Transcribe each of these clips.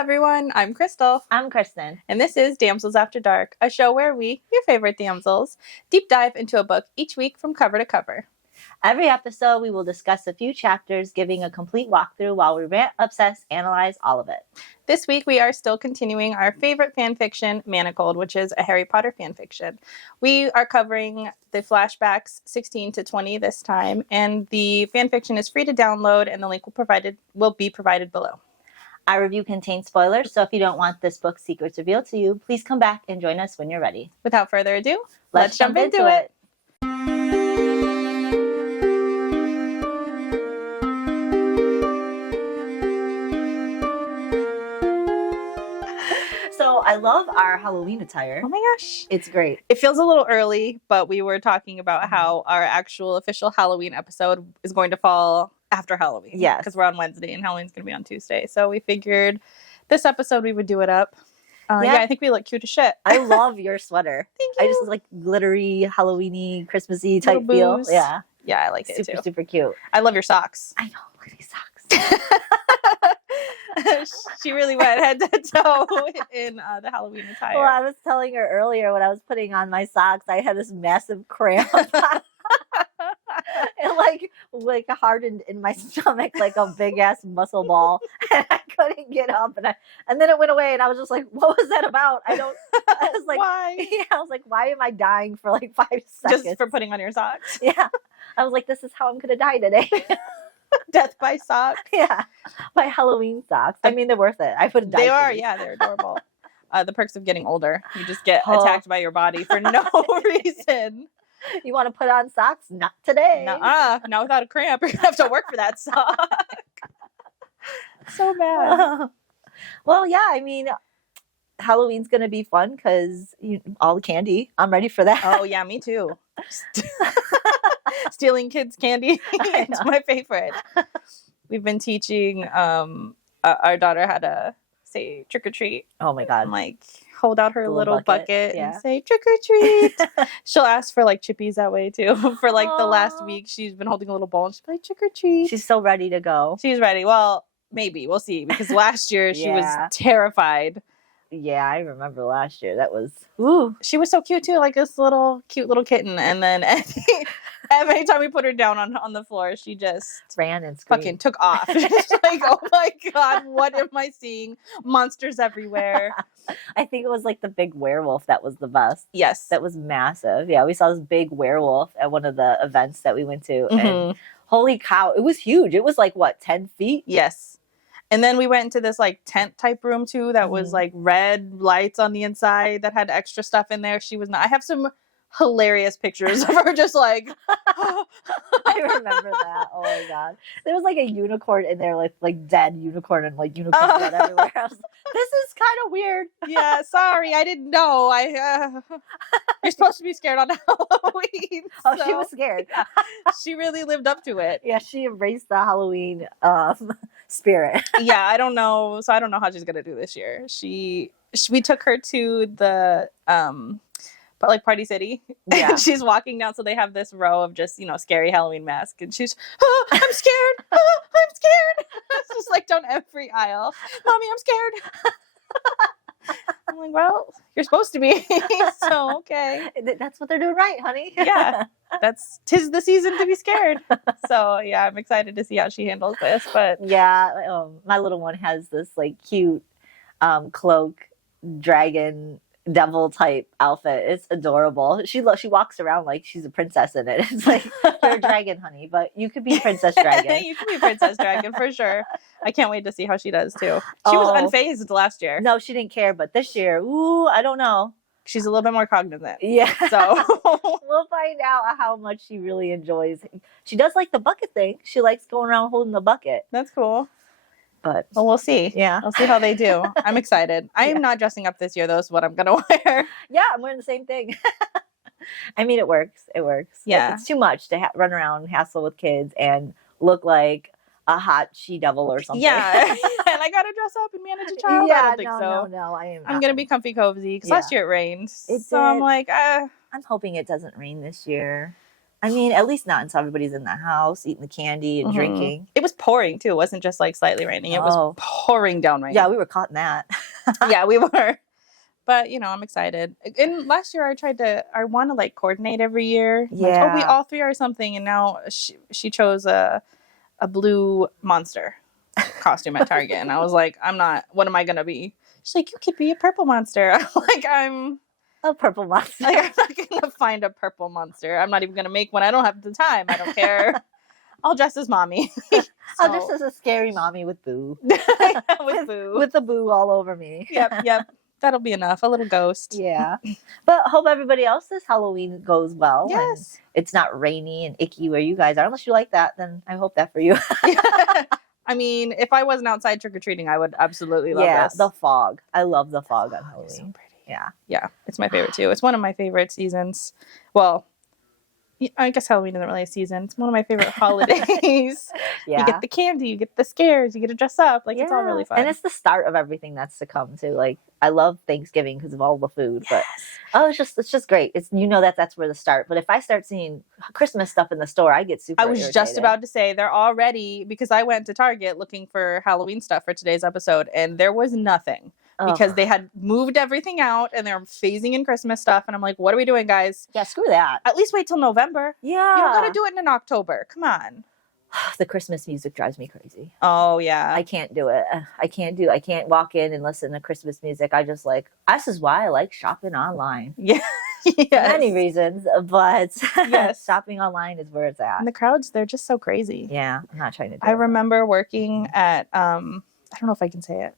everyone, I'm Crystal. I'm Kristen. And this is Damsels After Dark, a show where we, your favorite damsels, deep dive into a book each week from cover to cover. Every episode, we will discuss a few chapters, giving a complete walkthrough while we rant, obsess, analyze all of it. This week, we are still continuing our favorite fanfiction, Manacled, which is a Harry Potter fanfiction. We are covering the Flashbacks 16 to 20 this time, and the fanfiction is free to download, and the link will be provided below. Our review contains spoilers, so if you don't want this book's secrets revealed to you, please come back and join us when you're ready. Without further ado, let's jump into it. So I love our Halloween attire. Oh my gosh. It's great. It feels a little early, but we were talking about how our actual official Halloween episode is going to fall after Halloween. Yes. Because we're on Wednesday and Halloween's going to be on Tuesday. So we figured this episode we would do it up. Yeah, I think we look cute as shit. I love your sweater. Thank you. I just like glittery, Halloweeny, Christmassy type Little feel. bows. Yeah. Yeah, I like it too. Super cute. I love your socks. I know. Look at these socks. She really went head to toe in the Halloween attire. Well, I was telling her earlier when I was putting on my socks, I had this massive cramp. It like hardened in my stomach like a big ass muscle ball, and I couldn't get up. And then it went away, and I was just like, "What was that about?" I was like, why? Yeah, I was like, "Why am I dying for like 5 seconds Just for putting on your socks? Yeah, I was like, "This is how I'm gonna die today." Death by sock. Yeah, my Halloween socks. I mean, they're worth it. I would die. They are, yeah, they're adorable. The perks of getting older. You just get attacked by your body for no reason. You want to put on socks? Not today. Not without a cramp. You're going to have to work for that sock. So bad. Well, yeah, I mean, Halloween's going to be fun because all the candy. I'm ready for that. Oh, yeah, me too. Stealing kids' candy. It's my favorite. We've been teaching our daughter how to say trick or treat. Oh, my God. I'm like, hold out her little bucket yeah. and say trick or treat. She'll ask for like chippies that way too. For like the last week, she's been holding a little bowl and she's like, trick or treat. She's so ready to go. She's ready. Well, maybe we'll see, because last year she was terrified. Yeah, I remember last year. That was She was so cute too, like this cute little kitten. And then every time we put her down on the floor, she just ran and screamed. Fucking took off. It's like, oh my God, what am I seeing? Monsters everywhere. I think it was like the big werewolf that was the best. Yes. That was massive. Yeah, we saw this big werewolf at one of the events that we went to. Mm-hmm. And holy cow, it was huge. It was like, what, 10 feet? Yes. And then we went into this like tent type room too that was like red lights on the inside that had extra stuff in there. I have some hilarious pictures of her just like I remember that. Oh my God. There was like a unicorn in there, like dead unicorn, and like unicorn blood everywhere. I was like, this is kind of weird. Yeah, sorry, I didn't know. You're supposed to be scared on Halloween. Oh, she was scared. She really lived up to it. Yeah, she embraced the Halloween spirit. Yeah, I don't know. So I don't know how she's gonna do this year. We took her to the but like Party City. Yeah. She's walking down, so they have this row of just, scary Halloween masks, and she's, I'm scared. I'm scared. It's just like down every aisle. Mommy, I'm scared. I'm like, well, you're supposed to be. So okay. That's what they're doing right, honey. Yeah. 'Tis the season to be scared. So yeah, I'm excited to see how she handles this. But yeah, my little one has this like cute cloak dragon devil type outfit. It's adorable. She walks around like she's a princess in it. It's like, you're a dragon, honey, but you could be Princess Dragon. You could be Princess Dragon for sure. I can't wait to see how she does too. She was unfazed last year. No, she didn't care, but this year, I don't know. She's a little bit more cognizant. Yeah. So we'll find out how much she really enjoys. She does like the bucket thing. She likes going around holding the bucket. That's cool. But we'll see. Yeah. We'll see how they do. I'm excited. I am not dressing up this year, though, is what I'm going to wear. Yeah, I'm wearing the same thing. I mean, it works. It works. Yeah. It's too much to run around, hassle with kids, and look like a hot she-devil or something. Yeah. And I got to dress up and manage a child? I don't think so. No, I am not. I'm going to be comfy cozy, because last year it rained. It so did. I'm like, I'm hoping it doesn't rain this year. I mean, at least not until everybody's in the house eating the candy and drinking. It was pouring too. It wasn't just like slightly raining. It was pouring down rain. Yeah, we were caught in that. Yeah, we were. But, I'm excited. And last year I want to like coordinate every year. Yeah. Like, we all three are something. And now she chose a blue monster costume at Target. And I was like, what am I going to be? She's like, you could be a purple monster. I'm like, I'm a purple monster. Like, I'm not going to find a purple monster. I'm not even going to make one. I don't have the time. I don't care. I'll dress as mommy. I'll dress as a scary mommy with boo. with boo. With the boo all over me. Yep. That'll be enough. A little ghost. Yeah. But hope everybody else's Halloween goes well. Yes. And it's not rainy and icky where you guys are. Unless you like that, then I hope that for you. I mean, if I wasn't outside trick-or-treating, I would absolutely love this. The fog. I love the fog on Halloween. It's so pretty. Yeah. It's my favorite too. It's one of my favorite seasons. Well, I guess Halloween isn't really a season. It's one of my favorite holidays. Yeah. You get the candy, you get the scares, you get to dress up. Like, it's all really fun. And it's the start of everything that's to come too. Like, I love Thanksgiving because of all the food. Yes. But it's just great. It's that's where the start. But if I start seeing Christmas stuff in the store, I get super irritated. Just about to say they're already, because I went to Target looking for Halloween stuff for today's episode, and there was nothing. Because they had moved everything out and they're phasing in Christmas stuff. And I'm like, what are we doing, guys? Yeah, screw that. At least wait till November. Yeah. You don't got to do it in October. Come on. The Christmas music drives me crazy. Oh, yeah. I can't do it. I can't walk in and listen to Christmas music. I just this is why I like shopping online. Yeah. For many reasons, but yes. Shopping online is where it's at. And the crowds, they're just so crazy. Yeah. I'm not trying to do I remember working at, I don't know if I can say it.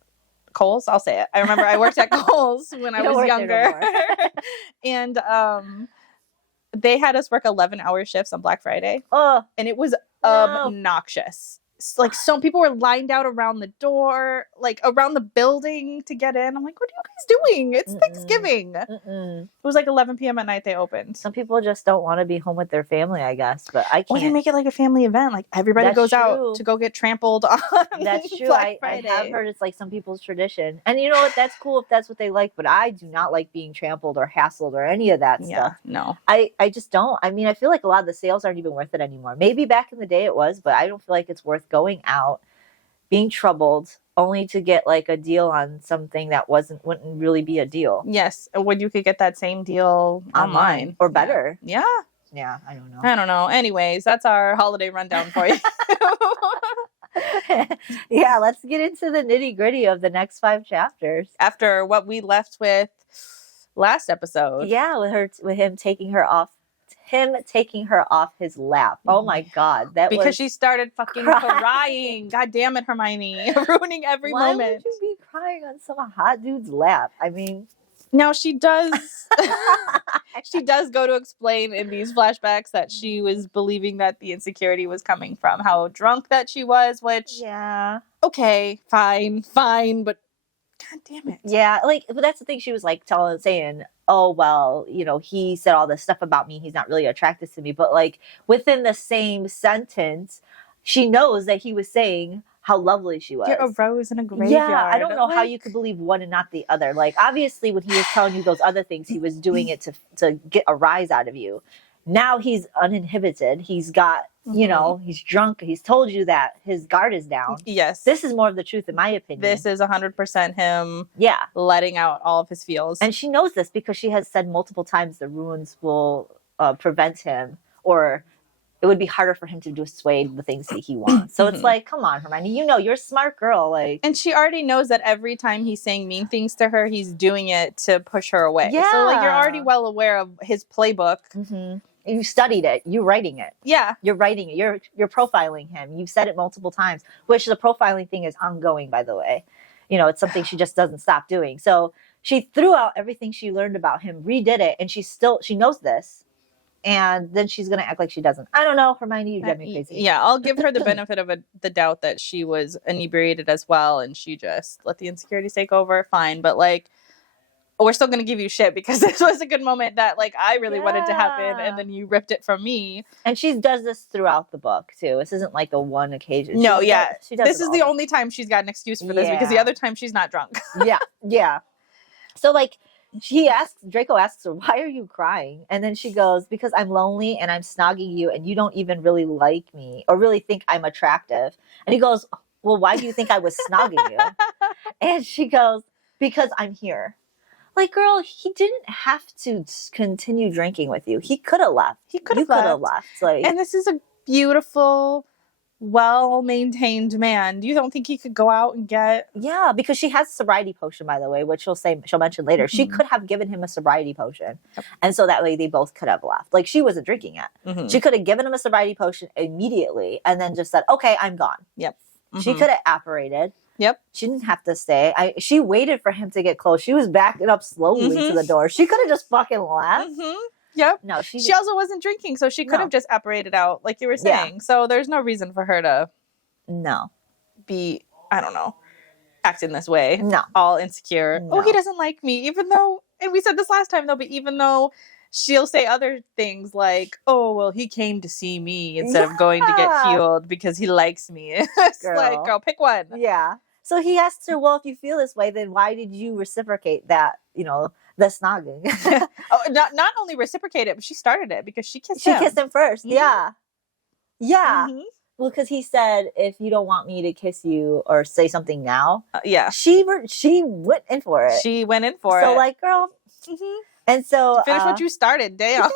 Kohl's, I'll say it. I remember I worked at Kohl's when I was younger. And they had us work 11-hour shifts on Black Friday. Oh, and it was obnoxious. Like, some people were lined out around the door, like around the building to get in. I'm like, what are you guys doing? It's Thanksgiving. It was like 11 p.m. at night they opened. Some people just don't want to be home with their family, I guess. But I can't. Or they make it like a family event. Like, everybody goes out to go get trampled on That's true. Black I Friday. have heard it's like some people's tradition. And you know what? That's cool if that's what they like. But I do not like being trampled or hassled or any of that stuff. No. I just don't. I mean, I feel like a lot of the sales aren't even worth it anymore. Maybe back in the day it was, but I don't feel like it's worth going out, being troubled, only to get like a deal on something that wouldn't really be a deal. Yes. When you could get that same deal online. Or better. Yeah. Yeah, I don't know. I don't know. Anyways, that's our holiday rundown for you. Yeah, let's get into the nitty gritty of the next 5 chapters. After what we left with last episode. Yeah, with him taking her off his lap. Oh my God. Because she started fucking crying. God damn it, Hermione. Ruining every moment. Why would you be crying on some hot dude's lap? I mean, now she does she does go to explain in these flashbacks that she was believing that the insecurity was coming from how drunk that she was, which okay, fine, but God damn it. Yeah, but that's the thing. She was like saying, oh, well, he said all this stuff about me. He's not really attracted to me. But like within the same sentence, she knows that he was saying how lovely she was. You're a rose in a graveyard. Yeah, I don't know how you could believe one and not the other. Like, obviously, when he was telling you those other things, he was doing it to get a rise out of you. Now he's uninhibited. He's got, he's drunk. He's told you that his guard is down. Yes. This is more of the truth, in my opinion. This is 100% him letting out all of his feels. And she knows this because she has said multiple times the runes will prevent him, or it would be harder for him to dissuade the things that he wants. So it's like, come on, Hermione, you're a smart girl. And she already knows that every time he's saying mean things to her, he's doing it to push her away. Yeah. So you're already well aware of his playbook. Mm-hmm. You studied it. You're writing it. Yeah. You're writing it. You're profiling him. You've said it multiple times, which the profiling thing is ongoing, by the way. It's something she just doesn't stop doing. So she threw out everything she learned about him, redid it, and she knows this. And then she's going to act like she doesn't. I don't know, Hermione, you drive me crazy. Yeah, I'll give her the benefit of the doubt that she was inebriated as well, and she just let the insecurities take over. Fine, but we're still going to give you shit because this was a good moment that I really wanted to happen, and then you ripped it from me. And she does this throughout the book too. This isn't like a one occasion. No, she does. This is the only time she's got an excuse for this because the other time she's not drunk. Yeah. So Draco asks her, why are you crying? And then she goes, because I'm lonely and I'm snogging you and you don't even really like me or really think I'm attractive. And he goes, well, why do you think I was snogging you? And she goes, because I'm here. Like, girl, he didn't have to continue drinking with you. He could have left. He could You have could have left. Like, and this is a beautiful, well-maintained man. You don't think he could go out and get... yeah, because she has a sobriety potion, by the way, which she'll mention later. She could have given him a sobriety potion. Yep. And so that way they both could have left. Like, she wasn't drinking it. She could have given him a sobriety potion immediately and then just said, okay, I'm gone. Yep. She could have apparated. Yep. She didn't have to stay. She waited for him to get close. She was backing up slowly to the door. She could have just fucking left. Yep. No, she also wasn't drinking, so she could have just apparated out, like you were saying. Yeah. So there's no reason for her to be, I don't know, acting this way. No. All insecure. No. Oh, he doesn't like me, even though, and we said this last time though, but even though she'll say other things like, oh, well, he came to see me instead of going to get healed because he likes me. It's like, girl, pick one. Yeah. So he asked her, well, if you feel this way, then why did you reciprocate that, the snogging? Not only reciprocate it, but she started it because she kissed him. She kissed him first. Yeah. Yeah. Well, because he said, if you don't want me to kiss you or say something now. She went in for it. She went in for it. So, like, girl. And so finish what you started, damn.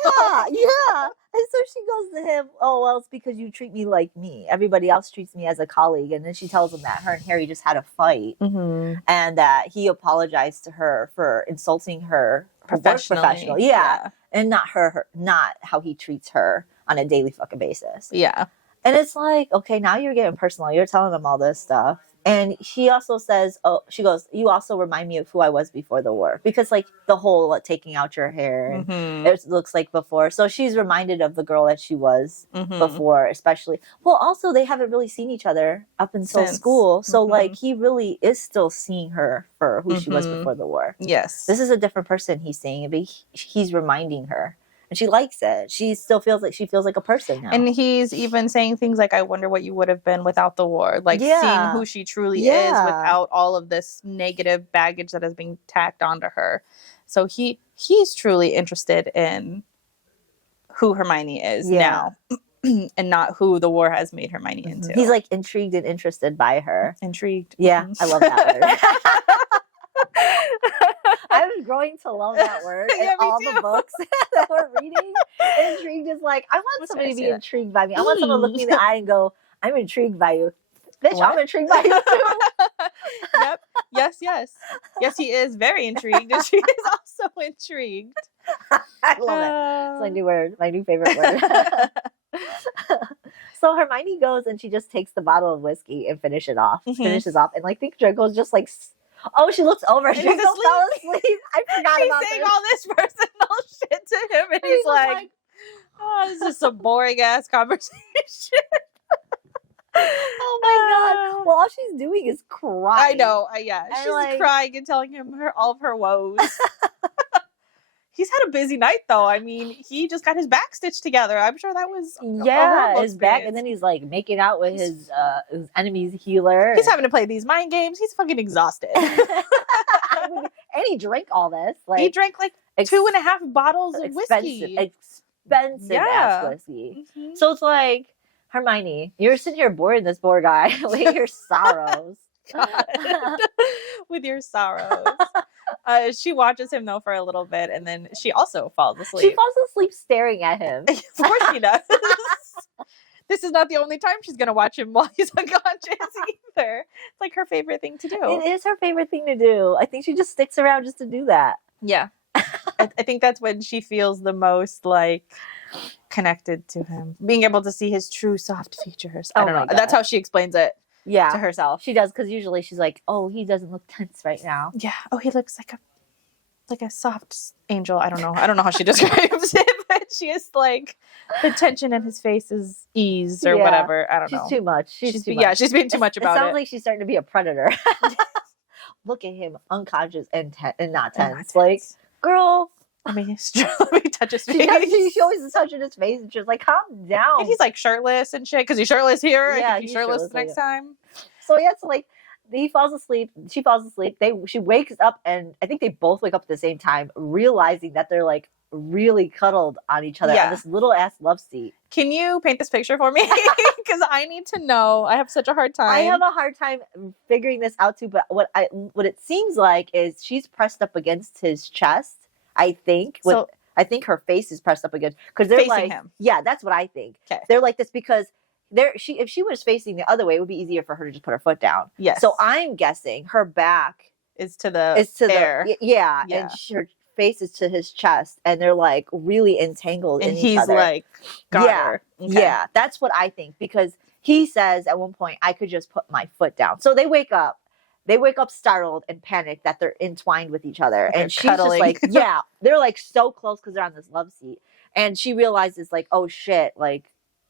Yeah. And so she goes to him, oh, well, it's because you treat me like me. Everybody else treats me as a colleague. And then she tells him that her and Harry just had a fight and that he apologized to her for insulting her professionally. Yeah. And not not how he treats her on a daily fucking basis. Yeah. And it's like, okay, now you're getting personal. You're telling him all this stuff. And she also says, she goes, you also remind me of who I was before the war. Because, like, the whole taking out your hair, and it looks like before. So she's reminded of the girl that she was before, especially. Well, also, they haven't really seen each other up until school. So, like, he really is still seeing her for who she was before the war. Yes. This is a different person he's seeing, but he's reminding her. And she likes it. She still feels like a person now. And he's even saying things like, I wonder what you would have been without the war. Like, seeing who she truly is without all of this negative baggage that has been tacked onto her. So he's truly interested in who Hermione is now. And not who the war has made Hermione into. He's, like, intrigued and interested by her. Intrigued. Yeah, I love that word. I'm growing to love that word in all the books that we're reading. Intrigued is like, I want somebody to be intrigued by me. I want someone to look me in the eye and go, I'm intrigued by you. Bitch, I'm intrigued by you too. Yep. Yes. Yes, he is very intrigued. And she is also intrigued. I love it. It's my new word, my new favorite word. So Hermione goes and she just takes the bottle of whiskey and finishes off. And like, think Draco's just like, oh, she looks over. Draco fell asleep. I forgot about this. He's saying all this personal shit to him, and he's like, oh, this is some boring ass conversation. Oh my god. Well, all she's doing is crying. I know. She's like, crying and telling him all of her woes. He's had a busy night, though. I mean, he just got his back stitched together. I'm sure that was his back, and then he's like making out with his enemy's healer. He's having to play these mind games. He's fucking exhausted. And he drank all this. Like, he drank like 2.5 bottles of whiskey. Expensive ass whiskey. So it's like, Hermione, you're sitting here boring this poor guy with your sorrows. With your sorrows. She watches him though for a little bit, and then she also falls asleep. She falls asleep staring at him. Of course she does. This is not the only time she's gonna watch him while he's unconscious either. It's like her favorite thing to do. It is her favorite thing to do. I think she just sticks around just to do that. Yeah. I think that's when she feels the most like connected to him. Being able to see his true soft features. I don't know. That's how she explains it. Yeah, to herself. She does, because usually she's like, oh, he doesn't look tense right now. Yeah. Oh, he looks like a soft angel. I don't know how she describes it, but she is like, the tension in his face is ease or whatever. I don't know. She's too much. She's too much. Yeah, she's being too much about it. It sounds like she's starting to be a predator. Look at him, unconscious and not tense. Like, girl. Let me touch his face. She always is touching his face, and she's like, calm down. And he's like shirtless and shit, because he's shirtless here. Yeah, I think he's shirtless the next time. So yeah, it's like, he falls asleep. She falls asleep. She wakes up, and I think they both wake up at the same time, realizing that they're like really cuddled on each other on this little ass love seat. Can you paint this picture for me? Because I need to know. I have such a hard time. I have a hard time figuring this out too. But what it seems like is she's pressed up against his chest. I think. I think her face is pressed up against because they're facing like him. Yeah, that's what I think. Okay. They're like this because if she was facing the other way, it would be easier for her to just put her foot down. Yes. So I'm guessing her back is to the air. And her face is to his chest, and they're like really entangled in each other. And he's like, got her. Okay. Yeah, that's what I think because he says at one point, I could just put my foot down. So they wake up startled and panicked that they're entwined with each other. And she's cuddling. just like, yeah, they're like so close because they're on this love seat. And she realizes like, oh shit, like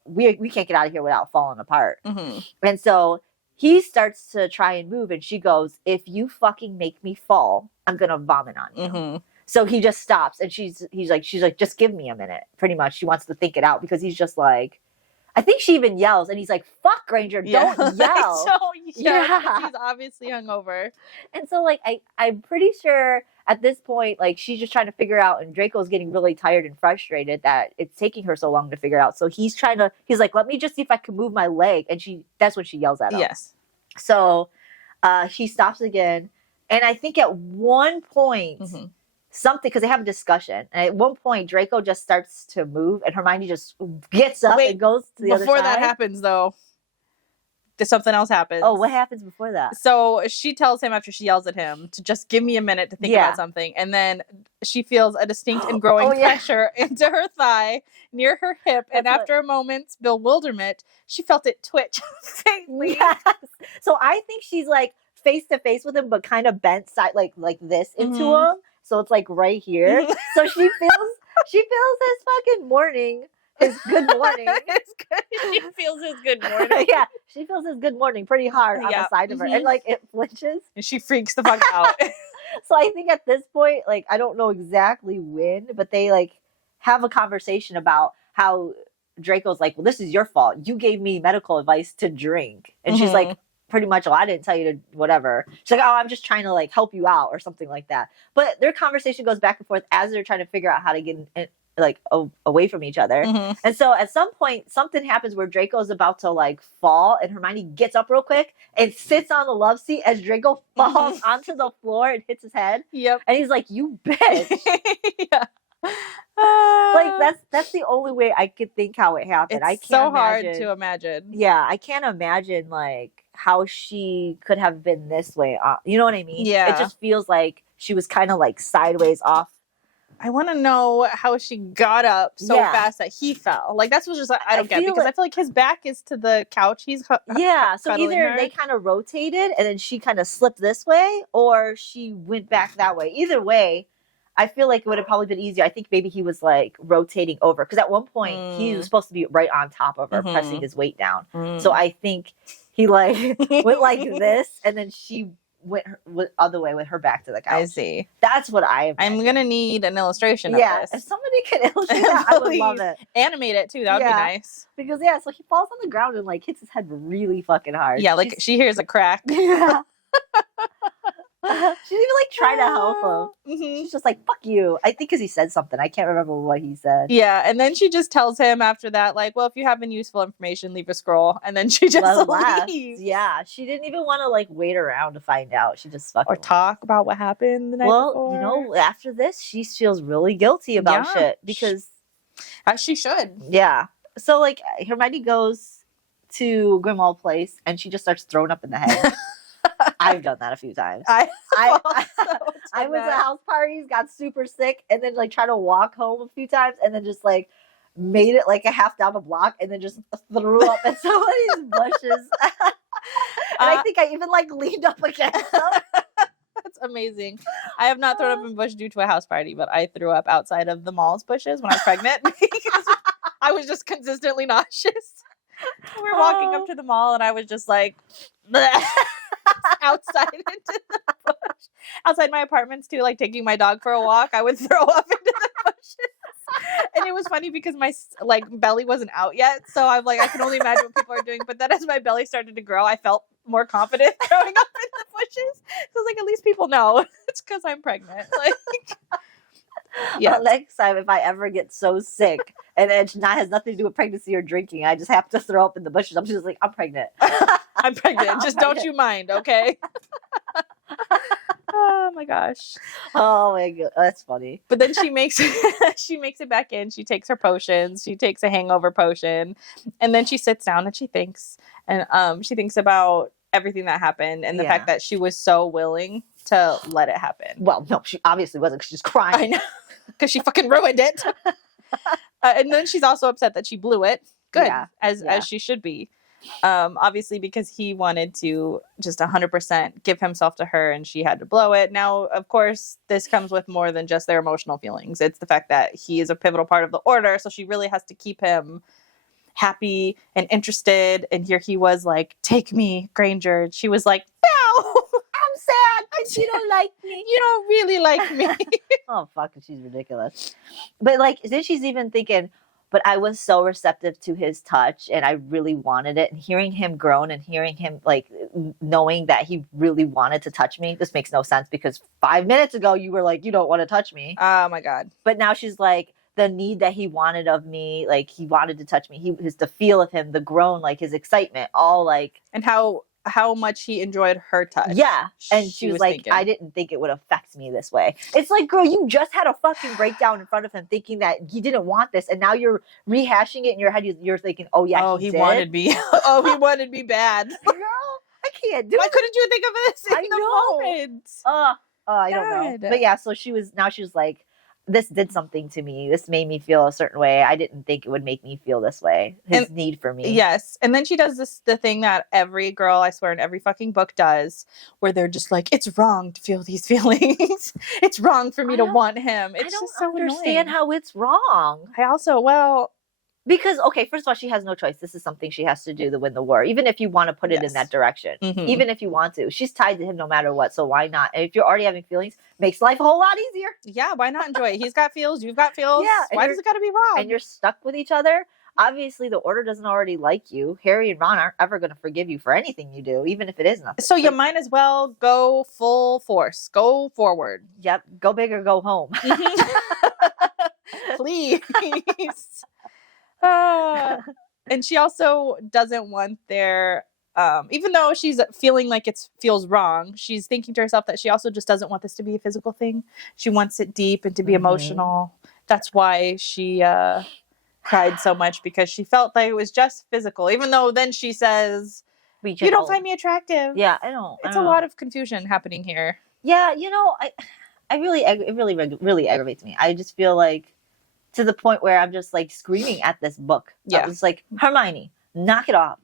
we can't get out of here without falling apart. Mm-hmm. And so he starts to try and move, and she goes, if you fucking make me fall, I'm going to vomit on you. Mm-hmm. So he just stops, and she's like, just give me a minute. Pretty much. She wants to think it out because he's just like, I think she even yells, and he's like, fuck, Granger, don't yell. Yeah. He's obviously hungover. And so, like, I'm pretty sure at this point, like, she's just trying to figure out, and Draco's getting really tired and frustrated that it's taking her so long to figure out. So he's like, let me just see if I can move my leg. And that's when she yells at him. Yes. So he stops again. And I think at one point, something, because they have a discussion. And at one point, Draco just starts to move, and Hermione just gets up and goes to the other side. Before that happens, though, something else happens. Oh, what happens before that? So she tells him after she yells at him to just give me a minute to think about something. And then she feels a distinct and growing pressure into her thigh near her hip. And after a moment's bewilderment, she felt it twitch faintly. Yes. So I think she's like face to face with him, but kind of bent side like this into him. So it's like right here. So she feels his fucking morning. His good morning. She feels his good morning. Yeah, she feels his good morning pretty hard on the side of her. And like it flinches. And she freaks the fuck out. So I think at this point, like, I don't know exactly when, but they like have a conversation about how Draco's like, well, this is your fault. You gave me medical advice to drink. And she's like, pretty much, well, I didn't tell you to whatever. She's like, oh, I'm just trying to like help you out or something like that. But their conversation goes back and forth as they're trying to figure out how to get like away from each other. And so at some point something happens where Draco's about to like fall, and Hermione gets up real quick and sits on the love seat as Draco falls onto the floor and hits his head. Yep. And he's like, you bitch. Yeah. Like that's the only way I could think how it happened. I can't so hard to imagine. Yeah, I can't imagine like how she could have been this way. You know what I mean? Yeah. It just feels like she was kind of like sideways off. I want to know how she got up so fast that he fell. Like that's what's just I don't get, because I feel like his back is to the couch. He's so either they kind of rotated and then she kind of slipped this way, or she went back that way. Either way, I feel like it would have probably been easier. I think maybe he was like rotating over, because at one point he was supposed to be right on top of her, pressing his weight down. So I think he like went like this, and then she went other way with her back to the couch. I see. That's what I'm gonna need an illustration of this. If somebody could illustrate that, I would love it. Animate it too. That would be nice. Because so he falls on the ground and like hits his head really fucking hard. Yeah, like she hears a crack. Yeah. She didn't even like try to help him. She's just like, fuck you. I think because he said something. I can't remember what he said. Yeah, and then she just tells him after that, like, well, if you have any useful information, leave a scroll. And then she just leaves. Yeah, she didn't even want to like wait around to find out. She just fucking talk about what happened the night before. You know, after this, she feels really guilty about shit because as she should. Yeah. So like Hermione goes to Grimmauld Place and she just starts throwing up in the head. I've done that a few times. I was at house parties, got super sick, and then like tried to walk home a few times, and then just like made it like a half down the block, and then just threw up in somebody's bushes. And I think I even like leaned up against them. That's amazing. I have not thrown up in bush due to a house party, but I threw up outside of the mall's bushes when I was pregnant because I was just consistently nauseous. We were walking up to the mall, and I was just like outside into the bush. Outside my apartments too, like taking my dog for a walk, I would throw up into the bushes. And it was funny because my like belly wasn't out yet, so I'm like, I can only imagine what people are doing. But then as my belly started to grow, I felt more confident throwing up in the bushes. So I was like, at least people know it's because I'm pregnant. Like, Well, next time if I ever get so sick and it has nothing to do with pregnancy or drinking, I just have to throw up in the bushes. I'm just like, I'm pregnant. I'm pregnant. Just don't you mind, okay? Oh my gosh. Oh my god, that's funny. But then she makes it back in. She takes her potions. She takes a hangover potion, and then she sits down and she thinks, and she thinks about everything that happened and the fact that she was so willing to let it happen. Well, no, she obviously wasn't. She's crying. I know, because she fucking ruined it. And then she's also upset that she blew it. Good, as she should be. Obviously because he wanted to just 100% give himself to her and she had to blow it. Now, of course, this comes with more than just their emotional feelings. It's the fact that he is a pivotal part of the order, so she really has to keep him happy and interested. And here he was like, take me, Granger. And she was like, no, I'm sad, but you don't like me. You don't really like me. Oh, fuck, she's ridiculous. But like, then she's even thinking, but I was so receptive to his touch and I really wanted it. And hearing him groan and hearing him like knowing that he really wanted to touch me. This makes no sense because 5 minutes ago you were like, you don't want to touch me. Oh my God. But now she's like, the need that he wanted of me, like he wanted to touch me. The feel of him, the groan, like his excitement, all like. And how much he enjoyed her touch. Yeah. And she was like, thinking, I didn't think it would affect me this way. It's like, girl, you just had a fucking breakdown in front of him thinking that he didn't want this. And now you're rehashing it in your head. You're thinking, oh, yeah, he wanted me. Oh, he wanted me bad. Girl, I can't do it. Why couldn't you think of this in the moment? I don't know. But yeah, so she was like, this did something to me. This made me feel a certain way. I didn't think it would make me feel this way. His need for me. Yes. And then she does the thing that every girl, I swear, in every fucking book does, where they're just like, it's wrong to feel these feelings. It's wrong for me to want him. It's just so understand annoying. How it's wrong. I also, because, okay, first of all, she has no choice. This is something she has to do to win the war, even if you want to put it in that direction. Mm-hmm. Even if you want to. She's tied to him no matter what, so why not? And if you're already having feelings, makes life a whole lot easier. Yeah, why not enjoy it? He's got feels, you've got feels. Yeah, why does it got to be wrong? And you're stuck with each other. Obviously, the Order doesn't already like you. Harry and Ron aren't ever going to forgive you for anything you do, even if it is nothing. So you might as well go full force. Go forward. Yep. Go big or go home. Please. And she also doesn't want their even though she's feeling like it feels wrong, she's thinking to herself that she also just doesn't want this to be a physical thing. She wants it deep and to be emotional. That's why she cried so much, because she felt like it was just physical, even though then she says, you don't find me attractive. Yeah, I don't. It's a lot of confusion happening here. Yeah, it really aggravates me. I just feel like, to the point where I'm just like screaming at this book. Yeah. I was like, Hermione, knock it off.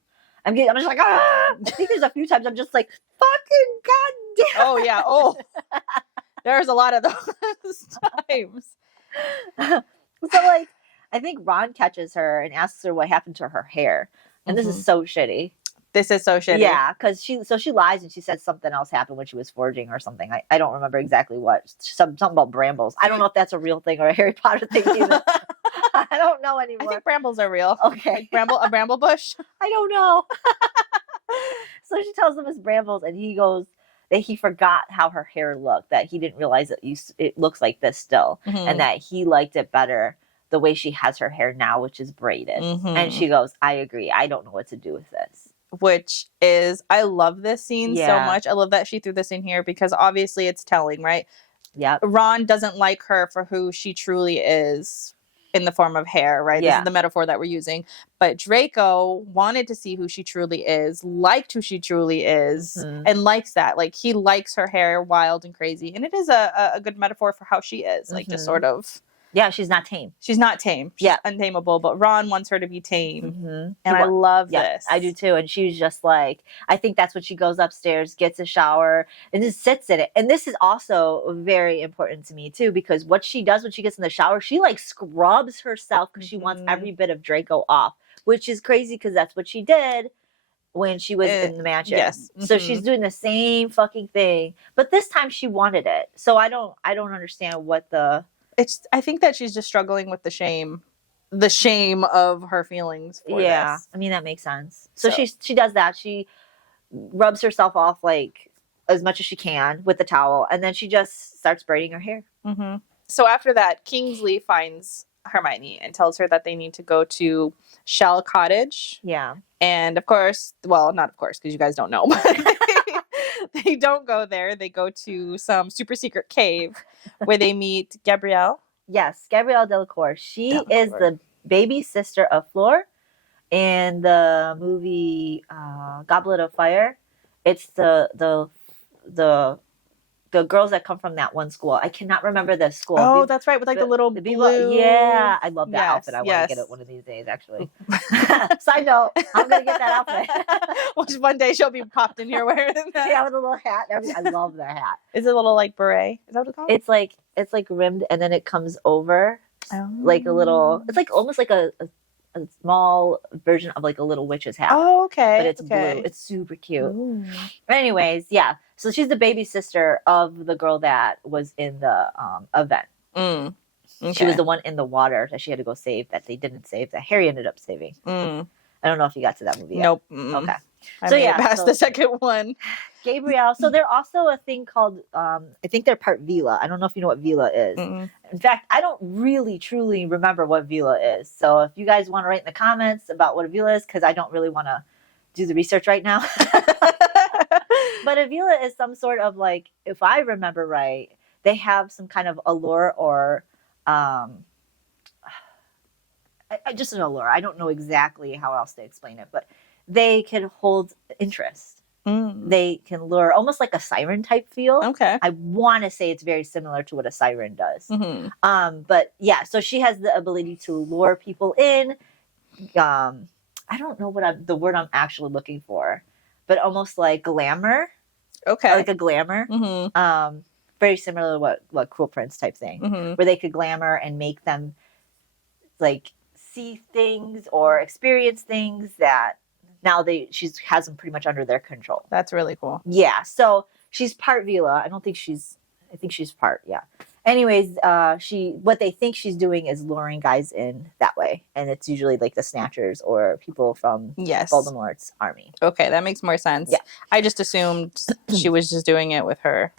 I'm just like, ah! I think there's a few times I'm just like, fucking goddamn. Oh, yeah. Oh, there's a lot of those times. So, like, I think Ron catches her and asks her what happened to her hair. And this is so shitty. This is so shitty. Yeah, because she lies and she said something else happened when she was forging or something. I don't remember exactly what. Something about brambles. I don't know if that's a real thing or a Harry Potter thing either. I don't know anymore. I think brambles are real. Okay. Like a bramble bush? I don't know. So she tells him it's brambles, and he goes that he forgot how her hair looked, that he didn't realize that it looks like this still, and that he liked it better the way she has her hair now, which is braided. And she goes, I agree. I don't know what to do with this. Which is, I love this scene so much. I love that she threw this in here because obviously it's telling, right? Yeah. Ron doesn't like her for who she truly is in the form of hair, right? This is the metaphor that we're using. But Draco wanted to see who she truly is, liked who she truly is, and likes that. Like, he likes her hair wild and crazy. And it is a good metaphor for how she is. Like, just sort of... Yeah, she's not tame. She's not tame. She's untamable, but Ron wants her to be tame. And I love this. I do too. And she's just like, I think that's when she goes upstairs, gets a shower, and just sits in it. And this is also very important to me too, because what she does when she gets in the shower, she like scrubs herself because she wants every bit of Draco off, which is crazy because that's what she did when she was in the mansion. Yes. So she's doing the same fucking thing, but this time she wanted it. So I don't understand what the... I think that she's just struggling with the shame of her feelings for this. I mean, that makes sense. So she does that. She rubs herself off like as much as she can with the towel, and then she just starts braiding her hair. Mm-hmm. So after that, Kingsley finds Hermione and tells her that they need to go to Shell Cottage. Yeah. And of course, well, not of course, because you guys don't know, but they don't go there. They go to some super secret cave where they meet Gabrielle. Yes, Gabrielle Delacour. She is the baby sister of Fleur in the movie Goblet of Fire. It's the girls that come from that one school. I cannot remember the school. Oh, that's right, with like the little blue. Yeah, I love that outfit. I want to get it one of these days, actually. Side note, I'm gonna get that outfit. Which one day she'll be popped in here wearing that. Yeah, with a little hat. I love that hat. Is it a little like beret? Is that what it's called? It's like rimmed, and then it comes over like a little. It's like almost like a small version of like a little witch's hat. Oh, okay. But it's blue. It's super cute. Ooh. But anyways, yeah. So she's the baby sister of the girl that was in the event. Mm. Okay. She was the one in the water that she had to go save that they didn't save, that Harry ended up saving. Mm. I don't know if you got to that movie yet. Nope. Okay. I made it past the second one. Gabrielle. So they're also a thing called, I think they're part Vila. I don't know if you know what Vila is. Mm-mm. In fact, I don't really, truly remember what Vila is. So if you guys want to write in the comments about what a Vila is, because I don't really want to do the research right now. But a Vila is some sort of like, if I remember right, they have some kind of allure or just an allure. I don't know exactly how else to explain it, but they can hold interest. Mm. They can lure, almost like a siren type feel. Okay. I want to say it's very similar to what a siren does. Mm-hmm. But yeah, so she has the ability to lure people in. I don't know the word I'm actually looking for, but almost like glamour. Okay. Like a glamour. Mm-hmm. Very similar to what Cruel Prince type thing, mm-hmm. where they could glamour and make them like see things or experience things that now she has them pretty much under their control. That's really cool. Yeah. So she's part Vila. I think she's part. Yeah. Anyways, what they think she's doing is luring guys in that way. And it's usually like the Snatchers or people from Voldemort's army. Okay. That makes more sense. Yeah. I just assumed she was just doing it with her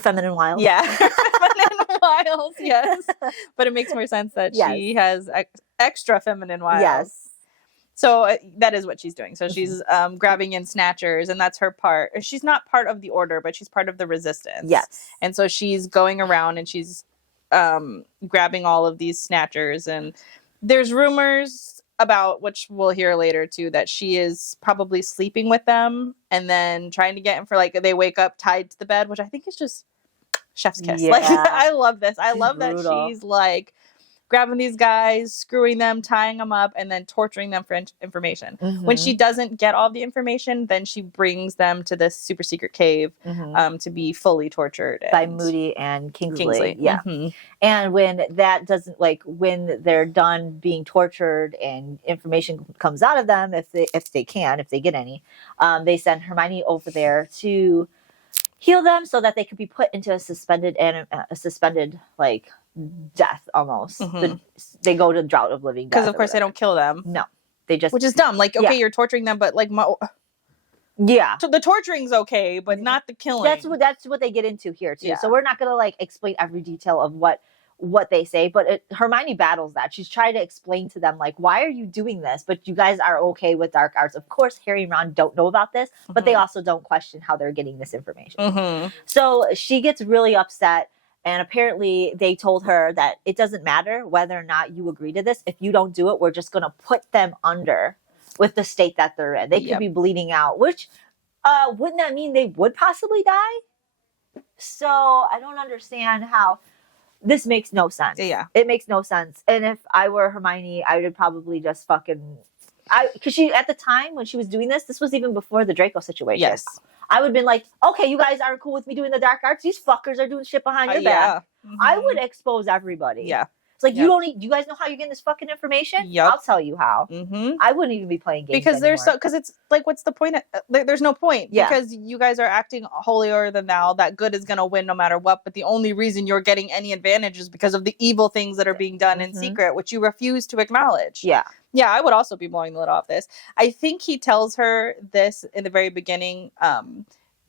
feminine wiles. Yeah. Feminine wiles. Yes. But it makes more sense that she has extra feminine wiles. Yes. So that is what she's doing. So she's grabbing in Snatchers, and that's her part. She's not part of the order, but she's part of the resistance. Yes. And so she's going around and she's grabbing all of these Snatchers. And there's rumors about, which we'll hear later too, that she is probably sleeping with them and then trying to get them for like, they wake up tied to the bed, which I think is just chef's kiss. Yeah. Like, I love this. I love brutal. That she's like grabbing these guys, screwing them, tying them up, and then torturing them for information. Mm-hmm. When she doesn't get all the information, then she brings them to this super secret cave to be fully tortured. By Moody and Kingsley. Yeah. Mm-hmm. And when that doesn't, like, when they're done being tortured and information comes out of them, if they get any, they send Hermione over there to heal them so that they could be put into a suspended like death almost. Mm-hmm. They go to drought of living death. Because of course they don't kill them. No, they just, which is dumb. Like, okay, you're torturing them, but like, yeah. So the torturing's okay, but not the killing. That's what they get into here too. Yeah. So we're not gonna like explain every detail of what they say, but Hermione battles that. She's trying to explain to them like, why are you doing this? But you guys are okay with dark arts. Of course, Harry and Ron don't know about this, but they also don't question how they're getting this information. Mm-hmm. So she gets really upset. And apparently they told her that it doesn't matter whether or not you agree to this. If you don't do it, we're just going to put them under with the state that they're in. They could be bleeding out, which wouldn't that mean they would possibly die? So I don't understand how this makes no sense. Yeah. It makes no sense. And if I were Hermione, I would probably just because she, at the time when she was doing this was even before the Draco situation. Yes. I would have been like, okay, you guys aren't cool with me doing the dark arts. These fuckers are doing shit behind your back. Mm-hmm. I would expose everybody. Yeah. It's like, do you guys know how you're getting this fucking information? Yep. I'll tell you how. Mm-hmm. I wouldn't even be playing games because it's like, what's the point? There's no point. Yeah. Because you guys are acting holier than thou, that good is going to win no matter what. But the only reason you're getting any advantage is because of the evil things that are being done in secret, which you refuse to acknowledge. Yeah. Yeah, I would also be blowing the lid off this. I think he tells her this in the very beginning,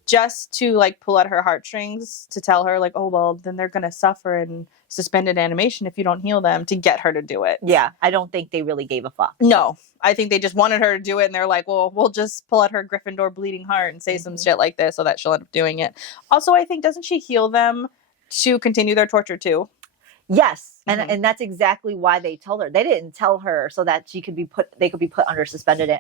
just to like pull at her heartstrings, to tell her like, oh well, then they're gonna suffer in suspended animation if you don't heal them, to get her to do it. Yeah, I don't think they really gave a fuck. No, I think they just wanted her to do it, and they're like, well, we'll just pull at her Gryffindor bleeding heart and say some shit like this so that she'll end up doing it. Also, I think, doesn't she heal them to continue their torture too? Yes, and that's exactly why they told her. They didn't tell her so that they could be put under suspended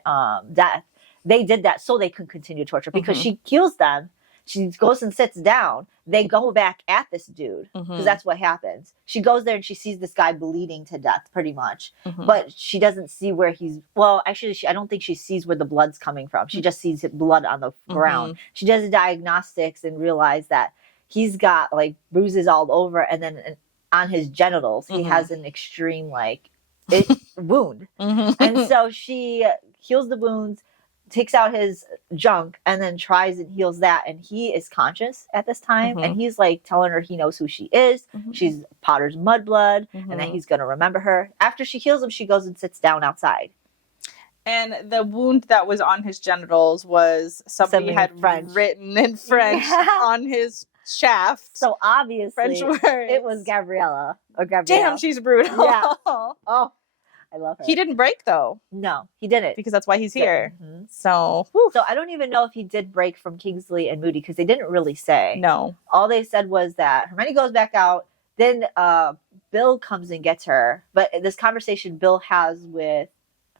death. They did that so they could continue torture, because she heals them. She goes and sits down. They go back at this dude, because that's what happens. She goes there and she sees this guy bleeding to death, pretty much. But she doesn't see where he's. Well, actually, I don't think she sees where the blood's coming from. She just sees blood on the ground. She does the diagnostics and realizes that he's got like bruises all over, and then on his genitals he has an extreme wound. And so she heals the wounds, takes out his junk, and then tries and heals that, and he is conscious at this time, and he's like telling her he knows who she is. She's Potter's mudblood, and that he's gonna remember her. After she heals him, she goes and sits down outside. And the wound that was on his genitals was somebody had written in French on his shaft. So obviously French words. It was Gabriella or Gabrielle. Damn, she's brutal. Yeah. Oh, I love her. He didn't break though. No, he didn't, because that's why he's here. So I don't even know if he did break from Kingsley and Moody, because they didn't really say. No. All they said was that Hermione goes back out. Then Bill comes and gets her. But this conversation Bill has with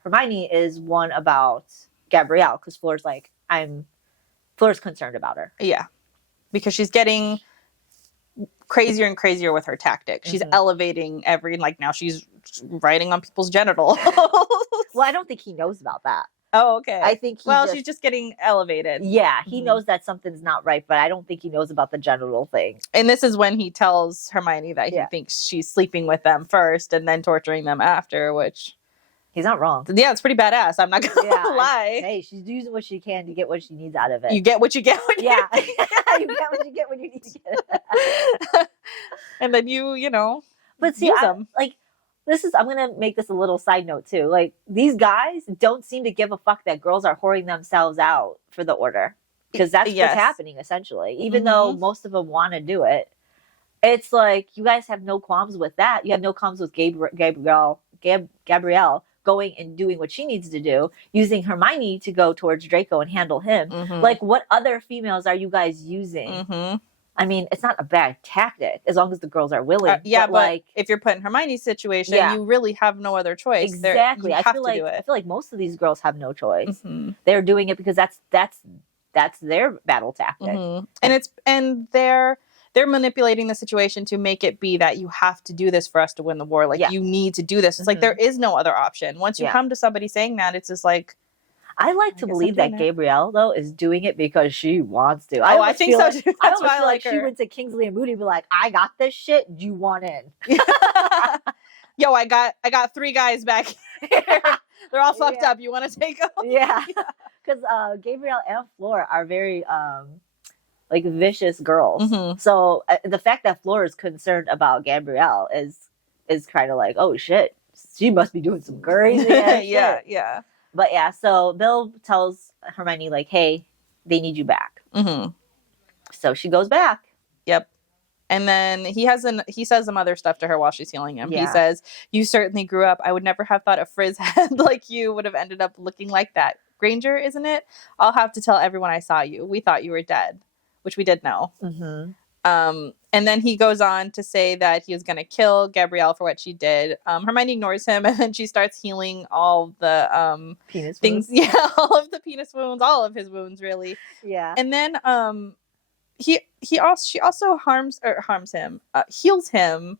Hermione is one about Gabrielle, because Fleur's concerned about her. Yeah. Because she's getting crazier and crazier with her tactics. She's elevating now she's writing on people's genitals. Well, I don't think he knows about that. Oh, okay. I think she's just getting elevated. Yeah, he knows that something's not right, but I don't think he knows about the genital thing. And this is when he tells Hermione that he thinks she's sleeping with them first and then torturing them after, which... He's not wrong. Yeah, it's pretty badass. I'm not going to lie. Hey, she's using what she can to get what she needs out of it. You get what you get when you get what you get when you need to get it. And then you know, but see, I'm going to make this a little side note too. Like, these guys don't seem to give a fuck that girls are whoring themselves out for the order. Because that's what's happening, essentially. Even though most of them want to do it. It's like, you guys have no qualms with that. You have no qualms with Gabrielle going and doing what she needs to do, using Hermione to go towards Draco and handle him. Like, what other females are you guys using? I mean, it's not a bad tactic as long as the girls are willing. But like, if you're put in Hermione's situation, you really have no other choice. Exactly. I feel like most of these girls have no choice. They're doing it because that's their battle tactic. And they're manipulating the situation to make it be that you have to do this for us to win the war. Like, you need to do this. It's like, there is no other option. Once you come to somebody saying that, it's just like... I like to believe that Gabrielle, though, is doing it because she wants to. I think so, too. That's why I like her. She went to Kingsley and Moody and be like, I got this shit. You want in? Yo, I got 3 guys back here. They're all fucked up. You want to take them? Yeah. Because Gabrielle and Fleur are very... vicious girls. So the fact that Fleur is concerned about Gabrielle is kind of like, oh shit, she must be doing some crazy shit. Yeah. But yeah, so Bill tells Hermione like, hey, they need you back. So she goes back. Yep. And then he says some other stuff to her while she's healing him. He says, you certainly grew up. I would never have thought a frizz head like you would have ended up looking like that. Granger, isn't it? I'll have to tell everyone I saw you. We thought you were dead. Which we did know. And then he goes on to say that he was going to kill Gabrielle for what she did. Hermione ignores him, and then she starts healing all the penis things. Wounds. Yeah, all of the penis wounds, all of his wounds, really. Yeah. And then she also heals him,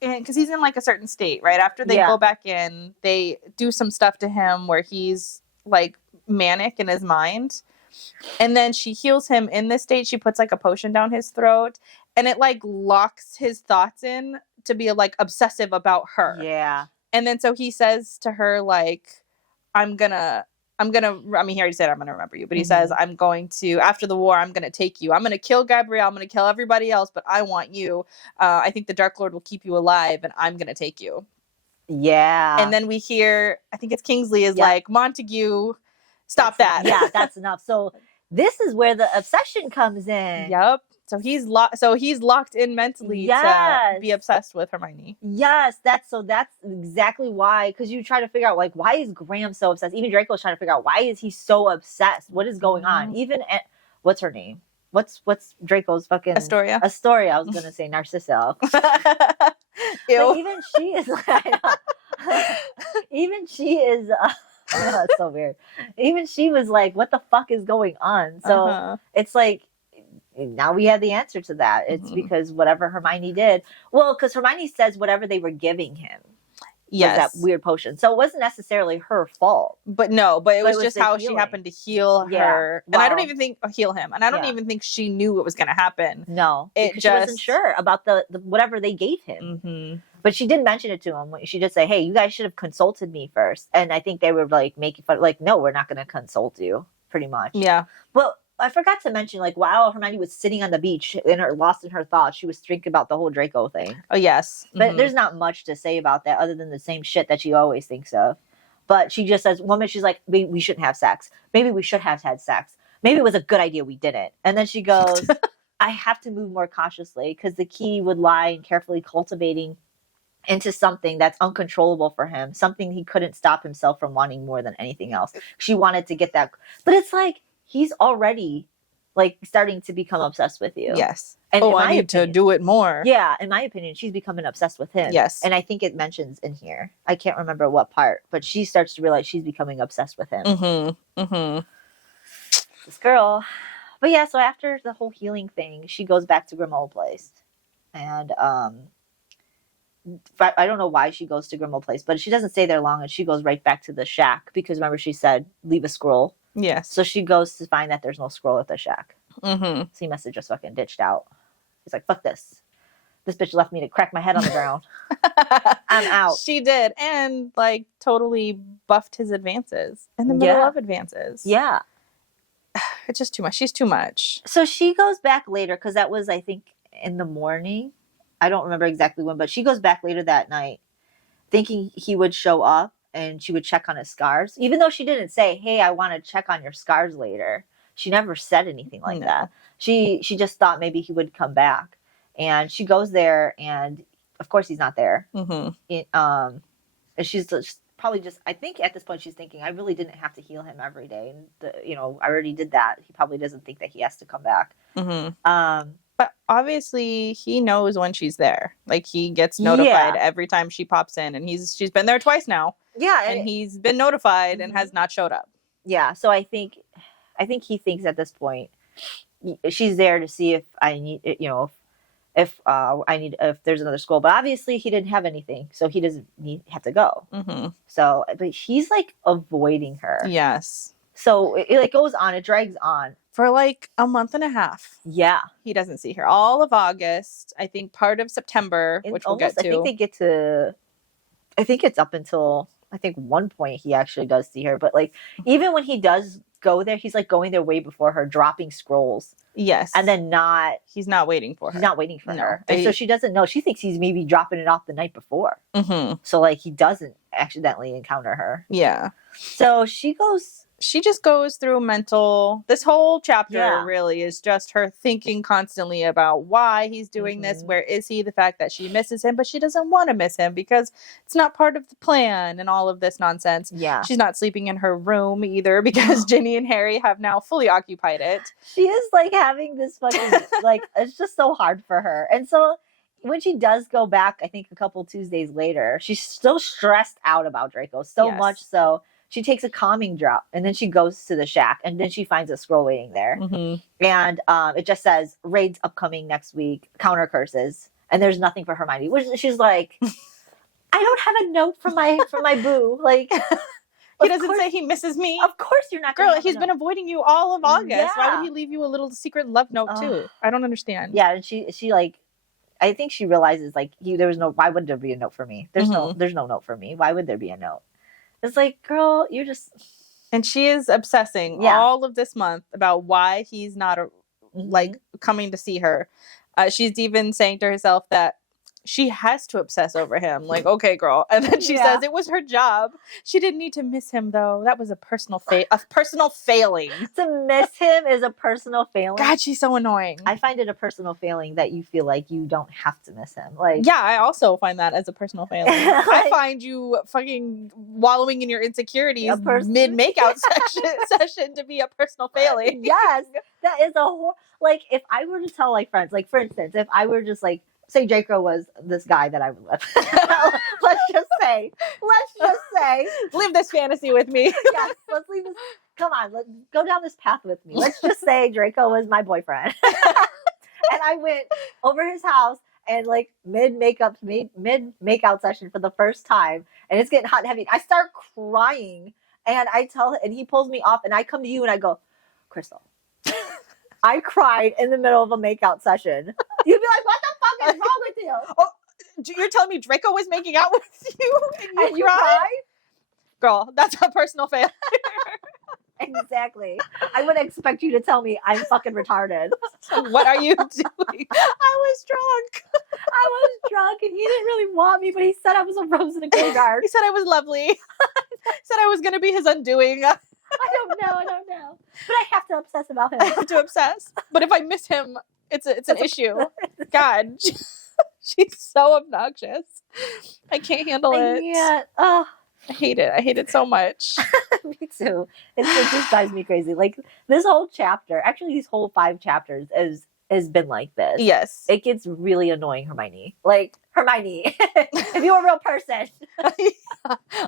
because he's in like a certain state, right? After they go back in, they do some stuff to him where he's like manic in his mind. And then she heals him in this state. She puts like a potion down his throat, and it like locks his thoughts in to be like obsessive about her. Yeah. And then so he says to her like, I'm gonna, I mean, he already said, I'm gonna remember you, but he says, I'm going to, after the war, I'm gonna take you. I'm gonna kill Gabrielle. I'm gonna kill everybody else, but I want you. I think the Dark Lord will keep you alive, and I'm gonna take you. Yeah. And then we hear, I think it's Kingsley is Yeah. like, Montague, stop that. Yeah, that's enough. So this is where the obsession comes in. Yep. So he's locked in mentally to be obsessed with Hermione. Yes, that's exactly why. Because you try to figure out, like, why is Graham so obsessed? Even Draco's trying to figure out, why is he so obsessed? What is going on? Even what's her name? What's Draco's fucking Astoria. I was gonna say Narcissa. Ew. But even she is. Even she is. That's so weird. Even she was like, "What the fuck is going on?" So it's like, now we have the answer to that. It's because whatever Hermione did. Well, because Hermione says whatever they were giving him was that weird potion. So it wasn't necessarily her fault. But it was just how she happened to heal her. Well, and I don't even think heal him. And I don't even think she knew it was going to happen. No, because she wasn't sure about the whatever they gave him. But she didn't mention it to him. She just said, "Hey, you guys should have consulted me first." And I think they were like making fun, like, "No, we're not going to consult you." Pretty much. Yeah. Well, I forgot to mention, like, while Hermione was sitting on the beach lost in her thoughts, she was thinking about the whole Draco thing. Oh, yes. But there's not much to say about that other than the same shit that she always thinks of. But she just says, woman, she's like, we shouldn't have sex. Maybe we should have had sex. Maybe it was a good idea we didn't. And then she goes, I have to move more cautiously because the key would lie in carefully cultivating into something that's uncontrollable for him, something he couldn't stop himself from wanting more than anything else. She wanted to get that. But it's like, he's already like starting to become obsessed with you. Yes. And I need to do it more. Yeah, in my opinion, she's becoming obsessed with him. Yes. And I think it mentions in here, I can't remember what part, but she starts to realize she's becoming obsessed with him. This girl. But yeah, so after the whole healing thing, she goes back to Grimmauld Place. And I don't know why she goes to Grimmauld Place, but she doesn't stay there long, and she goes right back to the shack because remember she said leave a scroll. Yes. So she goes to find that there's no scroll at the shack. So he must have just fucking ditched out. He's like, fuck this. This bitch left me to crack my head on the ground. I'm out. She did, and like totally buffed his advances in the middle of advances. Yeah. It's just too much. She's too much. So she goes back later because that was, I think, in the morning. I don't remember exactly when, but she goes back later that night thinking he would show up and she would check on his scars. Even though she didn't say, hey, I want to check on your scars later. She never said anything like that. She just thought maybe he would come back. And she goes there and, of course, he's not there. And she's probably just, I think at this point she's thinking, I really didn't have to heal him every day. And, I already did that. He probably doesn't think that he has to come back. But obviously he knows when she's there. Like he gets notified every time she pops in, and she's been there twice now. Yeah, and he's been notified and has not showed up. Yeah, so I think he thinks at this point she's there to see if I need, if there's another scroll. But obviously he didn't have anything, so he doesn't have to go. So, but he's like avoiding her. Yes. So it like goes on, it drags on. For like a month and a half. Yeah. He doesn't see her. All of August. I think part of September, which we'll get to. I think they get to, I think it's up until, I think one point he actually does see her. But like, even when he does go there, he's like going there way before her, dropping scrolls. Yes. And then he's not waiting for her. He's not waiting for her. And so she doesn't know. She thinks he's maybe dropping it off the night before. So like he doesn't accidentally encounter her. Yeah. So she just goes through this whole chapter really is just her thinking constantly about why he's doing this. Where is he? The fact that she misses him, but she doesn't want to miss him because it's not part of the plan and all of this nonsense. Yeah. She's not sleeping in her room either because Ginny and Harry have now fully occupied it. She is like having this fucking, like, it's just so hard for her. And so when she does go back, I think a couple Tuesdays later, she's still stressed out about Draco so much so. She takes a calming drop and then she goes to the shack and then she finds a scroll waiting there. And it just says raids upcoming next week, counter curses. And there's nothing for Hermione. She's like, I don't have a note from my boo. Like he doesn't say he misses me. Of course you're not. Girl, he's been avoiding you all of August. Yeah. Why would he leave you a little secret love note too? I don't understand. Yeah, and she like, I think she realizes like there was no. Why would there be a note for me? There's no note for me. Why would there be a note? It's like, girl, you're just... And she is obsessing all of this month about why he's not, like, coming to see her. She's even saying to herself that she has to obsess over him. Like, okay, girl. And then she says it was her job. She didn't need to miss him though. That was a personal failing. To miss him is a personal failing. God, she's so annoying. I find it a personal failing that you feel like you don't have to miss him. Like, yeah, I also find that as a personal failing. I find you fucking wallowing in your insecurities mid makeout session to be a personal failing. Yes, that is a whole, like, if I were to tell like friends, like for instance, if I were just like, say Draco was this guy that I would live. let's just say, live this fantasy with me. Yes, let's leave this. Come on, let's go down this path with me. Let's just say Draco was my boyfriend, and I went over his house and like mid makeout session for the first time, and it's getting hot and heavy. I start crying, and I tell, and he pulls me off, and I come to you and I go, Crystal, I cried in the middle of a makeout session. You'd be like, what the fuck is wrong with you? Oh, you're telling me Draco was making out with you and you cried? Girl, that's a personal failure. Exactly. I wouldn't expect you to tell me I'm fucking retarded. What are you doing? I was drunk and he didn't really want me, but he said I was a rose in a graveyard. He said I was lovely. Said I was going to be his undoing. I don't know. But I have to obsess about him. I have to obsess. But if I miss him, it's an issue. God, she's so obnoxious. I can't handle it. Yeah. Oh. I hate it. I hate it so much. Me too. It just drives me crazy. Like this whole chapter, actually these whole 5 chapters has been like this. Yes. It gets really annoying, Hermione. Like, Hermione, if you were a real person.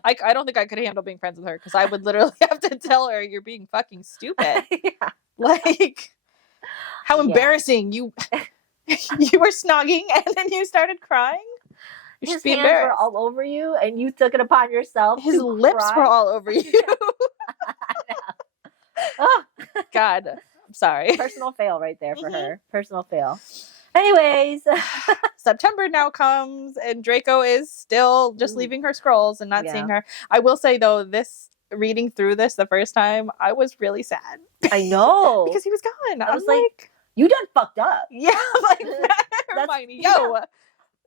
I don't think I could handle being friends with her because I would literally have to tell her you're being fucking stupid. Yeah. Like, how embarrassing. You were snogging and then you started crying? You His hands were all over you and you took it upon yourself. His lips were all over you. Oh, God. I'm sorry. Personal fail right there for her. Personal fail. Anyways. September now comes and Draco is still just leaving her scrolls and not seeing her. I will say, though, reading through this the first time, I was really sad. I know. Because he was gone. I was like, you done fucked up. Yeah. Like, Hermione,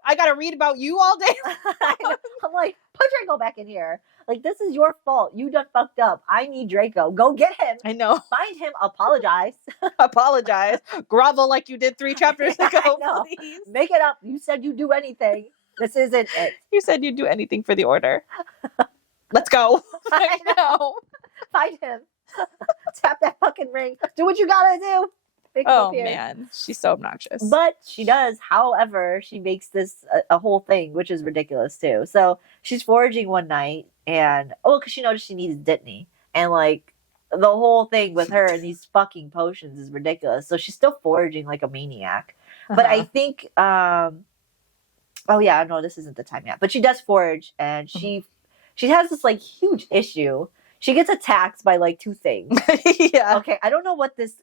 I gotta read about you all day. I'm like, put Draco back in here. Like, this is your fault. You done fucked up. I need Draco. Go get him. I know. Find him. Apologize. Apologize. Grovel like you did 3 chapters ago. Please. Make it up. You said you'd do anything. This isn't it. You said you'd do anything for the order. Let's go. I know. Find him. Tap that fucking ring. Do what you gotta do. Oh man, she's so obnoxious. But she does. However, she makes this a whole thing, which is ridiculous too. So she's foraging one night, and because she noticed she needs Dittany, and like the whole thing with her and these fucking potions is ridiculous. So she's still foraging like a maniac. But I think, oh yeah, no, this isn't the time yet. But she does forage, and she has this like huge issue. She gets attacked by like 2 things. Yeah. Okay, I don't know what this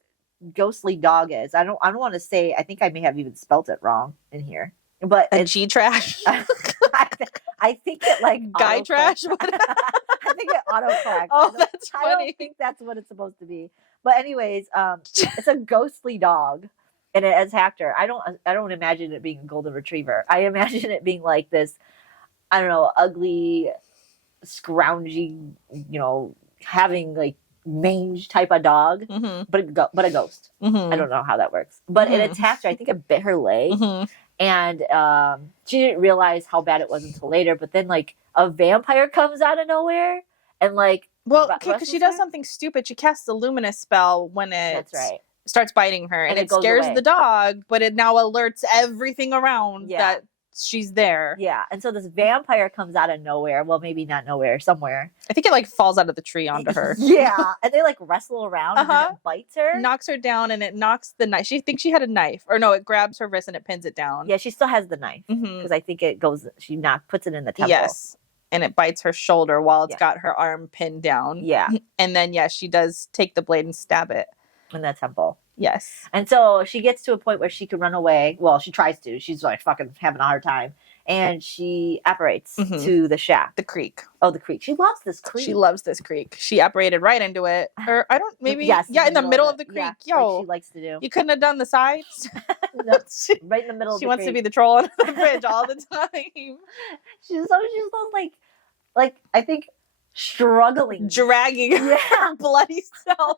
ghostly dog is. I don't want to say. I think I may have even spelt it wrong in here. But a G trash. I think it like guy trash. I think it autocorrects. Oh, that's funny. I don't think that's what it's supposed to be. But anyways, it's a ghostly dog, and it attacked her. I don't imagine it being a golden retriever. I imagine it being like this. I don't know, ugly, scroungy, having like mange type of dog, but a ghost. I don't know how that works, but it attacked her. I think it bit her leg, and she didn't realize how bad it was until later. But then like a vampire comes out of nowhere and like, because she does something stupid. She casts a luminous spell when it starts biting her, and it scares the dog, but it now alerts everything around that she's there. Yeah. And so this vampire comes out of nowhere. Well, maybe not nowhere, somewhere. I think it like falls out of the tree onto her. Yeah. And they like wrestle around and then it bites her. Knocks her down, and it knocks the knife. She thinks she had a knife. Or no, it grabs her wrist and it pins it down. Yeah, she still has the knife. Because I think it goes, puts it in the temple. Yes. And it bites her shoulder while it's got her arm pinned down. Yeah. And then, she does take the blade and stab it. In the temple. Yes. And so she gets to a point where she can run away. Well, she tries to. She's like fucking having a hard time. And she apparates to the shack. The creek. Oh, the creek. She loves this creek. She loves this creek. She apparated right into it. Or I don't, maybe. Yes, in the middle of the creek. Yeah, like she likes to do. You couldn't have done the sides? No, right in the middle of the creek. She wants to be the troll on the bridge all the time. She's so like, I think, struggling. Dragging her bloody self.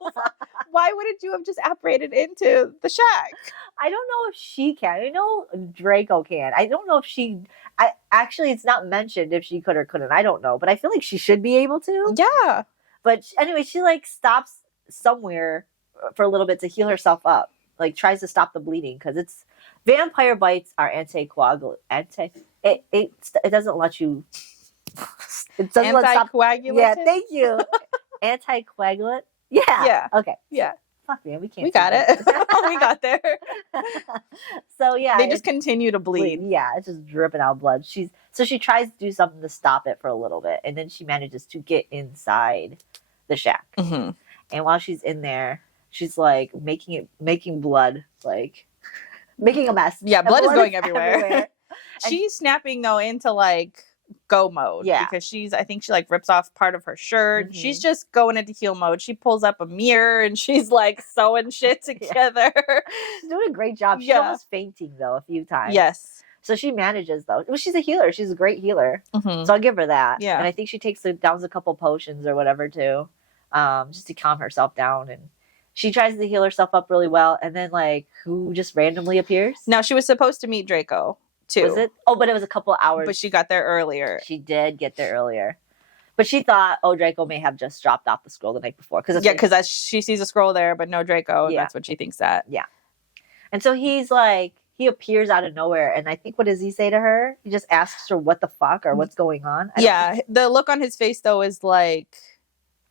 Why wouldn't you have just apparated into the shack? I don't know if she can. I know Draco can. I don't know if she... Actually, it's not mentioned if she could or couldn't. I don't know. But I feel like she should be able to. Yeah. But anyway, she like stops somewhere for a little bit to heal herself up. Like tries to stop the bleeding because it's... Vampire bites are anticoagulant. It doesn't let you... It doesn't let stop... Anticoagulant? Yeah, thank you. Anticoagulant? Yeah. Yeah. Okay. Yeah. Fuck, man, we can't. We got it. We got there. So yeah, they just continue to bleed. Yeah, it's just dripping out blood. She tries to do something to stop it for a little bit, and then she manages to get inside the shack. Mm-hmm. And while she's in there, she's like making blood, like making a mess. Yeah, blood is going everywhere. She's snapping though into like go mode. Yeah. Because I think she like rips off part of her shirt. Mm-hmm. She's just going into heal mode. She pulls up a mirror and she's like sewing shit together. She's doing a great job. She's almost fainting though a few times. Yes. So she manages though. Well, she's a healer. She's a great healer. Mm-hmm. So I'll give her that. Yeah. And I think she downs a couple potions or whatever too. Just to calm herself down. And she tries to heal herself up really well. And then like who just randomly appears? Now she was supposed to meet Draco. Too. Was it? Oh, but it was a couple hours. But she got there earlier. She did get there earlier. But she thought, Draco may have just dropped off the scroll the night before. Because she sees a scroll there, but no Draco. And that's what she thinks that. Yeah. And so he's like, he appears out of nowhere. And I think, what does he say to her? He just asks her what the fuck or what's going on. The look on his face, though, is like,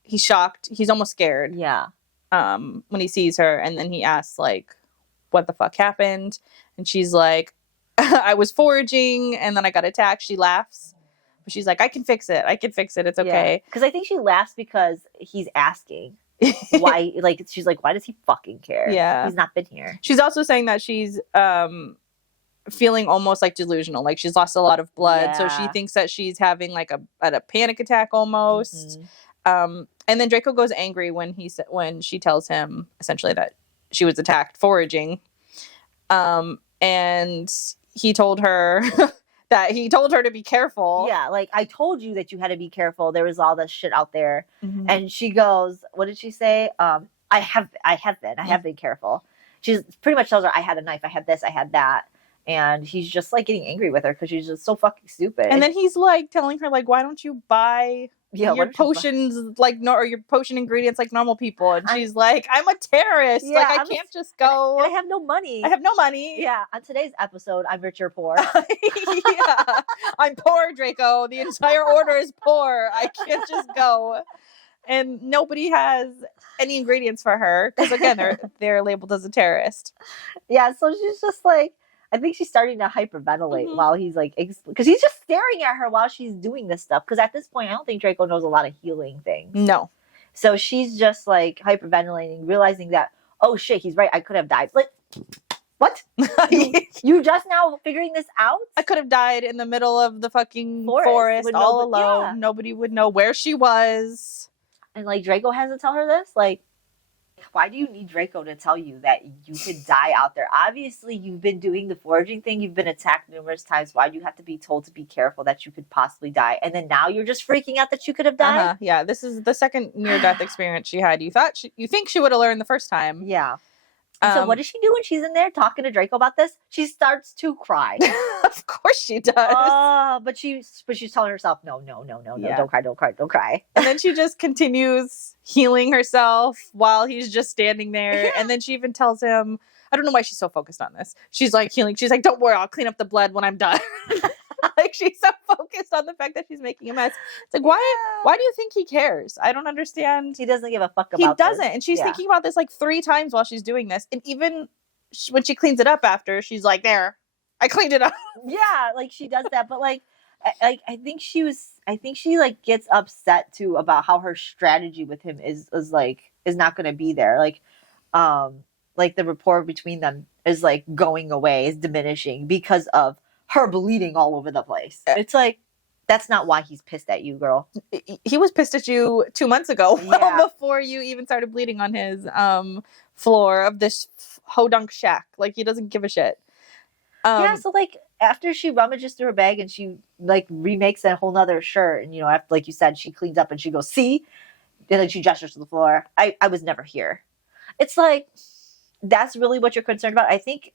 he's shocked. He's almost scared. Yeah. When he sees her. And then he asks, like, what the fuck happened? And she's like, I was foraging and then I got attacked. She laughs. But she's like, I can fix it. It's okay. Because I think she laughs because he's asking why. Like, she's like, why does he fucking care? Yeah. He's not been here. She's also saying that she's feeling almost like delusional. Like she's lost a lot of blood. So she thinks that she's having like a panic attack almost. Mm-hmm. And then Draco goes angry when she tells him essentially that she was attacked foraging. And he told her to be careful. Yeah, like I told you that you had to be careful. There was all this shit out there. Mm-hmm. And she goes, what did she say? I have been careful. She's pretty much tells her, I had a knife, I had this, I had that. And he's just like getting angry with her because she's just so fucking stupid. And then he's like telling her like, why don't you buy your potions or your potion ingredients like normal people? And she's like, I'm a terrorist. Yeah, like I can't just go. And I have no money. Yeah. On today's episode, I'm rich or poor. Yeah. I'm poor, Draco. The entire order is poor. I can't just go. And nobody has any ingredients for her because again, they're labeled as a terrorist. Yeah. So she's just like, I think she's starting to hyperventilate while he's like, because he's just staring at her while she's doing this stuff. Because at this point, I don't think Draco knows a lot of healing things. No. So she's just like hyperventilating, realizing that, oh shit, he's right. I could have died. Like, what? you just now figuring this out? I could have died in the middle of the fucking forest all alone. Yeah. Nobody would know where she was. And like Draco has to tell her this? Like, why do you need Draco to tell you that you could die out there? Obviously, you've been doing the foraging thing. You've been attacked numerous times. Why do you have to be told to be careful that you could possibly die? And then now you're just freaking out that you could have died? Uh-huh. Yeah, this is the second near-death experience she had. You think she would have learned the first time. Yeah. So what does she do when she's in there talking to Draco about this? She starts to cry. Of course she does. But she's telling herself, no, yeah. Don't cry. And then she just continues healing herself while he's just standing there. Yeah. And then she even tells him, I don't know why she's so focused on this. She's like healing. She's like, don't worry, I'll clean up the blood when I'm done. Like she's so focused on the fact that she's making a mess. It's like, why do you think he cares? I don't understand. He doesn't give a fuck about He doesn't. This. And she's thinking about this like 3 times while she's doing this. And even when she cleans it up after, she's like, there, I cleaned it up. Yeah, like she does that. But like, I think she like gets upset too about how her strategy with him is not going to be there. Like, like the rapport between them is like going away, is diminishing because of her bleeding all over the place. It's like, that's not why he's pissed at you, girl. He was pissed at you 2 months ago, well before you even started bleeding on his floor of this hodunk shack. Like, he doesn't give a shit. Yeah, so like after she rummages through her bag and she like remakes a whole nother shirt, and after, like you said, she cleans up and she goes, see, and then she gestures to the floor. I was never here. It's like, that's really what you're concerned about. I think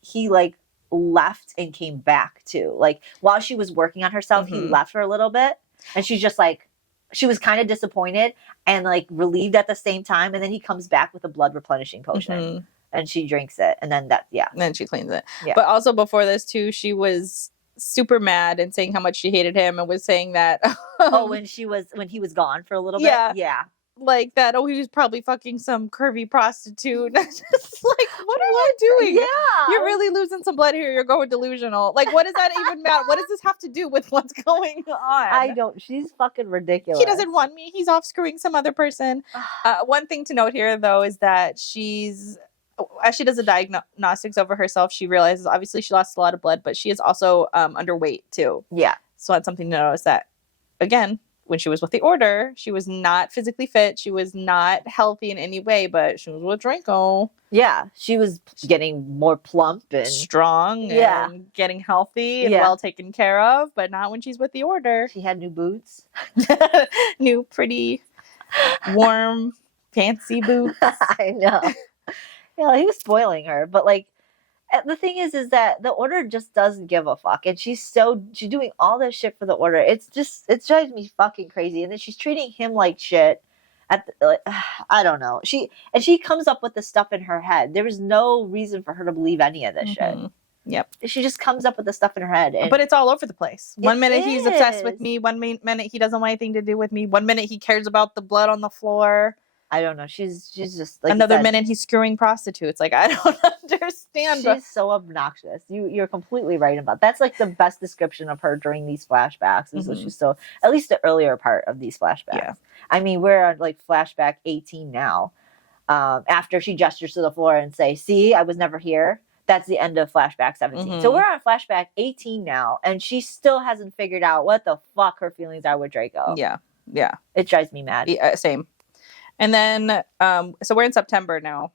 he like left and came back too. Like, while she was working on herself, he left for a little bit, and she's just like, she was kind of disappointed and like relieved at the same time, and then he comes back with a blood replenishing potion. And she drinks it, and then and then she cleans it. Yeah. But also before this too, she was super mad and saying how much she hated him, and was saying that when he was gone for a little bit. Yeah. Like that. Oh, he was probably fucking some curvy prostitute. Just like, what are you doing? Yeah, you're really losing some blood here. You're going delusional. Like, what does that even matter? What does this have to do with what's going on? I don't. She's fucking ridiculous. He doesn't want me. He's off screwing some other person. One thing to note here, though, is that as she does the diagnostics over herself, she realizes obviously she lost a lot of blood, but she is also underweight too. Yeah. So that's something to notice, that again, when she was with the Order, she was not physically fit. She was not healthy in any way, but she was with Draco. Yeah. She was getting more plump and strong and getting healthy and well taken care of, but not when she's with the Order. She had new boots. New, pretty, warm, fancy boots. I know. Yeah, he was spoiling her, but like, the thing is that the Order just doesn't give a fuck, and she's doing all this shit for the Order. It drives me fucking crazy, and then she's treating him like shit. I don't know. She comes up with the stuff in her head. There was no reason for her to believe any of this shit. Yep. She just comes up with the stuff in her head, but it's all over the place. One minute he's obsessed with me. One minute he doesn't want anything to do with me. One minute he cares about the blood on the floor. I don't know. She's just like, another minute he's screwing prostitutes. Like, I don't understand. She's so obnoxious. You're completely right about that. That's like the best description of her during these flashbacks. Is she's so, at least the earlier part of these flashbacks. Yeah. I mean, we're on like flashback 18 now. After she gestures to the floor and say, "See, I was never here." That's the end of flashback 17. So we're on flashback 18 now, and she still hasn't figured out what the fuck her feelings are with Draco. Yeah. It drives me mad. Yeah, same. And then, so we're in September now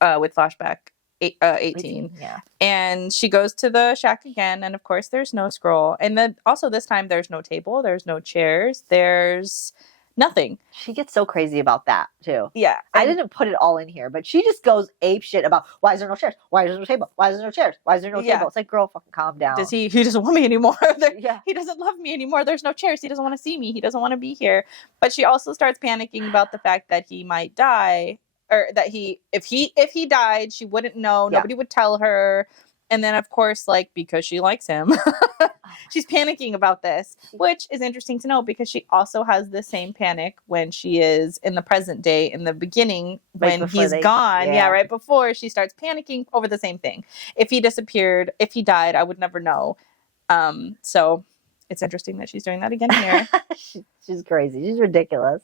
with flashback 18. Yeah. And she goes to the shack again, and of course there's no scroll. And then also this time there's no table, there's no chairs, there's nothing. She gets so crazy about that too. Yeah. I didn't put it all in here, but she just goes ape shit about, why is there no chairs? Why is there no table? Why is there no chairs? Why is there no table? It's like, girl, fucking calm down. He doesn't want me anymore. He doesn't love me anymore. There's no chairs. He doesn't want to see me. He doesn't want to be here. But she also starts panicking about the fact that he might die, or that if he died, she wouldn't know. Nobody would tell her. And then, of course, like, because she likes him, she's panicking about this, which is interesting to know, because she also has the same panic when she is in the present day, in the beginning, when he's gone. Yeah, right before, she starts panicking over the same thing. If he disappeared, if he died, I would never know. So it's interesting that she's doing that again here. She's crazy. She's ridiculous.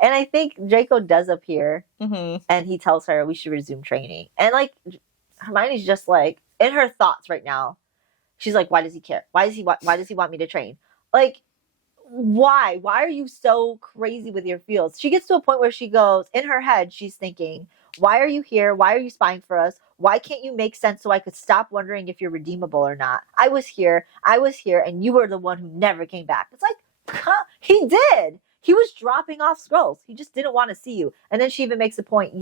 And I think Draco does appear, and he tells her we should resume training. And like, Hermione's just like, in her thoughts right now, she's like, why does he care? Why does he want me to train? Like, why are you so crazy with your feels? She gets to a point where she goes, in her head, she's thinking, why are you here? Why are you spying for us? Why can't you make sense so I could stop wondering if you're redeemable or not? I was here, and you were the one who never came back. It's like, he did. He was dropping off scrolls. He just didn't want to see you. And then she even makes a point,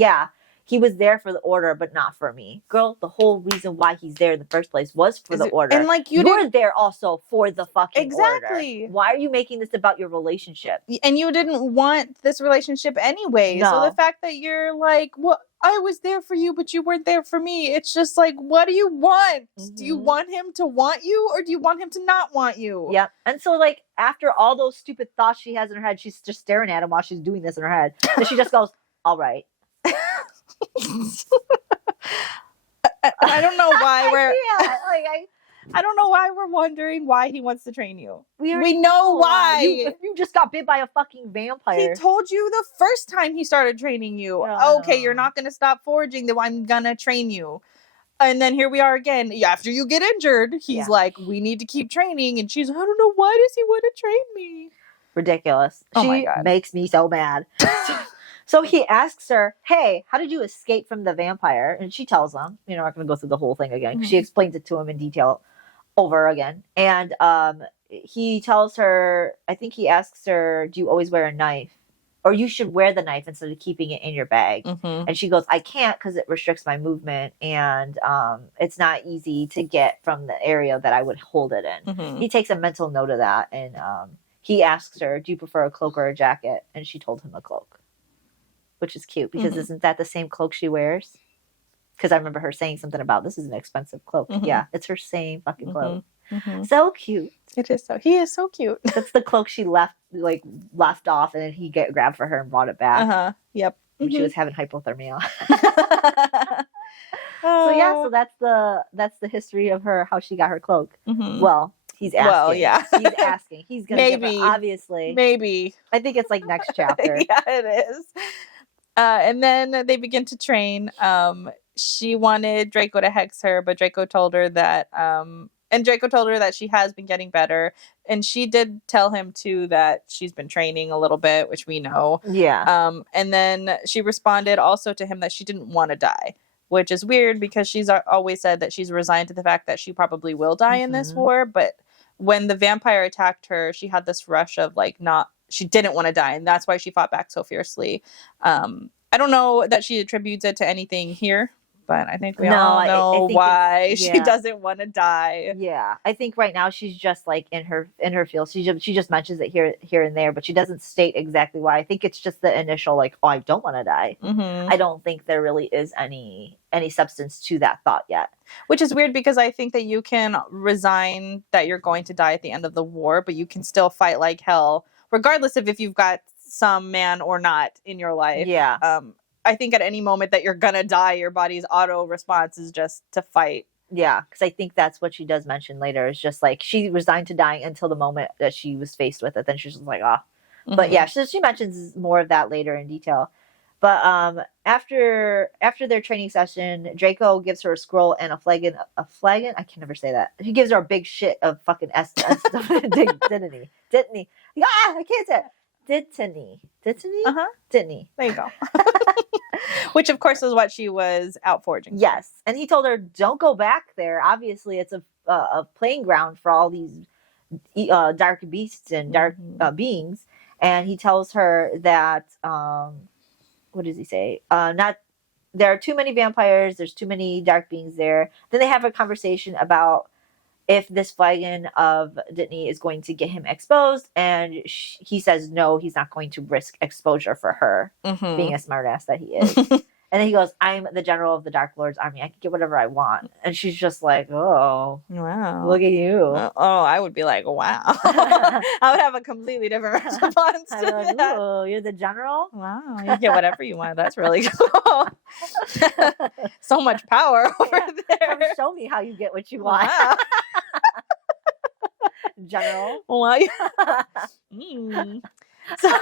he was there for the Order, but not for me. Girl, the whole reason why he's there in the first place was for the Order. And like, you're there also for the fucking Order. Why are you making this about your relationship? And you didn't want this relationship anyway. No. So the fact that you're like, well, I was there for you, but you weren't there for me. It's just like, what do you want? Do you want him to want you, or do you want him to not want you? Yeah. And so like, after all those stupid thoughts she has in her head, she's just staring at him while she's doing this in her head. And she just goes, all right. I don't know why we're I don't know why we're wondering why he wants to train you. We We know why. You just got bit by a fucking vampire. He told you the first time he started training you. Yeah, Okay, you're not going to stop foraging, then I'm going to train you. And then here we are again. After you get injured, he's like, we need to keep training. And she's, I don't know, why does he want to train me? Ridiculous. Oh my She God. makes me so mad. So he asks her, hey, how did you escape from the vampire? And she tells him, we're not going to go through the whole thing again. Mhm. She explains it to him in detail over again. And he tells her, I think he asks her, do you always wear a knife? Or you should wear the knife instead of keeping it in your bag. Mhm. And she goes, I can't because it restricts my movement. And it's not easy to get from the area that I would hold it in. Mhm. He takes a mental note of that. And he asks her, do you prefer a cloak or a jacket? And she told him a cloak. Which is cute because isn't that the same cloak she wears? Because I remember her saying something about this is an expensive cloak. Mhm. Yeah, it's her same fucking cloak. Mhm. So cute. It is so. He is so cute. That's the cloak she left off, and then he grabbed for her and brought it back. Yep. When she was having hypothermia. Oh. So yeah, so that's the history of her, how she got her cloak. Mhm. Well, he's asking. Well, yeah. He's asking. He's gonna give Maybe. her, obviously. Maybe. I think it's like next chapter. Yeah, it is. And then they begin to train. She wanted Draco to hex her, but Draco told her that she has been getting better. And she did tell him too that she's been training a little bit, which we know. Yeah. And then she responded also to him that she didn't want to die, which is weird because she's always said that she's resigned to the fact that she probably will die in this war. But when the vampire attacked her, she had this rush of she didn't want to die, and that's why she fought back so fiercely. I don't know that she attributes it to anything here, but I think we all know why she doesn't want to die. Yeah, I think right now she's just like in her field. She just mentions it here and there, but she doesn't state exactly why. I think it's just the initial like, oh, I don't want to die. Mm-hmm. I don't think there really is any substance to that thought yet. Which is weird because I think that you can resign that you're going to die at the end of the war, but you can still fight like hell, regardless of if you've got some man or not in your life. Yeah. I think at any moment that you're gonna die, your body's auto response is just to fight. Yeah, because I think that's what she does mention later. Is just like she resigned to dying until the moment that she was faced with it. Then she's just like, ah. Oh. Mm-hmm. But yeah, she mentions more of that later in detail. But after their training session, Draco gives her a scroll and a flagon. A flagon? I can never say that. He gives her a big shit of fucking Dittany. Ah, I can't say it. Dittany. Uh-huh. Dittany. There you go. Which, of course, is what she was out foraging. Yes. And he told her, don't go back there. Obviously, it's a playing ground for all these dark beasts and dark beings. And he tells her that, what does he say? There are too many vampires. There's too many dark beings there. Then they have a conversation about if this flagon of Dittany is going to get him exposed, and he says no, he's not going to risk exposure for her, being a smartass that he is. And then he goes, I'm the general of the Dark Lord's army. I can get whatever I want. And she's just like, oh, wow, look at you. I would be like, wow. I would have a completely different response to like, that. Oh, you're the general? Wow, you get whatever you want. That's really cool. So much power over there. Come show me how you get what you want. Wow. General. Well, So,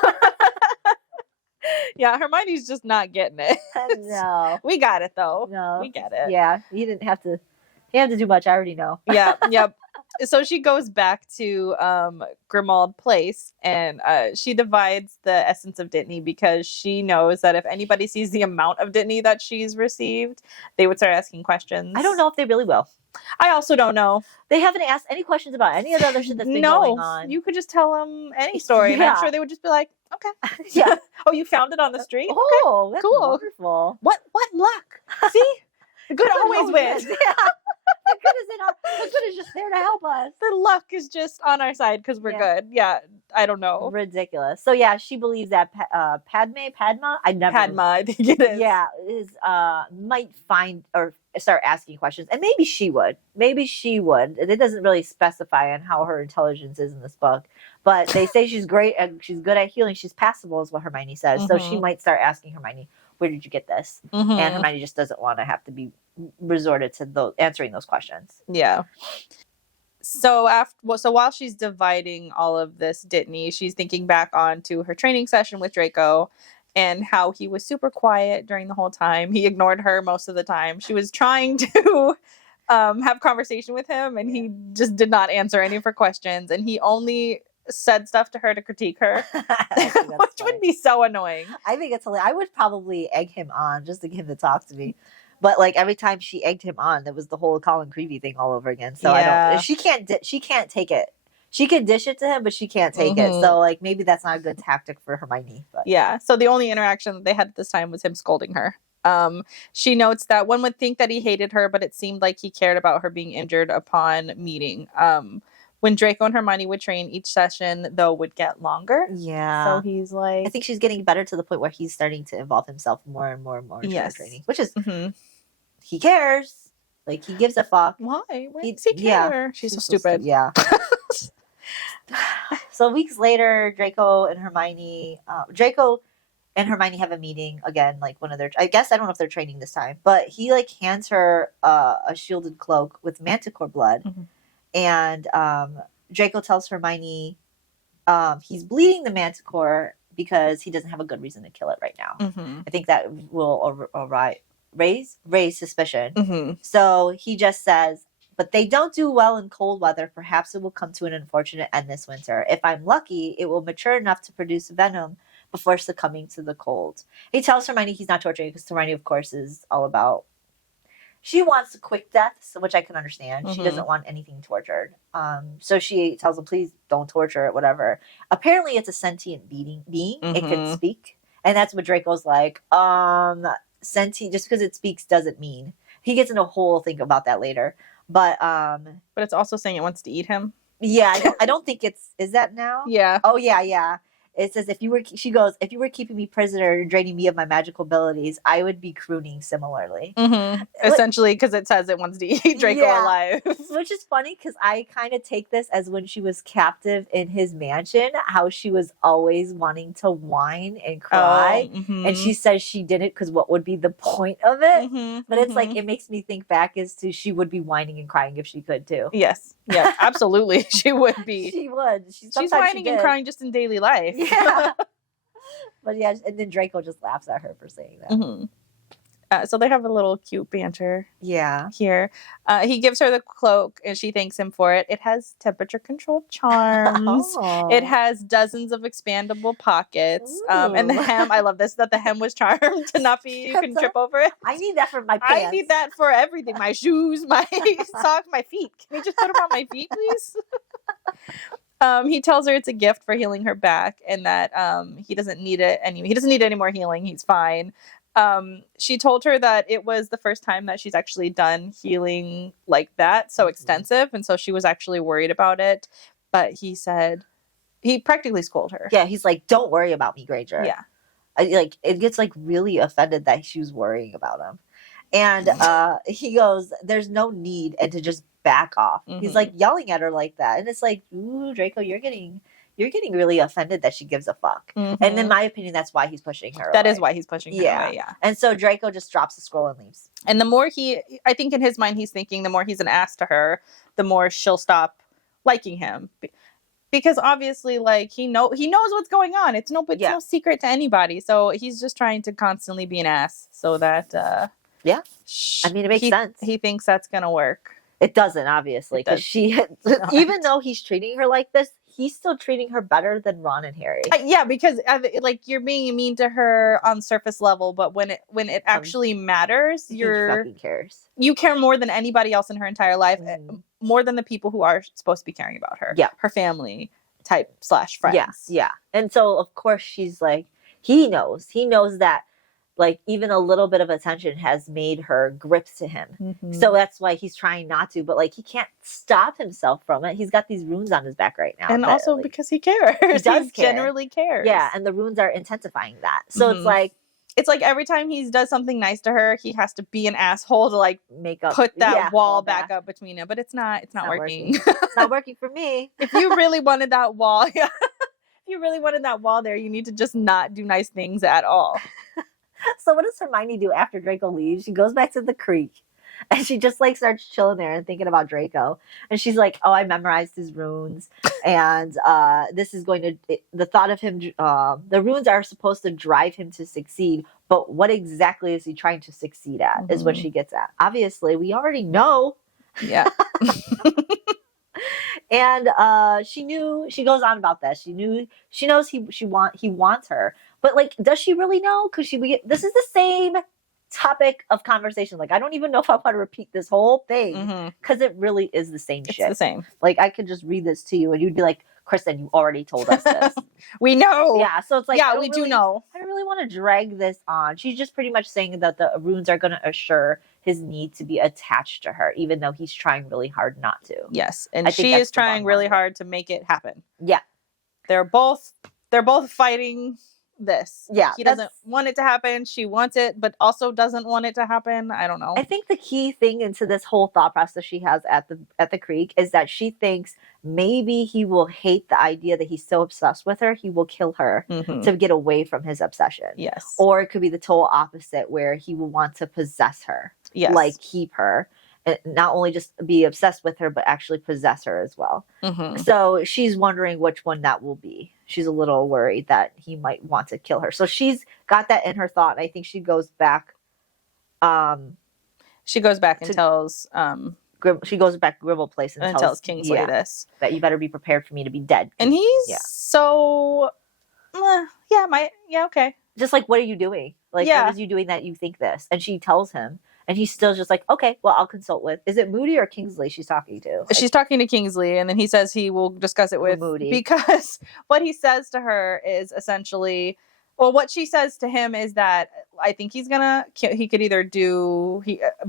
yeah, Hermione's just not getting it. No. We got it, though. No. We get it. Yeah, you didn't have to do much. I already know. Yeah, yep. So she goes back to Grimmauld Place, and she divides the essence of Dittany because she knows that if anybody sees the amount of Dittany that she's received, they would start asking questions. I don't know if they really will. I also don't know. They haven't asked any questions about any of the other shit that's been going on. No, you could just tell them any story, and I'm sure they would just be like, okay. Yeah. Oh, you found it on the street? Oh, okay. That's cool. Wonderful. What luck. See? The good always wins. Yeah. The good is just there to help us. The luck is just on our side because we're good. Yeah, I don't know. Ridiculous. So yeah, she believes that Padma, I think it is. Yeah, might find or start asking questions, and maybe she would. It doesn't really specify on how her intelligence is in this book, but they say she's great and she's good at healing. She's passable, is what Hermione says. So she might start asking Hermione, "Where did you get this?" And Hermione just doesn't want to have to be resorted to answering those questions. Yeah. So while she's dividing all of this Dittany, she's thinking back on to her training session with Draco and how he was super quiet during the whole time. He ignored her most of the time. She was trying to have conversation with him, and he just did not answer any of her questions, and he only said stuff to her to critique her, which would be so annoying. I think it's hilarious. I would probably egg him on just to get him to talk to me. But like every time she egged him on, there was the whole Colin Creevy thing all over again. So I don't. She can't take it. She can dish it to him, but she can't take it. So like maybe that's not a good tactic for Hermione. But yeah. So the only interaction that they had at this time was him scolding her. She notes that one would think that he hated her, but it seemed like he cared about her being injured upon meeting. When Draco and Hermione would train, each session though would get longer. Yeah. So he's like, I think she's getting better to the point where he's starting to involve himself more and more and more into her training, which is he cares. Like he gives a fuck. Why does he care? Yeah, she's so stupid. Yeah. So weeks later, Draco and Hermione have a meeting again, like one of their, I guess, I don't know if they're training this time, but he like hands her a shielded cloak with manticore blood. And Draco tells Hermione he's bleeding the manticore because he doesn't have a good reason to kill it right now. I think that will raise suspicion. So he just says, but they don't do well in cold weather. Perhaps it will come to an unfortunate end this winter. If I'm lucky, it will mature enough to produce venom before succumbing to the cold. He tells Hermione he's not torturing because Hermione, of course, is all about... She wants a quick death, which I can understand. She doesn't want anything tortured. So she tells him, please don't torture it, whatever. Apparently, it's a sentient being. It can speak. And that's what Draco's like, sentient, just because it speaks doesn't mean. He gets into a whole thing about that later. But it's also saying it wants to eat him. Yeah, I don't think is that now? Yeah. Oh, yeah. It says, if you were keeping me prisoner and draining me of my magical abilities, I would be crooning similarly. Essentially, because it says it wants to eat Draco alive. Which is funny, because I kind of take this as when she was captive in his mansion, how she was always wanting to whine and cry. And she says she did it because what would be the point of it? But it's like, it makes me think back as to she would be whining and crying if she could too. Yes, absolutely. She would be. She would. She's whining and crying just in daily life. Yeah. But yeah, and then Draco just laughs at her for saying that. So they have a little cute banter. Yeah. Here, he gives her the cloak, and she thanks him for it. It has temperature-controlled charms. It has dozens of expandable pockets. And the hem, I love this, that the hem was charmed to not be, you can trip over it. I need that for my pants. I need that for everything. My shoes, my socks, my feet. Can we just put them on my feet, please? He tells her it's a gift for healing her back, and that he doesn't need it he doesn't need any more healing. He's fine. She told her that it was the first time that she's actually done healing like that, so extensive, and so she was actually worried about it. But he said he practically scolded her. Yeah, he's like, "Don't worry about me, Granger." Yeah, it gets like really offended that she was worrying about him, and he goes, "There's no need," and to just back off. He's like yelling at her like that, and it's like, ooh, Draco, you're getting really offended that she gives a fuck. And in my opinion, that's why he's pushing her That away. is why he's pushing her away, yeah. And so Draco just drops the scroll and leaves. And the more I think in his mind, he's thinking the more he's an ass to her, the more she'll stop liking him. Because obviously, like, he knows what's going on. It's no secret to anybody. So he's just trying to constantly be an ass so that... I mean, it makes sense. He thinks that's going to work. It doesn't, obviously, because even though he's treating her like this, he's still treating her better than Ron and Harry. Because like you're being mean to her on surface level, but when it actually matters, he fucking cares. You care more than anybody else in her entire life, more than the people who are supposed to be caring about her. Yeah, her family type / friends. Yeah. And so of course she's like, he knows that. Like, even a little bit of attention has made her grip to him. So that's why he's trying not to. But, like, he can't stop himself from it. He's got these runes on his back right now. And also like, because he cares. He generally cares. Yeah, and the runes are intensifying that. So it's like every time he does something nice to her, he has to be an asshole to, like, put that wall back up between them. But it's not working. It's not working for me. If you really wanted that wall, there, you need to just not do nice things at all. So what does Hermione do after Draco leaves? She goes back to the creek, And she just like starts chilling there and thinking about Draco. And she's like, oh, I memorized his runes. And this is going to, the thought of him, the runes are supposed to drive him to succeed. But what exactly is he trying to succeed at is what she gets at. Obviously, we already know. Yeah. And she goes on about that. She knows he wants her. But like, does she really know? Because this is the same topic of conversation. Like, I don't even know if I want to repeat this whole thing because it really is the same shit. It's the same. Like, I could just read this to you and you'd be like, Kristen, you already told us this. We know. Yeah, so it's like, yeah, we do know. I don't really want to drag this on. She's just pretty much saying that the runes are going to assure his need to be attached to her, even though he's trying really hard not to. Yes, and she is trying really hard to make it happen. Yeah, they're both fighting this. Yeah, he doesn't want it to happen. She wants it, but also doesn't want it to happen. I don't know. I think the key thing into this whole thought process she has at the creek is that she thinks maybe he will hate the idea that he's so obsessed with her, he will kill her to get away from his obsession. Yes. Or it could be the total opposite, where he will want to possess her. Yes. Like, keep her. And not only just be obsessed with her, but actually possess her as well. So she's wondering which one that will be. She's a little worried that he might want to kill her. So she's got that in her thought. And I think she goes back. She goes back and tells. She goes back to Gribble Place and tells Kingsley this. That you better be prepared for me to be dead. And he's so. Okay. Just like, what are you doing? Like, what is you doing that you think this? And she tells him. And he's still just like, okay, well, I'll consult with. Is it Moody or Kingsley she's talking to? She's talking to Kingsley, and then he says he will discuss it with Moody. Because what he says to her is essentially, well, what she says to him is that I think he could either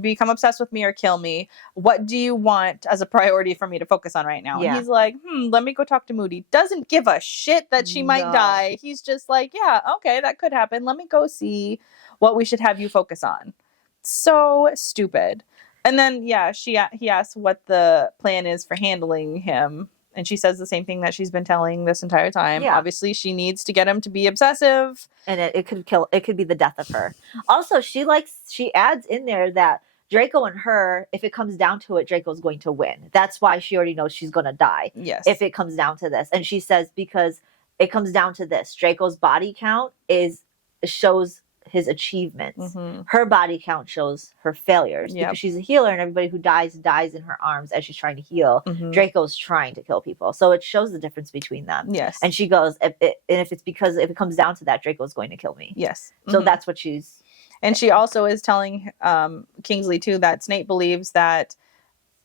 become obsessed with me or kill me. What do you want as a priority for me to focus on right now? Yeah. And he's like, let me go talk to Moody. Doesn't give a shit that she might die. He's just like, yeah, okay, that could happen. Let me go see what we should have you focus on. So stupid. And then he asks what the plan is for handling him, and she says the same thing that she's been telling this entire time. Obviously she needs to get him to be obsessive, and it could be the death of her. Also, she adds in there that Draco and her, if it comes down to it, Draco's going to win. That's why she already knows she's going to die. Yes. If it comes down to this. And she says, because it comes down to this, Draco's body count shows his achievements. Her body count shows her failures, because she's a healer, and everybody who dies in her arms as she's trying to heal. Draco's trying to kill people, so it shows the difference between them. Yes. And she goes, if it comes down to that, Draco's going to kill me. Yes. So that's what she's. And she also is telling Kingsley too that Snape believes that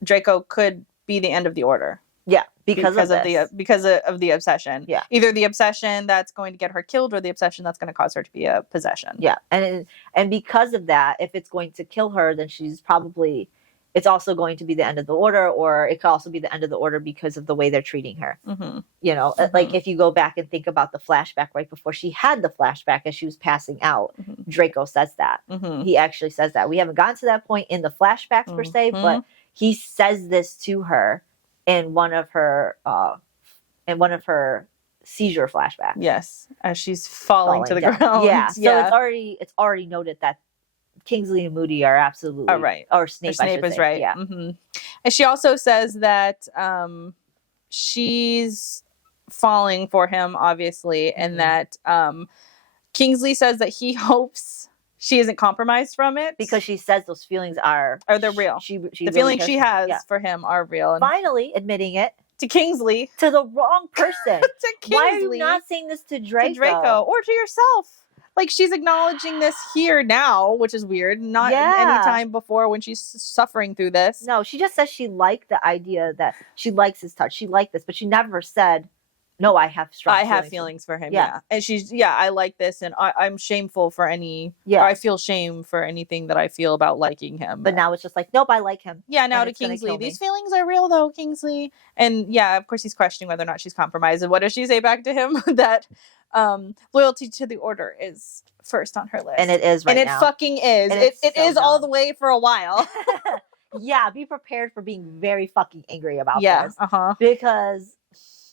Draco could be the end of the order. Yeah, because of the obsession. Yeah, either the obsession that's going to get her killed, or the obsession that's going to cause her to be a possession. Yeah, and because of that, if it's going to kill her, then it's also going to be the end of the order, or it could also be the end of the order because of the way they're treating her. You know, like if you go back and think about the flashback right before she had the flashback as she was passing out, Draco says that. He actually says that. We haven't gotten to that point in the flashbacks per se, but he says this to her in one of her seizure flashbacks. Yes, as she's falling to the ground. Yeah, so it's already noted that Kingsley and Moody are absolutely right, or Snape is right. Yeah, and she also says that she's falling for him, obviously, and that Kingsley says that he hopes she isn't compromised from it, because she says those feelings are they're real. The really feelings she has for him are real. And finally admitting it to Kingsley, to the wrong person. To Kingsley. Why are you not saying this to Draco? Or to yourself? Like, she's acknowledging this here now, which is weird. Not any time before when she's suffering through this. No, she just says she liked the idea that she likes his touch. She liked this, but she never said, no, I have feelings for him. Yeah. And she's, I like this, and I'm shameful for I feel shame for anything that I feel about liking him. But now it's just like, nope, I like him. Yeah, now to Kingsley, these feelings are real though, Kingsley. And of course he's questioning whether or not she's compromised. And what does she say back to him? That loyalty to the order is first on her list. And it is right now. And it fucking is. It is all the way for a while. Yeah, be prepared for being very fucking angry about this. Because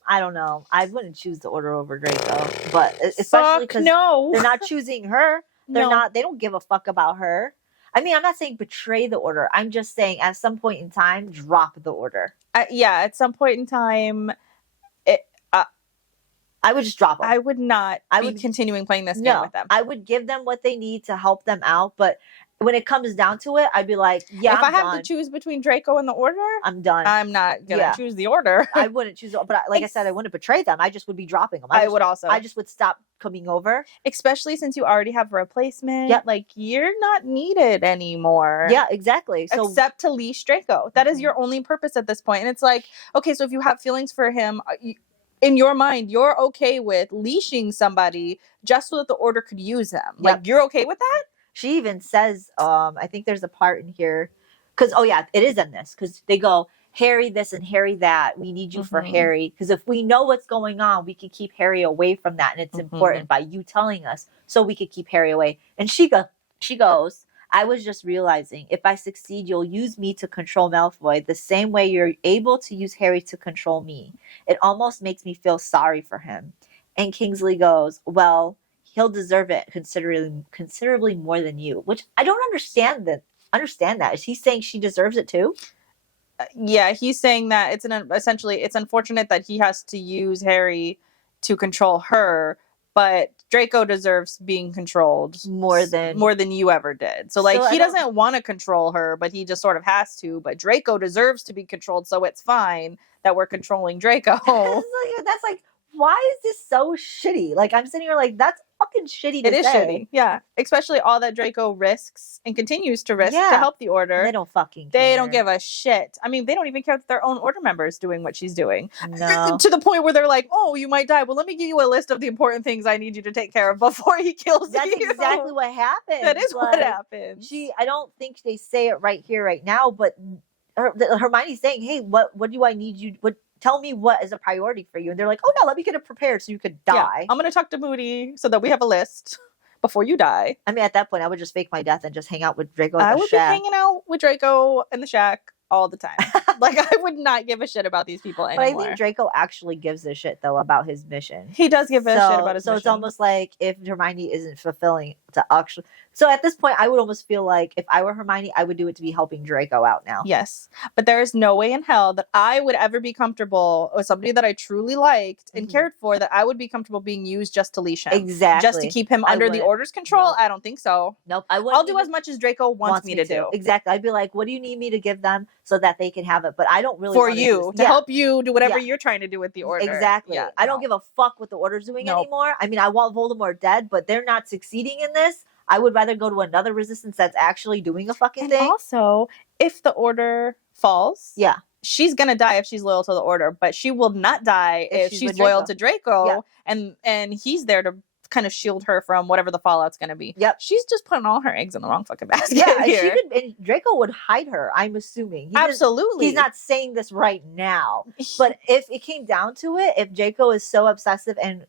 I don't know. I wouldn't choose the order over Draco, but especially because they're not choosing her. They don't give a fuck about her. I mean, I'm not saying betray the order. I'm just saying at some point in time, drop the order. Yeah, at some point in time, I would just drop them. I would not be continuing playing this game with them. I would give them what they need to help them out, but when it comes down to it, I'd be like, yeah, if I have to choose between Draco and the Order, I'm done. I'm not gonna choose the Order. I wouldn't choose, but like I said, I wouldn't betray them. I just would be dropping them. I just would stop coming over, especially since you already have a replacement. Yep. Like you're not needed anymore. Yeah, exactly. So, except to leash Draco. That is your only purpose at this point. And it's like, okay, so if you have feelings for him, in your mind, you're okay with leashing somebody just so that the Order could use them. Yep. Like you're okay with that? She even says, I think there's a part in here, because, oh yeah, it is in this, because they go, Harry this and Harry that. We need you for Harry. Because if we know what's going on, we can keep Harry away from that. And it's important by you telling us so we could keep Harry away. And she goes, I was just realizing if I succeed, you'll use me to control Malfoy the same way you're able to use Harry to control me. It almost makes me feel sorry for him. And Kingsley goes, well, he'll deserve it considerably more than you, which I don't understand that. Is he saying she deserves it too? Yeah, he's saying that essentially it's unfortunate that he has to use Harry to control her, but Draco deserves being controlled more than you ever did. So like he doesn't want to control her, but he just sort of has to. But Draco deserves to be controlled, so it's fine that we're controlling Draco. That's like, why is this so shitty? Like I'm sitting here like that's fucking shitty to say. It is shitty, yeah. Especially all that Draco risks and continues to risk to help the Order. And they don't fucking care. They don't give a shit. I mean, they don't even care that their own Order members doing what she's doing. No. To the point where they're like, oh, you might die. Well, let me give you a list of the important things I need you to take care of before he kills That's you. That's exactly what happens. That is what happens. I don't think they say it right here, right now, but Hermione's saying, hey, what do I need you, tell me what is a priority for you. And they're like, oh no, let me get it prepared so you could die. Yeah. I'm going to talk to Moody so that we have a list before you die. I mean, at that point, I would just fake my death and just hang out with Draco I at the shack. Be hanging out with Draco in the shack all the time. Like, I would not give a shit about these people anymore. But I think Draco actually gives a shit, though, about his mission. He does give a shit about his mission. So it's almost like if Hermione isn't fulfilling to actually... So at this point, I would almost feel like if I were Hermione, I would do it to be helping Draco out now. Yes. But there is no way in hell that I would ever be comfortable with somebody that I truly liked and cared for, that I would be comfortable being used just to leash him. Exactly. Just to keep him under the Order's control? Nope. I don't think so. Nope. I'll do as much as Draco wants me to do. Exactly. I'd be like, what do you need me to give them so that they can have it? But I don't really for you to help you do whatever you're trying to do with the Order. Exactly. Yeah, I don't give a fuck what the Order's doing anymore. I mean, I want Voldemort dead, but they're not succeeding in this. I would rather go to another resistance that's actually doing a fucking thing. Also, if the Order falls, she's gonna die if she's loyal to the Order, but she will not die if she's loyal to Draco, and he's there to kind of shield her from whatever the fallout's going to be. Yep. She's just putting all her eggs in the wrong fucking basket. Yeah, here. And Draco would hide her, I'm assuming. Absolutely. He's not saying this right now. But if it came down to it, if Draco is so obsessive and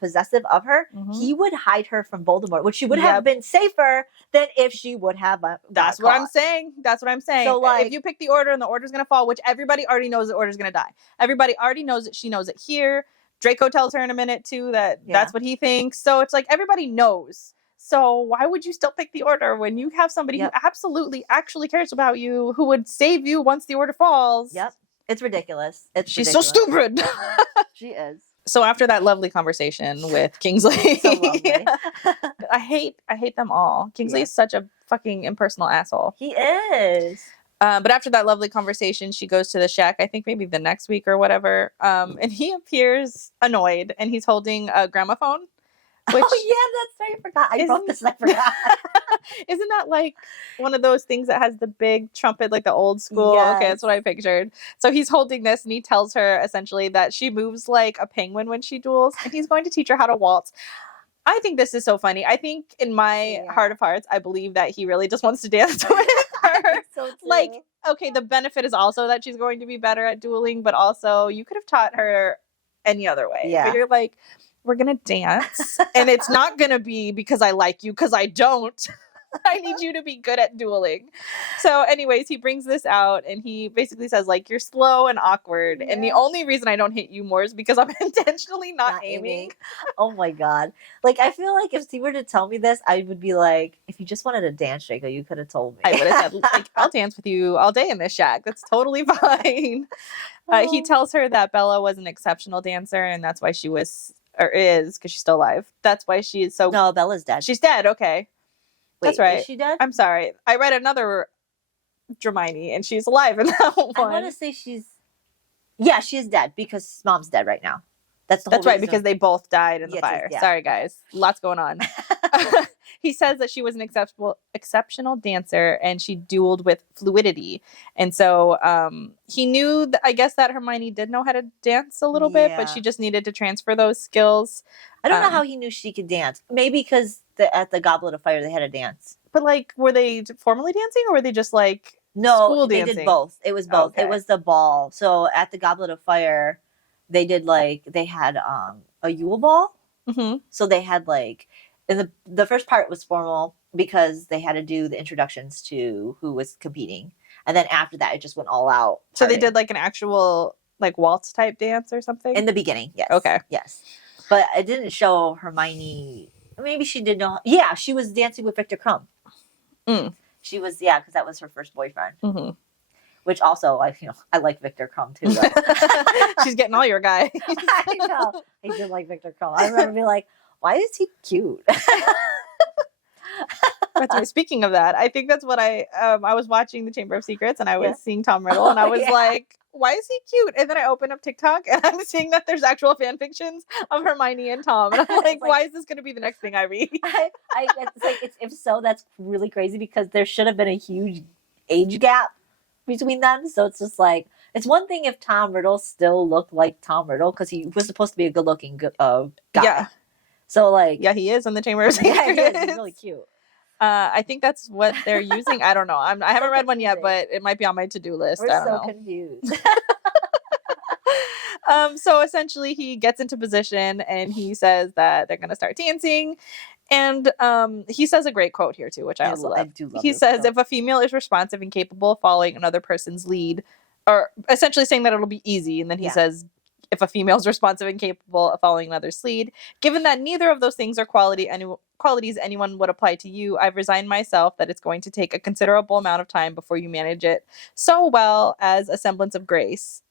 possessive of her, he would hide her from Voldemort, which she would have been safer than if she would have. That's what I'm saying. That's what I'm saying. So, like, if you pick the Order and the Order's going to fall, which everybody already knows the Order's going to die. Everybody already knows it. She knows it here. Draco tells her in a minute too that that's what he thinks. So it's like everybody knows. So why would you still pick the Order when you have somebody who absolutely actually cares about you, who would save you once the Order falls? Yep. It's ridiculous. She's so stupid. She is. So after that lovely conversation with Kingsley, so lovely. I hate them all. Kingsley is such a fucking impersonal asshole. He is. But after that lovely conversation, she goes to the shack, I think maybe the next week or whatever. And he appears annoyed, and he's holding a gramophone. Which, oh, yeah, that's right. I forgot. I wrote this and I forgot. Isn't that like one of those things that has the big trumpet, like the old school? Yes. Okay, that's what I pictured. So he's holding this, and he tells her essentially that she moves like a penguin when she duels, and he's going to teach her how to waltz. I think this is so funny. I think in my heart of hearts, I believe that he really just wants to dance with her. So like, okay, the benefit is also that she's going to be better at dueling, but also you could have taught her any other way. Yeah. But you're like, we're going to dance, and it's not going to be because I like you, because I don't. I need you to be good at dueling. So anyways, he brings this out and he basically says like, you're slow and awkward. And the only reason I don't hit you more is because I'm intentionally not aiming. Oh my God. Like, I feel like if he were to tell me this, I would be like, if you just wanted to dance, Draco, you could have told me. I would have said, like, I'll dance with you all day in this shack. That's totally fine. He tells her that Bella was an exceptional dancer and that's why she was, or is, because she's still alive. That's why she is so... No, Bella's dead. She's dead, okay. Wait, that's right. Is she dead? I'm sorry. I read another Hermione and she's alive in that one. I want to say she's... Yeah, she is dead because Mom's dead right now. That's the whole That's right, because they both died in the fire. Yeah. Sorry, guys. Lots going on. He says that she was an exceptional dancer and she dueled with fluidity. And so he knew, I guess, that Hermione did know how to dance a little bit, but she just needed to transfer those skills. I don't know how he knew she could dance. Maybe because at the Goblet of Fire, they had a dance. But, like, were they formally dancing or were they just, like, no, school dancing? They did both. It was both. Okay. It was the ball. So at the Goblet of Fire... they did like they had a Yule ball. Mm-hmm. So they had like in the first part was formal because they had to do the introductions to who was competing, and then after that it just went all out. So they did like an actual like waltz type dance or something in the beginning. Yes. Okay. Yes, but it didn't show Hermione. Maybe she did know. Yeah, she was dancing with Victor Crumb. She was because that was her first boyfriend. Mm-hmm. Which also, I like Victor Crumb too. She's getting all your guys. I know. I did like Victor Crumb. I remember being like, why is he cute? That's right. Speaking of that, I think that's what I was watching The Chamber of Secrets and I was seeing Tom Riddle and I was like, why is he cute? And then I open up TikTok and I'm seeing that there's actual fan fictions of Hermione and Tom. And I'm like, why is this going to be the next thing I read? It's like, if so, that's really crazy because there should have been a huge age gap between them. So it's just like, it's one thing if Tom Riddle still looked like Tom Riddle because he was supposed to be a good looking guy. Yeah. So like, yeah, he is in the Chamber of Secrets. Yeah, he is. He's really cute. I think that's what they're using. I don't know. I haven't read one yet, but it might be on my to-do list. We're I don't so know. Confused. So essentially he gets into position and he says that they're going to start dancing. And he says a great quote here too, which I also love. I do love he says, if a female is responsive and capable of following another person's lead, or essentially saying that it'll be easy. And then he says, if a female is responsive and capable of following another's lead, given that neither of those things are qualities anyone would apply to you, I've resigned myself that it's going to take a considerable amount of time before you manage it so well as a semblance of grace.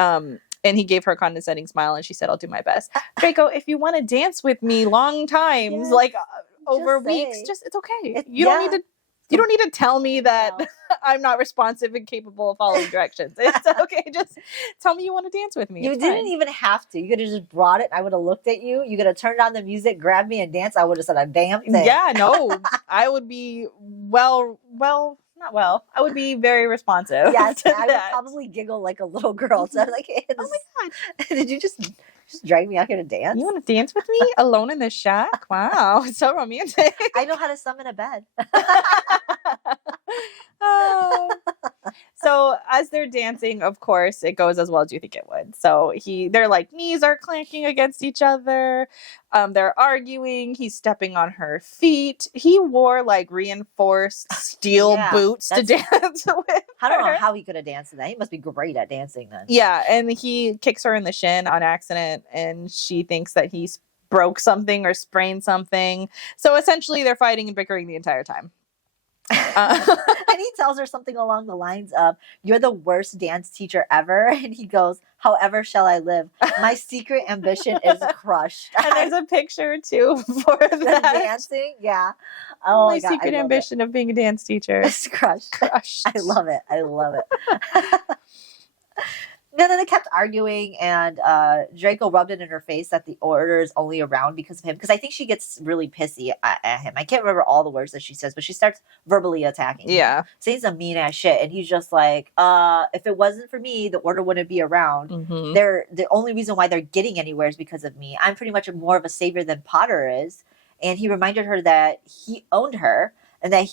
And he gave her a condescending smile and she said, I'll do my best. Draco, if you want to dance with me long times, like over weeks, it's okay. You don't need to tell me that I'm not responsive and capable of following directions. It's okay. Just tell me you want to dance with me. You didn't even have to. You could have just brought it. I would have looked at you. You could have turned on the music, grabbed me and danced. I would have said a damn thing. Yeah, no. I would be not well. I would be very responsive. Yes, I would probably giggle like a little girl. So I was like, hey, oh my God. Did you just drag me out here to dance? You want to dance with me alone in this shack? Wow, it's so romantic. I know how to summon a bed. So as they're dancing, of course, it goes as well as you think it would. So they're like knees are clanking against each other. They're arguing. He's stepping on her feet. He wore like reinforced steel boots to dance with. I don't know how he could have danced in that. He must be great at dancing then. Yeah, and he kicks her in the shin on accident, and she thinks that he broke something or sprained something. So essentially, they're fighting and bickering the entire time. And he tells her something along the lines of, you're the worst dance teacher ever. And he goes, however shall I live? My secret ambition is crushed. And there's a picture too for that. Dancing. Yeah. Oh my God, secret ambition of being a dance teacher is crushed. I love it. I love it. And then they kept arguing, and Draco rubbed it in her face that the order is only around because of him. Because I think she gets really pissy at him. I can't remember all the words that she says, but she starts verbally attacking him, saying some mean-ass shit. And he's just like, if it wasn't for me, the order wouldn't be around. Mm-hmm. The only reason why they're getting anywhere is because of me. I'm pretty much more of a savior than Potter is. And he reminded her that he owned her and that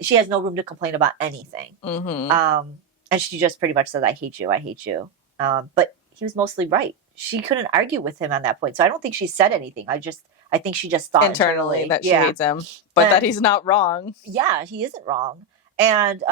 she has no room to complain about anything. Mm-hmm. And she just pretty much says, I hate you. I hate you. But he was mostly right. She couldn't argue with him on that point. So I don't think she said anything. I think she just thought internally that she yeah. hates him, but that he's not wrong. Yeah, he isn't wrong. And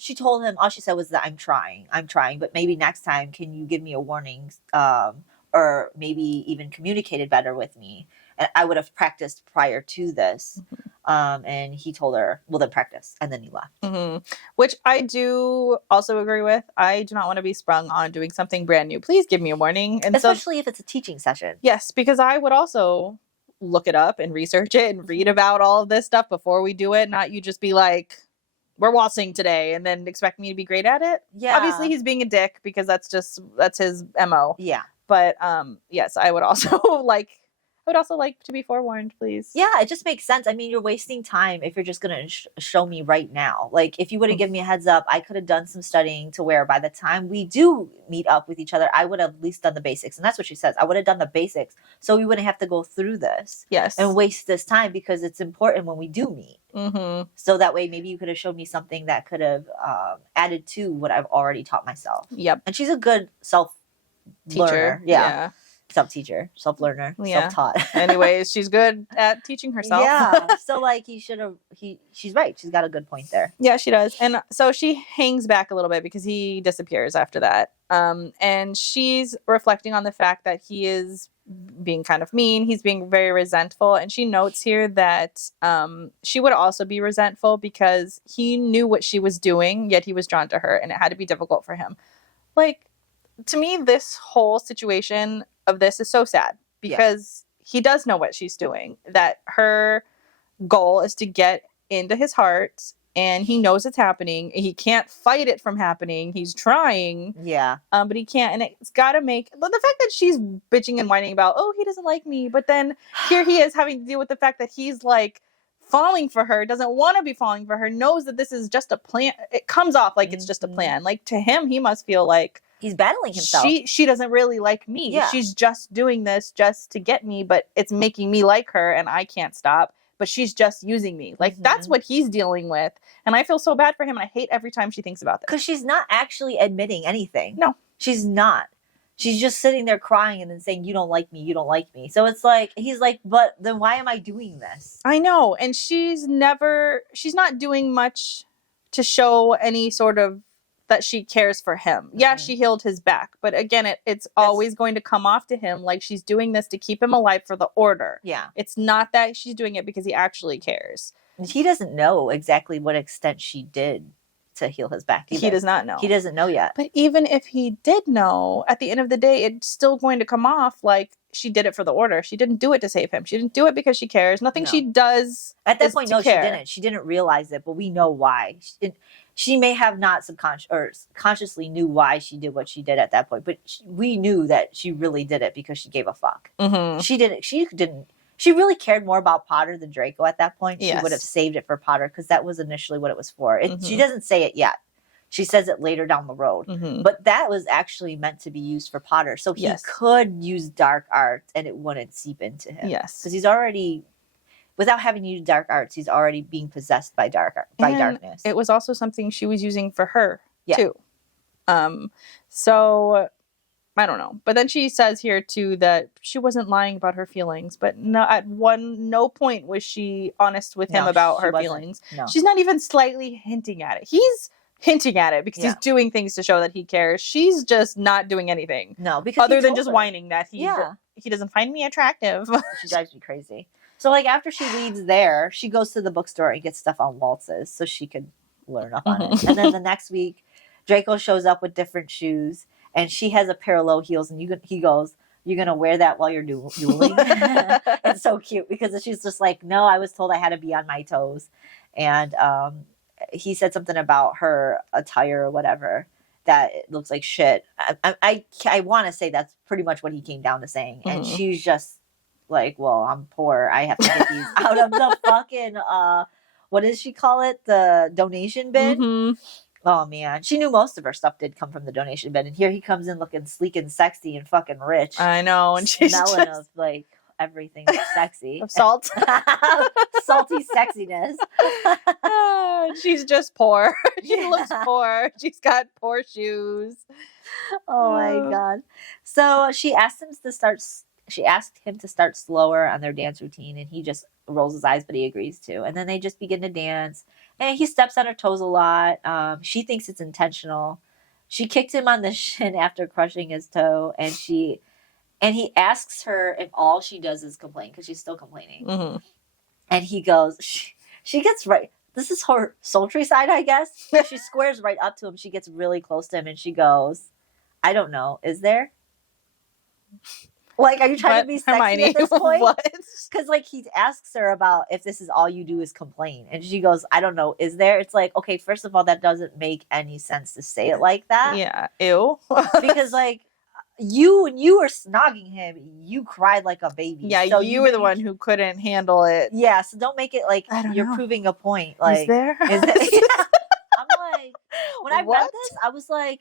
she told him, all she said was that I'm trying, but maybe next time, can you give me a warning, or maybe even communicated better with me? And I would have practiced prior to this. And he told her, well, then practice. And then he left. Which I do also agree with. I do not want to be sprung on doing something brand new. Please give me a warning. And especially if it's a teaching session. Yes, because I would also look it up and research it and read about all of this stuff before we do it. Not you just be like, we're waltzing today and then expect me to be great at it. Yeah. Obviously he's being a dick because that's his MO. Yeah. But yes, I would also like to be forewarned, please. Yeah, it just makes sense. I mean, you're wasting time if you're just going to show me right now. Like, if you would have given me a heads up, I could have done some studying to where by the time we do meet up with each other, I would have at least done the basics. And that's what she says. I would have done the basics so we wouldn't have to go through this. Yes. And waste this time because it's important when we do meet. So that way, maybe you could have showed me something that could have added to what I've already taught myself. Yep. And she's a good self-teacher. Yeah. Self-teacher, self-learner, self-taught. Anyways, she's good at teaching herself. Yeah. So like she's right. She's got a good point there. Yeah, she does. And so she hangs back a little bit because he disappears after that. And she's reflecting on the fact that he is being kind of mean. He's being very resentful. And she notes here that she would also be resentful because he knew what she was doing, yet he was drawn to her, and it had to be difficult for him. Like, to me, this whole situation of this is so sad because he does know what she's doing, that her goal is to get into his heart, and he knows it's happening. He can't fight it from happening. He's trying. Yeah. But he can't. And it's got to make the fact that she's bitching and whining about, oh, he doesn't like me. But then here he is having to deal with the fact that he's like falling for her, doesn't want to be falling for her, knows that this is just a plan. It comes off like it's just a plan. Like, to him, he must feel like he's battling himself. She doesn't really like me. Yeah. She's just doing this just to get me, but it's making me like her and I can't stop. But she's just using me. Like, that's what he's dealing with. And I feel so bad for him. And I hate every time she thinks about this. Because she's not actually admitting anything. No. She's not. She's just sitting there crying and then saying, you don't like me. You don't like me. So it's like, he's like, but then why am I doing this? I know. And she's not doing much to show any sort of that she cares for him. Yeah, she healed his back. But again, it's always going to come off to him like she's doing this to keep him alive for the order. Yeah. It's not that she's doing it because he actually cares. He doesn't know exactly what extent she did to heal his back either. He does not know. He doesn't know yet. But even if he did know, at the end of the day, it's still going to come off like she did it for the order. She didn't do it to save him. She didn't do it because she cares. Nothing she does at that point, no, care. she didn't. She didn't realize it, but we know why. She may have not consciously knew why she did what she did at that point, but we knew that she really did it because she gave a fuck. She didn't. She really cared more about Potter than Draco at that point. She would have saved it for Potter because that was initially what it was for. She doesn't say it yet. She says it later down the road. But that was actually meant to be used for Potter. So he could use dark arts and it wouldn't seep into him. Yes. Because he's already, without having used dark arts, he's already being possessed by darkness. It was also something she was using for her, too. So I don't know. But then she says here, too, that she wasn't lying about her feelings. But no point was she honest with him about her feelings. No. She's not even slightly hinting at it. He's hinting at it because he's doing things to show that he cares. She's just not doing anything. No, because other than just whining that he doesn't find me attractive. She drives me crazy. So, like, after she leaves there, she goes to the bookstore and gets stuff on waltzes so she could learn up on it. And then the next week, Draco shows up with different shoes, and she has a pair of low heels, and he goes, "You're going to wear that while you're dueling?" It's so cute because she's just like, "No, I was told I had to be on my toes." And he said something about her attire or whatever, that it looks like shit. I want to say that's pretty much what he came down to saying. And she's just like, well, I'm poor. I have to get these out of the fucking, what does she call it? The donation bin? Oh, man. She knew most of her stuff did come from the donation bin. And here he comes in looking sleek and sexy and fucking rich. I know. And she's smelling of, like, everything sexy. Of salt. Salty sexiness. She's just poor. She looks poor. She's got poor shoes. Oh my god. So she asked him to start. She asked him to start slower on their dance routine, and he just rolls his eyes, but he agrees to. And then they just begin to dance, and he steps on her toes a lot. She thinks it's intentional. She kicked him on the shin after crushing his toe, and he asks her if all she does is complain because she's still complaining. Mm-hmm. And he goes, she gets right. This is her sultry side, I guess. She squares right up to him. She gets really close to him, and she goes, "I don't know. Is there? Like, are you trying to be sexy Hermione, at this point?" What? Because, like, he asks her about if this is all you do is complain. And she goes, "I don't know. Is there?" It's like, okay, first of all, that doesn't make any sense to say it like that. Yeah. Ew. Because, like, when you were snogging him, you cried like a baby. Yeah, so you were the one who couldn't handle it. Yeah, so don't make it like you're know. proving a point. Like, is there? I'm like, when I read this, I was like,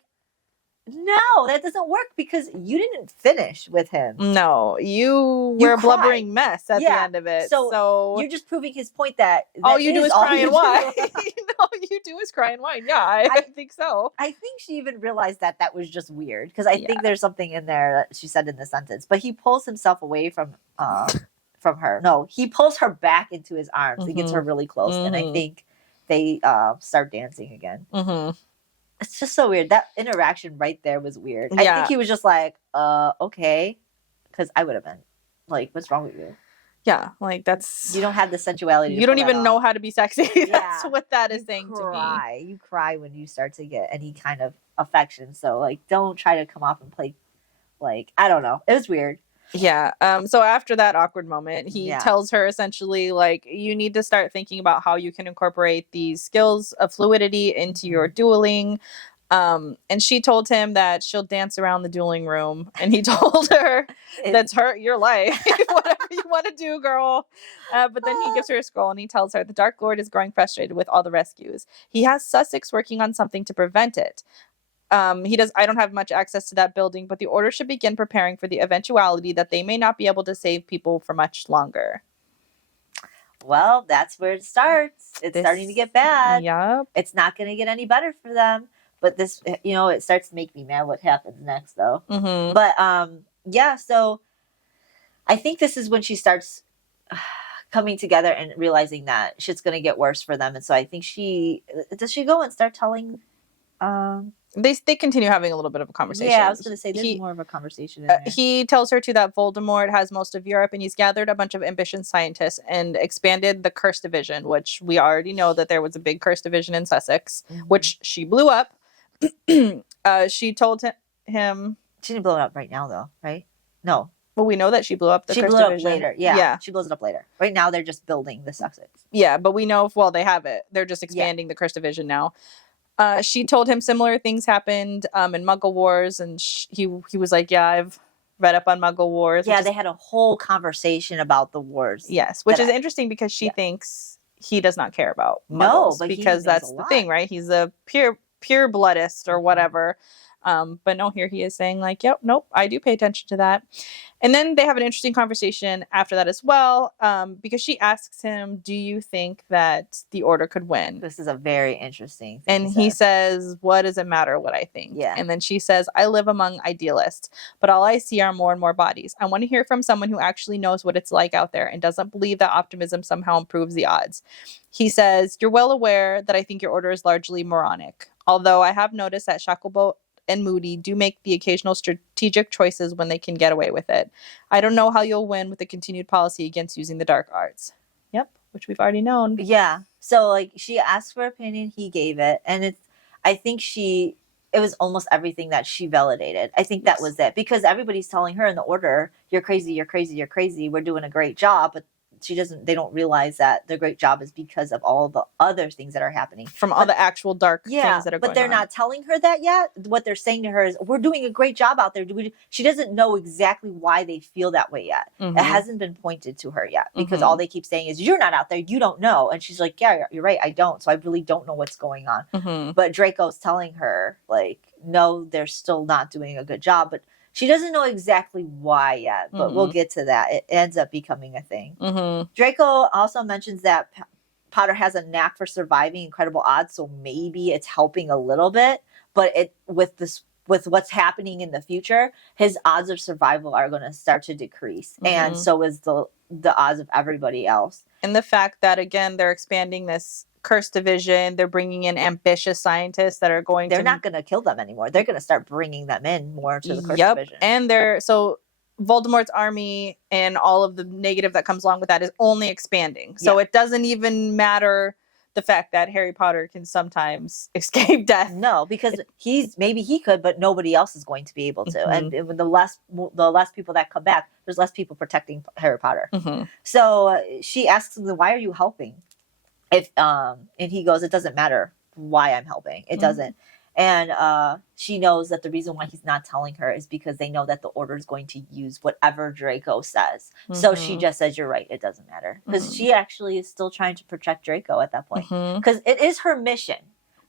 no, that doesn't work because you didn't finish with him. No, you were a blubbering mess at the end of it. So you're just proving his point that all you do is cry and whine. All you do is cry and whine. Yeah, I think so. I think she even realized that was just weird because I think there's something in there that she said in the sentence. But he pulls himself away from her. No, he pulls her back into his arms. Mm-hmm. He gets her really close, and I think they start dancing again. Mm-hmm. It's just so weird. That interaction right there was weird. I think he was just like, okay. Because I would have been like, what's wrong with you? Yeah, like that's... You don't have the sensuality. You don't even know how to be sexy. That's what that is saying to me. You cry when you start to get any kind of affection. So, like, don't try to come off and play, like, I don't know. It was weird. Yeah. So after that awkward moment, he tells her essentially, like, you need to start thinking about how you can incorporate these skills of fluidity into your dueling. And she told him that she'll dance around the dueling room. And he told her, that's your life. Whatever you want to do, girl. But then he gives her a scroll and he tells her the Dark Lord is growing frustrated with all the rescues. He has Sussex working on something to prevent it. I don't have much access to that building, but the Order should begin preparing for the eventuality that they may not be able to save people for much longer. Well, that's where it starts. It's starting to get bad. Yep. It's not going to get any better for them. But this, it starts to make me mad what happens next, though. Mm-hmm. But, so I think this is when she starts coming together and realizing that shit's going to get worse for them. And so I think does she go and start telling... They continue having a little bit of a conversation. Yeah, I was going to say there's more of a conversation in there. He tells her too that Voldemort has most of Europe and he's gathered a bunch of ambitious scientists and expanded the Curse Division, which we already know that there was a big Curse Division in Sussex, which she blew up. She told him... She didn't blow it up right now, though, right? No. Well, we know that she blew up the Curse Division. She blew it up later. Yeah, she blows it up later. Right now, they're just building the Sussex. Yeah, but we know, they have it. They're just expanding the Curse Division now. She told him similar things happened in Muggle Wars, and he was like, yeah, I've read up on Muggle Wars. Yeah, they had a whole conversation about the wars. Yes, which is interesting because she thinks he does not care about Muggles. No, because that's the thing, right? He's a pure bloodist or whatever. But no, here he is saying like, yep, nope, I do pay attention to that. And then they have an interesting conversation after that as well, because she asks him, do you think that the Order could win? This is a very interesting thing. And he says, what does it matter what I think? Yeah. And then she says, I live among idealists, but all I see are more and more bodies. I want to hear from someone who actually knows what it's like out there and doesn't believe that optimism somehow improves the odds. He says, you're well aware that I think your Order is largely moronic, although I have noticed that Shacklebolt and Moody do make the occasional strategic choices when they can get away with it. I don't know how you'll win with the continued policy against using the dark arts. Yep, which we've already known. Yeah. So like she asked for opinion, he gave it, and I think it was almost everything that she validated. I think that was it, because everybody's telling her in the Order, you're crazy, you're crazy, you're crazy. We're doing a great job, but they don't realize that the great job is because of all the other things that are happening. From all the actual dark things that are going on. But they're not telling her that yet. What they're saying to her is, we're doing a great job out there. She doesn't know exactly why they feel that way yet. Mm-hmm. It hasn't been pointed to her yet, because all they keep saying is, you're not out there, you don't know. And she's like, yeah, you're right, I don't. So I really don't know what's going on. Mm-hmm. But Draco's telling her, like, no, they're still not doing a good job. But she doesn't know exactly why yet, but we'll get to that. It ends up becoming a thing. Mm-hmm. Draco also mentions that Potter has a knack for surviving incredible odds, so maybe it's helping a little bit. But with this with what's happening in the future, his odds of survival are going to start to decrease. And so is the odds of everybody else. And the fact that, again, they're expanding this cursed division, they're bringing in ambitious scientists that are going They're not going to kill them anymore. They're going to start bringing them in more to the cursed division. And so Voldemort's army and all of the negative that comes along with that is only expanding. So it doesn't even matter the fact that Harry Potter can sometimes escape death. No, because maybe he could, but nobody else is going to be able to. And with the less people that come back, there's less people protecting Harry Potter. So she asks him, "Why are you helping?" And he goes, "It doesn't matter why I'm helping. It doesn't." And she knows that the reason why he's not telling her is because they know that the Order is going to use whatever Draco says. So she just says, "You're right. It doesn't matter." Because she actually is still trying to protect Draco at that point. Because it is her mission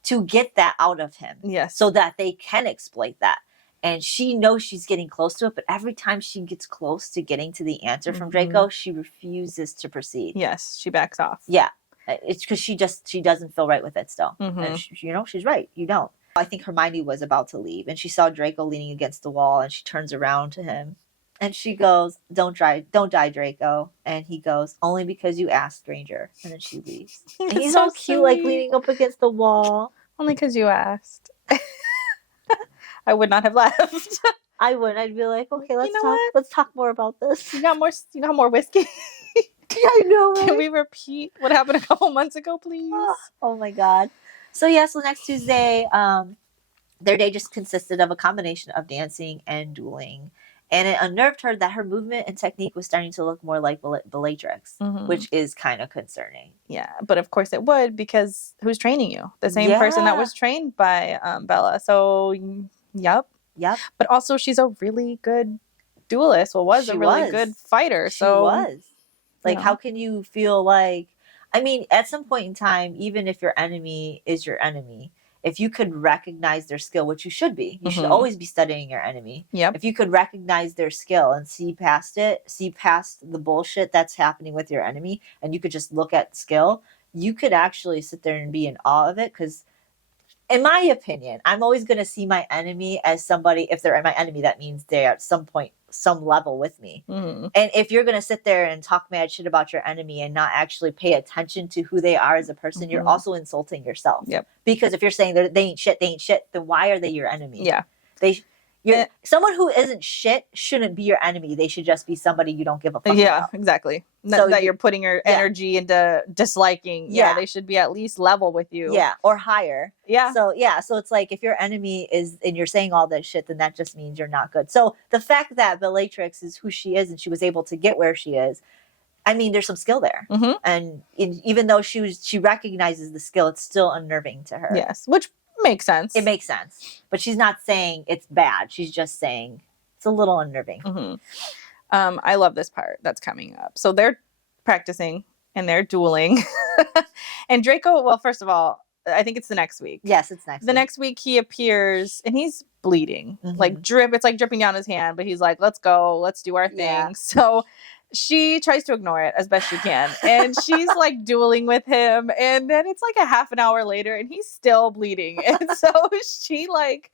to get that out of him. Yes. So that they can exploit that. And she knows she's getting close to it. But every time she gets close to getting to the answer from Draco, she refuses to proceed. Yes. She backs off. Yeah. It's because she doesn't feel right with it still. And she's right. You don't. I think Hermione was about to leave, and she saw Draco leaning against the wall, and she turns around to him, and she goes, don't die, Draco." And he goes, "Only because you asked, stranger." And then she leaves. And he's so cute, like leaning up against the wall. Only because you asked. I would not have left. I would. I'd be like, "Okay, let's talk more about this." You got more whiskey? I know. Right? Can we repeat what happened a couple months ago, please? Oh my God. So so next Tuesday, their day just consisted of a combination of dancing and dueling. And it unnerved her that her movement and technique was starting to look more like Bellatrix, which is kind of concerning. Yeah, but of course it would, because who's training you? The same person that was trained by Bella. So, yep. But also, she's a really good duelist. Well, was a really good fighter. She was. Like, how can you feel like... I mean, at some point in time, even if your enemy is your enemy, if you could recognize their skill, which you should be, you should always be studying your enemy. Yep. If you could recognize their skill and see past the bullshit that's happening with your enemy, and you could just look at skill, you could actually sit there and be in awe of it. Because in my opinion, I'm always going to see my enemy as somebody, if they're my enemy, that means they're at some point, some level with me. And if you're going to sit there and talk mad shit about your enemy and not actually pay attention to who they are as a person, you're also insulting yourself. Yep. Because if you're saying they ain't shit, then why are they your enemy? Yeah. Someone who isn't shit shouldn't be your enemy. They should just be somebody you don't give a fuck about. Exactly. That you're putting your energy into disliking. Yeah, they should be at least level with you. Yeah, or higher. Yeah. So it's like, if your enemy is, and you're saying all this shit, then that just means you're not good. So the fact that Bellatrix is who she is and she was able to get where she is, I mean, there's some skill there. And even though she recognizes the skill, it's still unnerving to her. Yes, which makes sense. It makes sense. But she's not saying it's bad. She's just saying it's a little unnerving. I love this part that's coming up. So they're practicing and they're dueling. And Draco, well, first of all, I think it's the next week. Yes, it's next week. The next week he appears and he's bleeding. Like it's like dripping down his hand, but he's like, "Let's go, let's do our thing." Yeah. So she tries to ignore it as best she can. And she's like dueling with him. And then it's like a half an hour later and he's still bleeding. And so she like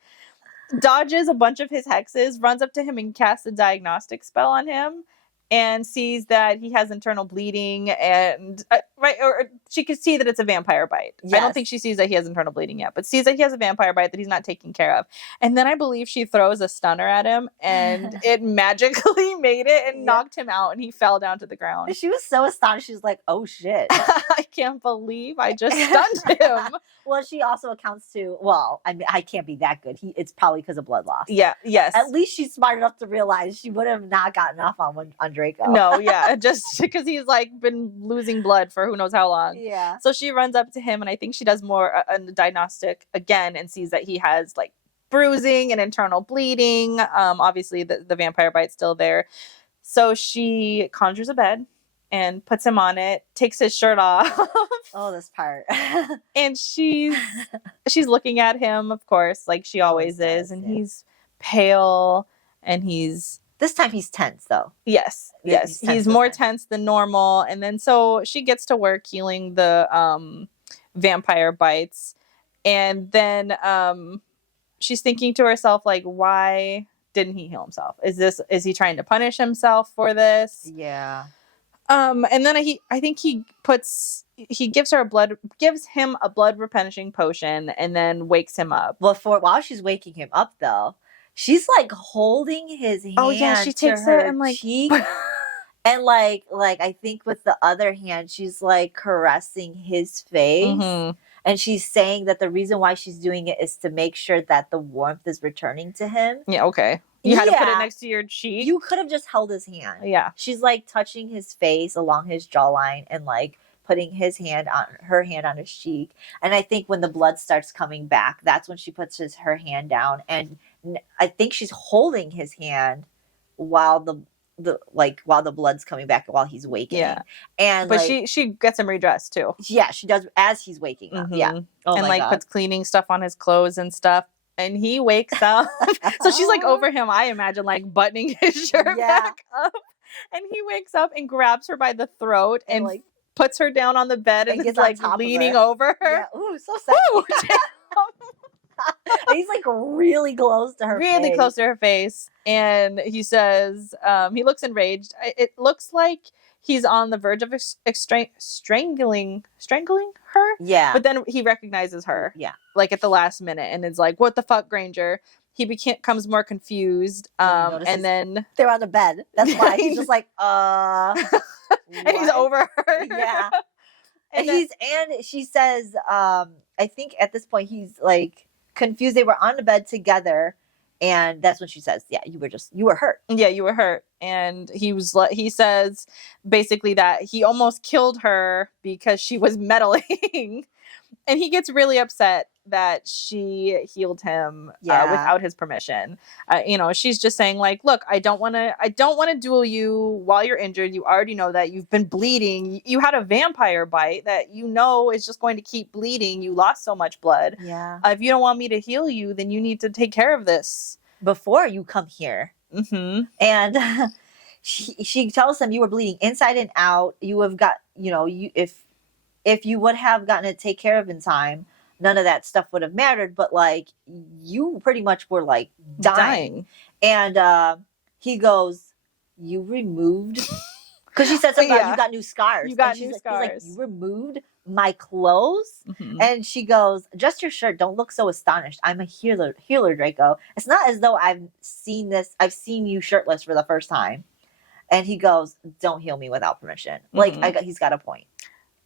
dodges a bunch of his hexes, runs up to him and casts a diagnostic spell on him, and sees that he has internal bleeding, and or she can see that it's a vampire bite. Yes. I don't think she sees that he has internal bleeding yet, but sees that he has a vampire bite that he's not taking care of. And then I believe she throws a stunner at him, and it magically made it and knocked him out, and he fell down to the ground. She was so astonished. She was like, "Oh shit. I can't believe I just stunned him." Well, she also accounts to, I mean, I can't be that good. It's probably because of blood loss. Yeah, yes. At least she's smart enough to realize she would have not gotten off on Draco. No, yeah, just because he's like been losing blood for who knows how long. Yeah. So she runs up to him, and I think she does more a diagnostic again and sees that he has like bruising and internal bleeding. Obviously the vampire bite's still there. So she conjures a bed and puts him on it, takes his shirt off. Oh, this part. And she's looking at him, of course, like she always is, and he's pale, and this time he's tense, though. Yes. He's more tense than normal. And then so she gets to work healing the vampire bites. And then she's thinking to herself, like, why didn't he heal himself? Is he trying to punish himself for this? Yeah. And then I think he gives him a blood replenishing potion and then wakes him up. Well, while she's waking him up, though, she's like holding his hand. Oh yeah, she takes to her it and like cheek. And like I think with the other hand, she's like caressing his face. Mhm. And she's saying that the reason why she's doing it is to make sure that the warmth is returning to him. Yeah, okay. You had to put it next to your cheek. You could have just held his hand. Yeah. She's like touching his face along his jawline and like putting her hand on his cheek. And I think when the blood starts coming back, that's when she puts her hand down. And I think she's holding his hand while the blood's coming back while he's waking. Yeah. But like, she gets him redressed too. Yeah, she does as he's waking up. Mm-hmm. Yeah. Oh and like God. Puts cleaning stuff on his clothes and stuff. And he wakes up. So she's like over him, I imagine, like buttoning his shirt back up. And he wakes up and grabs her by the throat and like puts her down on the bed and is like leaning over her. Yeah. Ooh, so sexy. And he's like really close to her face. Close to her face. And he says, he looks enraged. It looks like he's on the verge of strangling her. Yeah. But then he recognizes her. Yeah. Like at the last minute and is like, what the fuck, Granger? He becomes more confused. And then they're on the bed. That's why he's just like, and he's over her. Yeah. And she says, I think at this point he's like confused. They were on the bed together. And that's when she says, yeah, you were hurt. Yeah, you were hurt. And he says basically that he almost killed her because she was meddling. And he gets really upset that she healed him without his permission. She's just saying like, look, I don't want to duel you while you're injured. You already know that you've been bleeding. You had a vampire bite that is just going to keep bleeding. You lost so much blood. Yeah. If you don't want me to heal you, then you need to take care of this before you come here. Mm-hmm. And she tells him you were bleeding inside and out. You have got, if you would have gotten it take care of in time, none of that stuff would have mattered. But like, you pretty much were like dying. And he goes, you removed, because she said something about you got new scars. You got new scars. He's like, you removed my clothes. Mm-hmm. And she goes, just your shirt. Don't look so astonished. I'm a healer, Draco. It's not as though I've seen you shirtless for the first time. And he goes, don't heal me without permission. Mm-hmm. Like, he's got a point.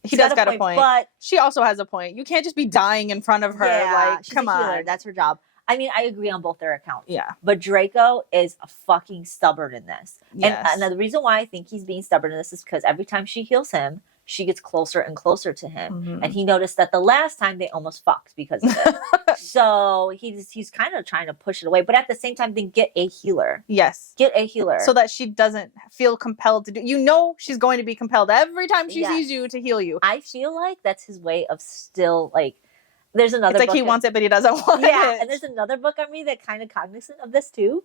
He does got a point, but she also has a point. You can't just be dying in front of her. Yeah, like, come on. That's her job. I mean, I agree on both their accounts. Yeah. But Draco is fucking stubborn in this. Yes. And the reason why I think he's being stubborn in this is because every time she heals him, she gets closer and closer to him. Mm-hmm. And he noticed that the last time they almost fucked because of it. So he's kind of trying to push it away. But at the same time, then get a healer. Yes. Get a healer. So that she doesn't feel compelled to do. She's going to be compelled every time she sees you to heal you. I feel like that's his way of still like, there's another book. It's like he wants it, but he doesn't want it. Yeah, and there's another book I'm reading that kind of cognizant of this too,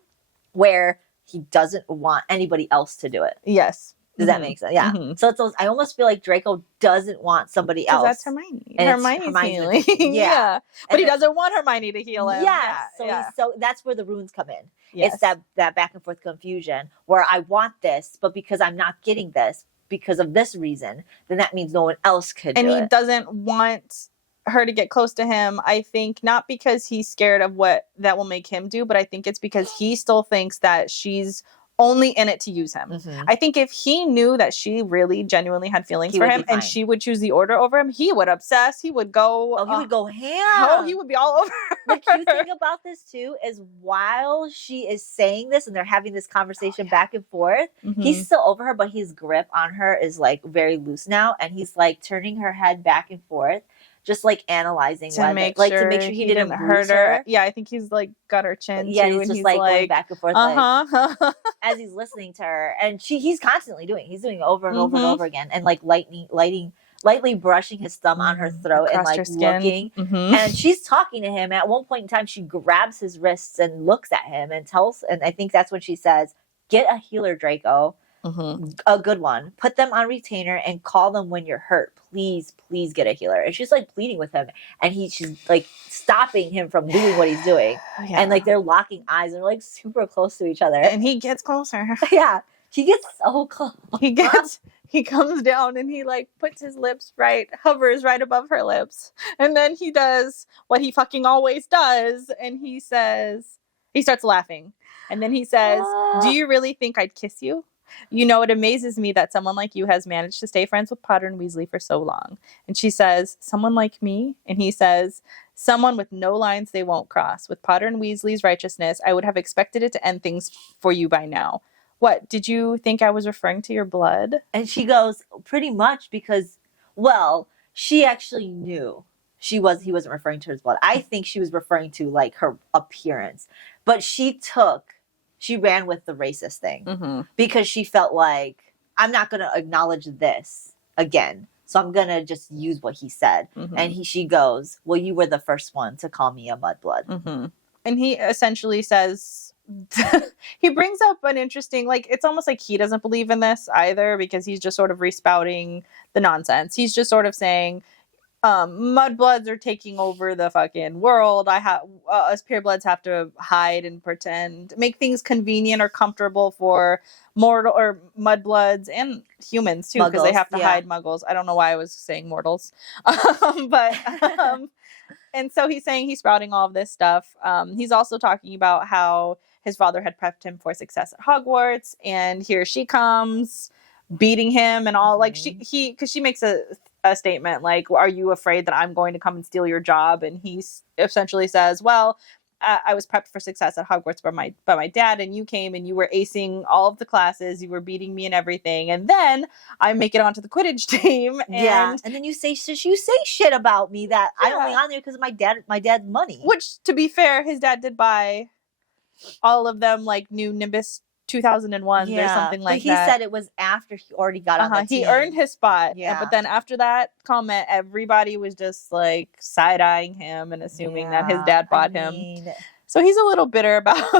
where he doesn't want anybody else to do it. Yes. Does that make sense? Yeah. Mm-hmm. So it's I almost feel like Draco doesn't want somebody else. That's Hermione. Hermione's healing. Yeah. But he doesn't want Hermione to heal him. Yeah. So that's where the runes come in. Yes. It's that back and forth confusion where I want this, but because I'm not getting this because of this reason, then that means no one else could do it. And he doesn't want her to get close to him. I think not because he's scared of what that will make him do, but I think it's because he still thinks that she's only in it to use him. Mm-hmm. I think if he knew that she really genuinely had feelings for him and she would choose the order over him, he would obsess. He would go. Oh, he would go ham. Oh, he would be all over her. The cute thing about this too is while she is saying this and they're having this conversation back and forth, mm-hmm. he's still over her, but his grip on her is like very loose now, and he's like turning her head back and forth. Just like analyzing to make sure he didn't hurt her. Yeah, I think he's like got her chin too, and he's like going back and forth like, as he's listening to her, and he's constantly doing it over and over and over again, and like lightly brushing his thumb on her throat and like looking, and she's talking to him. At one point in time, she grabs his wrists and looks at him and I think that's when she says, "Get a healer, Draco." a good one. Put them on retainer and call them when you're hurt. Please, please get a healer. And she's like pleading with him, and she's like stopping him from doing what he's doing. Yeah. And like they're locking eyes and they're like super close to each other. And he gets closer. Yeah, he gets so close. He comes down and he like puts his lips hovers right above her lips. And then he does what he fucking always does. And he starts laughing. And then he says, "Do you really think I'd kiss you? You know, it amazes me that someone like you has managed to stay friends with Potter and Weasley for so long." And she says, "Someone like me?" And he says, "Someone with no lines they won't cross. With Potter and Weasley's righteousness, I would have expected it to end things for you by now. What, did you think I was referring to your blood?" And she goes, pretty much, because, well, she actually knew he wasn't referring to his blood. I think she was referring to like her appearance. But she ran with the racist thing because she felt like, I'm not going to acknowledge this again. So I'm going to just use what he said. And she goes, well, you were the first one to call me a mudblood. And he essentially says, he brings up an interesting, like, it's almost like he doesn't believe in this either, because he's just sort of respouting the nonsense. He's just sort of saying, mudbloods are taking over the fucking world. Us purebloods have to hide and pretend, make things convenient or comfortable for mortal or mudbloods and humans too, because they have to hide muggles. I don't know why I was saying mortals, and so he's saying he's sprouting all of this stuff. He's also talking about how his father had prepped him for success at Hogwarts, and here she comes beating him and all. Like because she makes a statement like, "Are you afraid that I'm going to come and steal your job?" And he essentially says, "Well, I was prepped for success at Hogwarts by my dad, and you came and you were acing all of the classes, you were beating me and everything, and then I make it onto the Quidditch team, and then you say shit about me that I'm only on there because of my dad's money." Which, to be fair, his dad did buy all of them like new Nimbus 2001 or something like that. He said it was after he already got on the team. He earned his spot. Yeah. But then after that comment, everybody was just like side-eyeing him and assuming that his dad bought him. So he's a little bitter about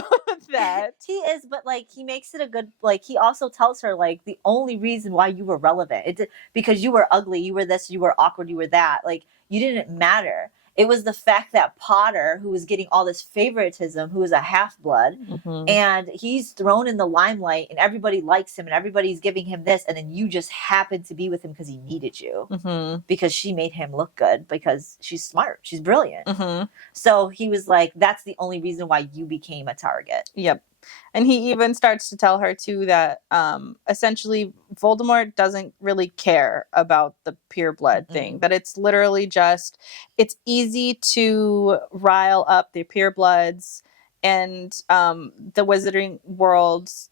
that. He is, but like he makes it a good, like he also tells her like the only reason why you were relevant, because you were ugly, you were this, you were awkward, you were that, like you didn't matter. It was the fact that Potter, who was getting all this favoritism, who is a half-blood, and he's thrown in the limelight, and everybody likes him, and everybody's giving him this, and then you just happened to be with him because he needed you, because she made him look good, because she's smart, she's brilliant. So he was like, that's the only reason why you became a target. Yep. And he even starts to tell her, too, that essentially Voldemort doesn't really care about the pure blood thing. That it's literally just, it's easy to rile up the pure bloods and the wizarding worlds.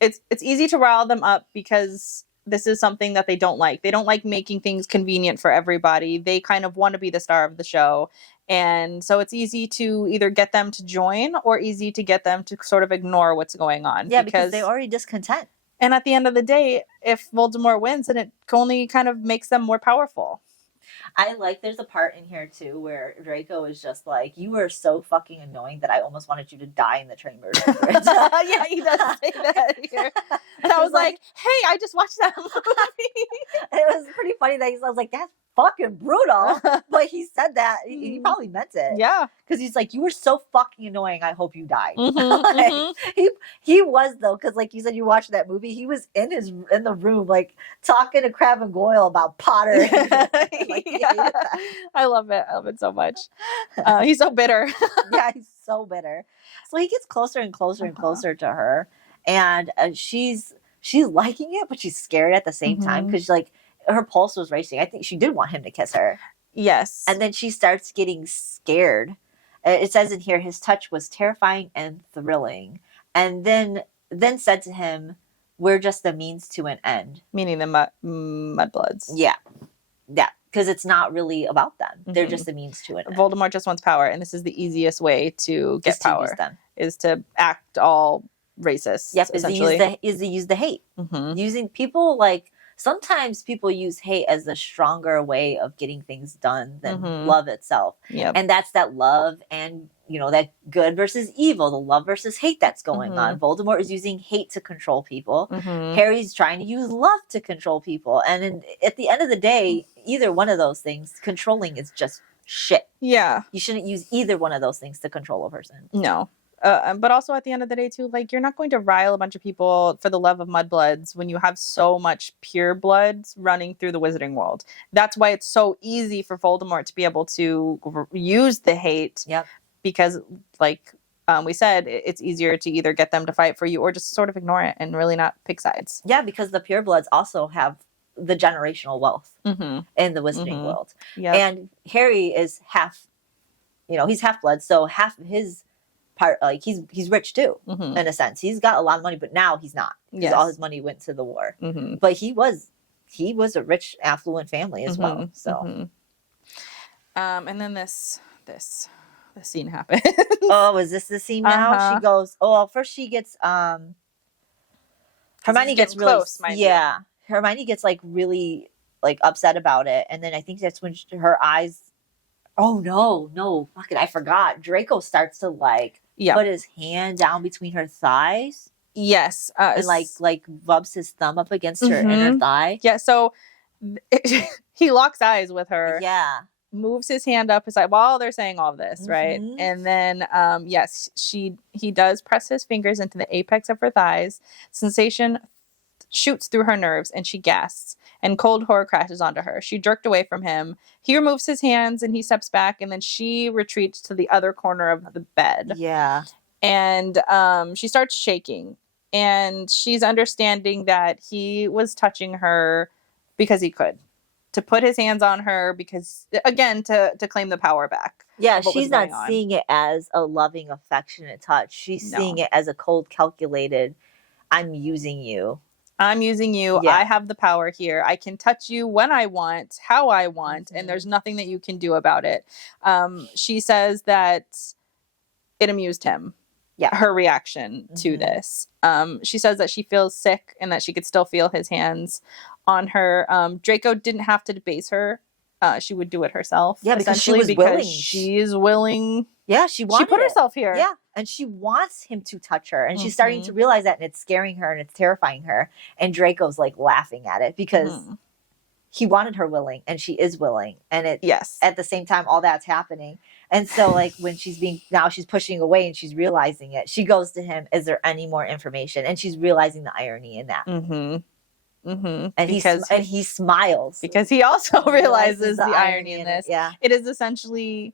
It's easy to rile them up because this is something that they don't like. They don't like making things convenient for everybody. They kind of want to be the star of the show. And so it's easy to either get them to join or easy to get them to sort of ignore what's going on. Yeah, because they're already discontent. And at the end of the day, if Voldemort wins, then it only kind of makes them more powerful. There's a part in here too where Draco is just like, you were so fucking annoying that I almost wanted you to die in the chambers. Yeah, he does say that here. And I was like, hey, I just watched that movie. It was pretty funny that I was like, that's fucking brutal. But he said that, he probably meant it. Yeah. Because he's like, you were so fucking annoying, I hope you died. He was, though, because like you said, you watched that movie, he was in the room, like, talking to Crabbe and Goyle about Potter. I love it. I love it so much. He's so bitter. Yeah, he's so bitter. So he gets closer and closer and closer to her. And she's liking it, but she's scared at the same time because like her pulse was racing. I think she did want him to kiss her. Yes. And then she starts getting scared. It says in here, his touch was terrifying and thrilling. And then said to him, we're just a means to an end. Meaning the mudbloods. Yeah. Yeah. Because it's not really about them. They're just a means to an end. Voldemort just wants power. And this is the easiest way to get power. To use them. Is to act all racist. Yep. Is to use the hate. Using people like, sometimes people use hate as a stronger way of getting things done than love itself. Yep. And that's that love and that good versus evil, the love versus hate that's going on. Voldemort is using hate to control people. Harry's trying to use love to control people. And at the end of the day, either one of those things, controlling is just shit. Yeah. You shouldn't use either one of those things to control a person. No. But also at the end of the day too, like, you're not going to rile a bunch of people for the love of mudbloods when you have so much pure bloods running through the wizarding world. That's why it's so easy for Voldemort to be able to use the hate. Yep. Because, like we said, it's easier to either get them to fight for you or just sort of ignore it and really not pick sides. Yeah, because the purebloods also have the generational wealth in the wizarding world. Yep. And Harry is half, he's half-blood, so half of his part, like, he's rich too, in a sense. He's got a lot of money, but now he's not. Because all his money went to the war. But he was a rich, affluent family as well. So, and then this scene happened. Oh, is this the scene now? She goes, first she gets Hermione gets really close, Hermione gets like really like upset about it, and then I think that's when her eyes, oh no, fuck it, I forgot. Draco starts to like put his hand down between her thighs. Yes. And like rubs his thumb up against her inner thigh. Yeah, so he locks eyes with her. Yeah. Moves his hand up his side while they're saying all of this, right? And then yes, he does press his fingers into the apex of her thighs. Sensation shoots through her nerves and she gasps, and cold horror crashes onto her. She jerked away from him. He removes his hands and he steps back, and then she retreats to the other corner of the bed. Yeah. And she starts shaking, and she's understanding that he was touching her because he could. To put his hands on her because, again, to claim the power back. Yeah, she's not seeing it as a loving, affectionate touch. She's seeing it as a cold, calculated, I'm using you. I'm using you. Yeah. I have the power here. I can touch you when I want, how I want, and there's nothing that you can do about it. She says that it amused him. Yeah, her reaction to this. She says that she feels sick and that she could still feel his hands on her. Draco didn't have to debase her. She would do it herself. Yeah, because she was willing. She is willing. Yeah, she put herself here. Yeah, and she wants him to touch her, and she's starting to realize that, and it's scaring her and it's terrifying her. And Draco's like laughing at it because he wanted her willing, and she is willing, and at the same time all that's happening. And so, like, when she's pushing away and she's realizing it, she goes to him, is there any more information? And she's realizing the irony in that. And he smiles. Because he also realizes the irony in this. Yeah. It is essentially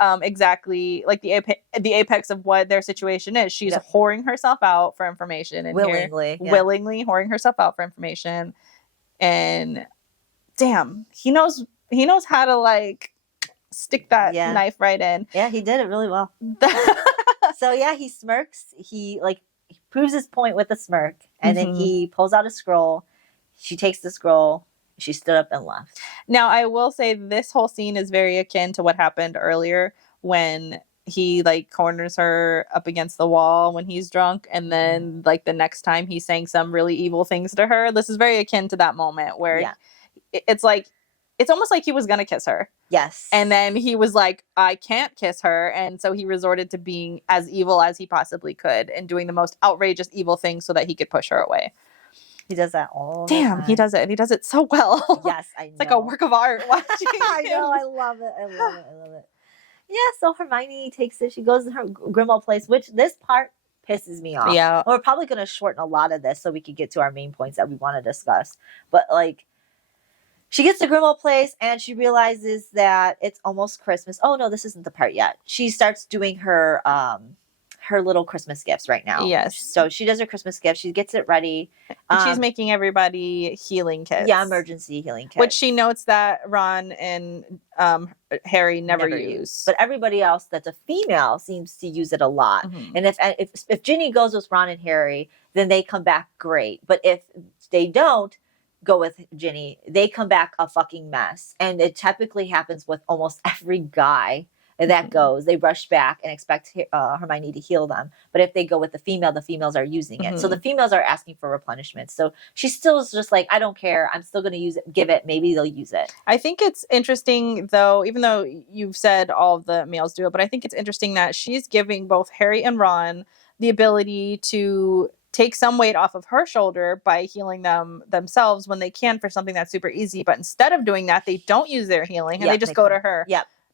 exactly like the apex of what their situation is. She's whoring herself out for information. And willingly whoring herself out for information. And damn, he knows how to, like, stick that knife right in. Yeah, he did it really well. So yeah, he smirks. He proves his point with a smirk, and then he pulls out a scroll. She takes the scroll. She stood up and left. Now, I will say this whole scene is very akin to what happened earlier when he, like, corners her up against the wall when he's drunk, and then like the next time he's saying some really evil things to her. This is very akin to that moment where it's like, it's almost like he was gonna kiss her. Yes. And then he was like, I can't kiss her. And so he resorted to being as evil as he possibly could and doing the most outrageous evil things so that he could push her away. He does that all the time. He does it. And he does it so well. Yes, I know. It's like a work of art watching I know. I love it. Yeah, so Hermione takes it. She goes to her Grimmauld place, which this part pisses me off. Yeah. We're probably going to shorten a lot of this so we can get to our main points that we want to discuss. But, like, she gets to Grimmauld place and she realizes that it's almost Christmas. Oh, no, this isn't the part yet. She starts doing her little Christmas gifts right now. Yes. So she does her Christmas gift. She gets it ready. And she's making everybody healing kits. Yeah, emergency healing kits. Which she notes that Ron and Harry never use. But everybody else that's a female seems to use it a lot. And if Ginny goes with Ron and Harry, then they come back great. But if they don't go with Ginny, they come back a fucking mess. And it typically happens with almost every guy And that goes. They rush back and expect Hermione to heal them. But if they go with the female, the females are using it. So the females are asking for replenishment. So she still is just like, I don't care. I'm still going to use it. Give it. Maybe they'll use it. I think it's interesting, though, even though you've said all of the males do it, but I think it's interesting that she's giving both Harry and Ron the ability to take some weight off of her shoulder by healing them themselves when they can for something that's super easy. But instead of doing that, they don't use their healing and they just go to her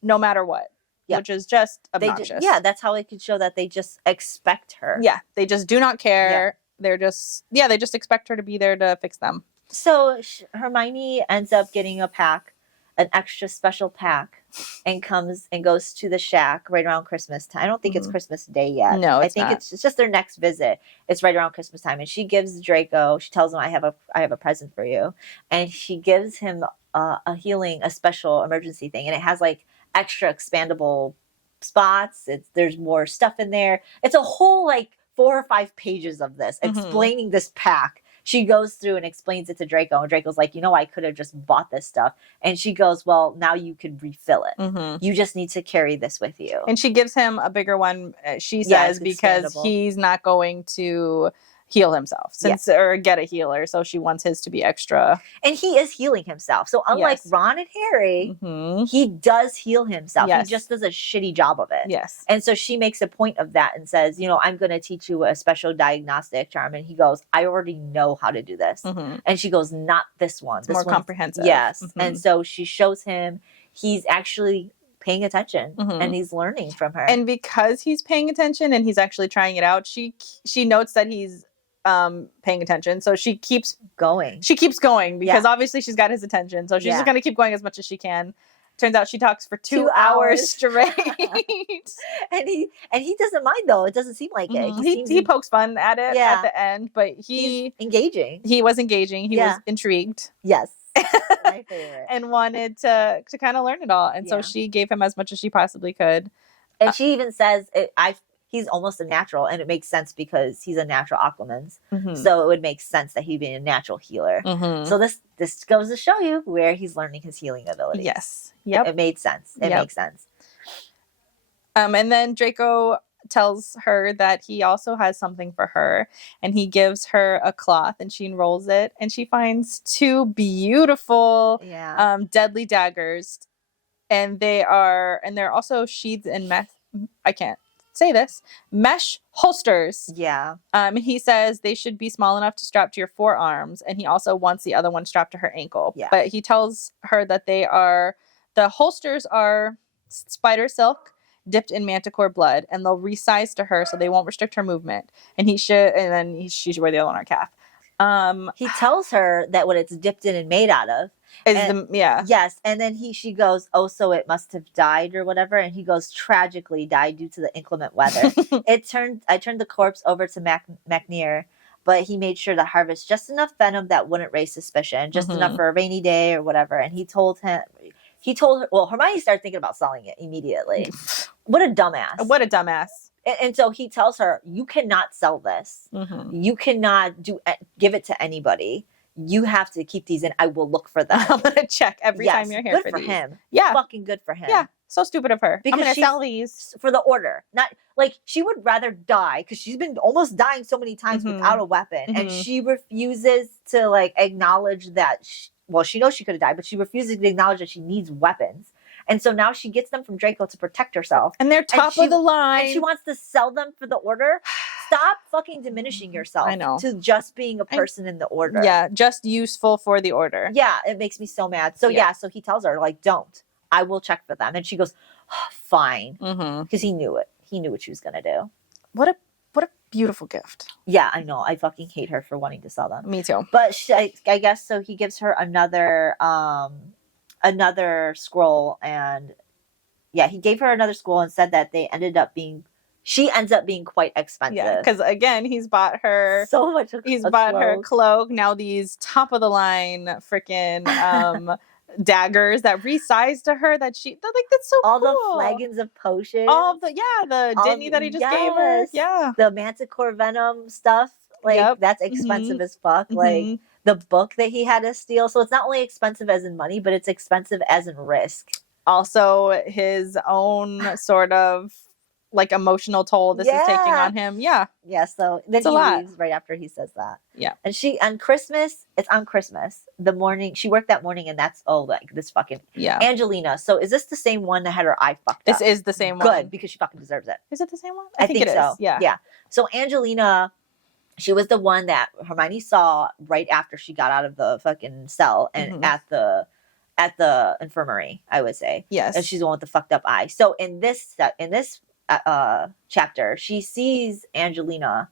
no matter what, which is just obnoxious. That's how it could show that they just expect her. Yeah, they just do not care. They're just, they just expect her to be there to fix them. So Hermione ends up getting a pack, an extra special pack, and comes and goes to the shack right around Christmas time. I don't think it's Christmas Day yet. No, I think it's just their next visit. It's right around Christmas time, and she gives Draco. She tells him, "I have a present for you," and she gives him a healing, a special emergency thing, and it has like extra expandable spots. There's more stuff in there. It's a whole like 4 or 5 pages of this explaining this pack. She goes through and explains it to Draco, and Draco's like, I could have just bought this stuff. And she goes, well, now you could refill it. You just need to carry this with you. And she gives him a bigger one, she says, because he's not going to heal himself or get a healer. So she wants his to be extra. And he is healing himself. So unlike Ron and Harry, he does heal himself. He just does a shitty job of it. Yes. And so she makes a point of that and says, I'm going to teach you a special diagnostic charm. And he goes, I already know how to do this. And she goes, not this one. It's more comprehensive. Yes. And so she shows him he's actually paying attention and he's learning from her. And because he's paying attention and he's actually trying it out, she notes that he's paying attention, so she keeps going because obviously she's got his attention, so she's just going to keep going as much as she can. Turns out she talks for 2 hours straight. and he doesn't mind, though. It doesn't seem like it. He pokes fun at it at the end, but he's engaging. He was engaging. He was intrigued. Yes. My favorite. And wanted to kind of learn it all, and so she gave him as much as she possibly could. And she even says, he's almost a natural, and it makes sense because he's a natural Aquaman's. So it would make sense that he'd be a natural healer. So this goes to show you where he's learning his healing ability. Yes. Yep. It made sense. It makes sense. And then Draco tells her that he also has something for her, and he gives her a cloth, and she unrolls it, and she finds 2 beautiful deadly daggers, and they're also sheathed in mesh holsters. He says they should be small enough to strap to your forearms, and he also wants the other one strapped to her ankle. But he tells her that the holsters are spider silk dipped in manticore blood, and they'll resize to her so they won't restrict her movement. And she should wear the other one on her calf. He tells her that what it's dipped in and made out of is yes, and then she goes, oh, so it must have died or whatever, and he goes, tragically died due to the inclement weather. I turned the corpse over to McNear, but he made sure to harvest just enough venom that wouldn't raise suspicion, just enough for a rainy day or whatever. And he told her, well, Hermione started thinking about selling it immediately. What a dumbass. And so he tells her, you cannot sell this. You cannot give it to anybody. You have to keep these in. I will look for them. I'm going to check every time you're here for these. Good for him. Yeah. Fucking good for him. Yeah. So stupid of her. Because I'm going to sell these. For the order. Not like she would rather die because she's been almost dying so many times without a weapon. And she refuses to acknowledge that, she knows she could have died, but she refuses to acknowledge that she needs weapons. And so now she gets them from Draco to protect herself. And they're top of the line. And she wants to sell them for the order. Stop fucking diminishing yourself to just being a person in the order. Yeah, just useful for the order. Yeah, it makes me so mad. So so he tells her, don't. I will check for them. And she goes, fine. Because he knew it. He knew what she was going to do. What a beautiful gift. Yeah, I know. I fucking hate her for wanting to sell them. Me too. But I guess so he gives her another scroll, and he gave her another scroll and said that she ends up being quite expensive. Yeah, because again, he's bought her so much. He's bought her a cloak. Now these top of the line freaking daggers that resized to her. That's so all cool. The flagons of potions. All the Disney that he just gave her. Yeah, the manticore venom stuff. That's expensive as fuck. The book that he had to steal. So it's not only expensive as in money, but it's expensive as in risk. also his own sort of like emotional toll this is taking on him. Yeah. Yeah, so then It's a he lot. leaves right after he says that. Yeah. And she, on Christmas, it's on Christmas, the morning, she worked that morning, and that's, like, this fucking, Yeah. Angelina. So is this the same one that had her eye fucked This up? is the same Good, one. because she fucking deserves it. Is it the same one? I think it so. is. Yeah. Yeah. So Angelina, she was the one that Hermione saw right after she got out of the fucking cell and at the infirmary, I would say. Yes. And she's the one with the fucked up eye. So in this chapter, she sees Angelina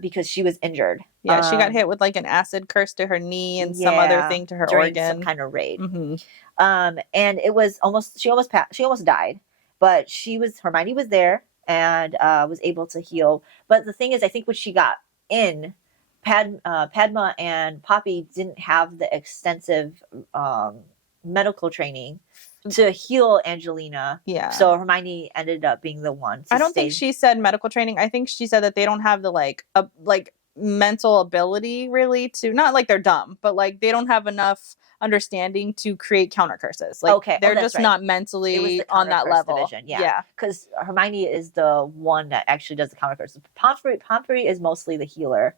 because she was injured. Yeah, she got hit with like an acid curse to her knee and some other thing to her during organ. some kind of raid. Mm-hmm. And it was she almost died, but Hermione was there and was able to heal. But the thing is, I think when she got in, Padma and Poppy didn't have the extensive medical training to heal Angelina. Yeah. So Hermione ended up being the one. I don't think she said medical training. I think she said that they don't have the like mental ability really to, not like they're dumb, but like they don't have enough understanding to create counter curses. Like they're just not mentally on that level. Division. Yeah. Because Hermione is the one that actually does the counter curses. Pomfrey is mostly the healer,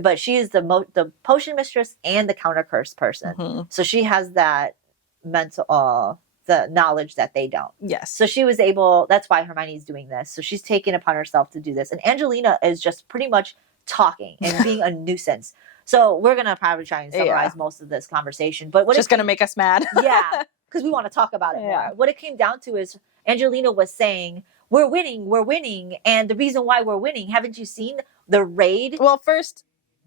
but she is the potion mistress and the counter curse person. So she has that mental the knowledge that they don't. Yes. So she was able, that's why Hermione's doing this. So she's taken upon herself to do this. And Angelina is just pretty much talking and being a nuisance. So we're going to probably try and summarize most of this conversation. But what just going to make us mad. Yeah. Because we want to talk about it more. What it came down to is Angelina was saying, we're winning. And the reason why we're winning, haven't you seen the raid? Well, first,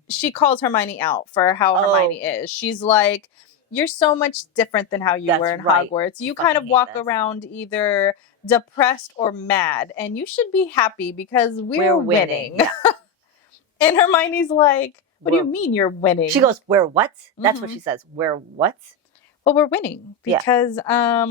she calls Hermione out for how Hermione is. She's like, you're so much different than how you were in Hogwarts. You kind of walk around either depressed or mad, and you should be happy because we're winning. Yeah. And Hermione's like, what do you mean you're winning? She goes, we're what? That's what she says. We're what? Well, we're winning because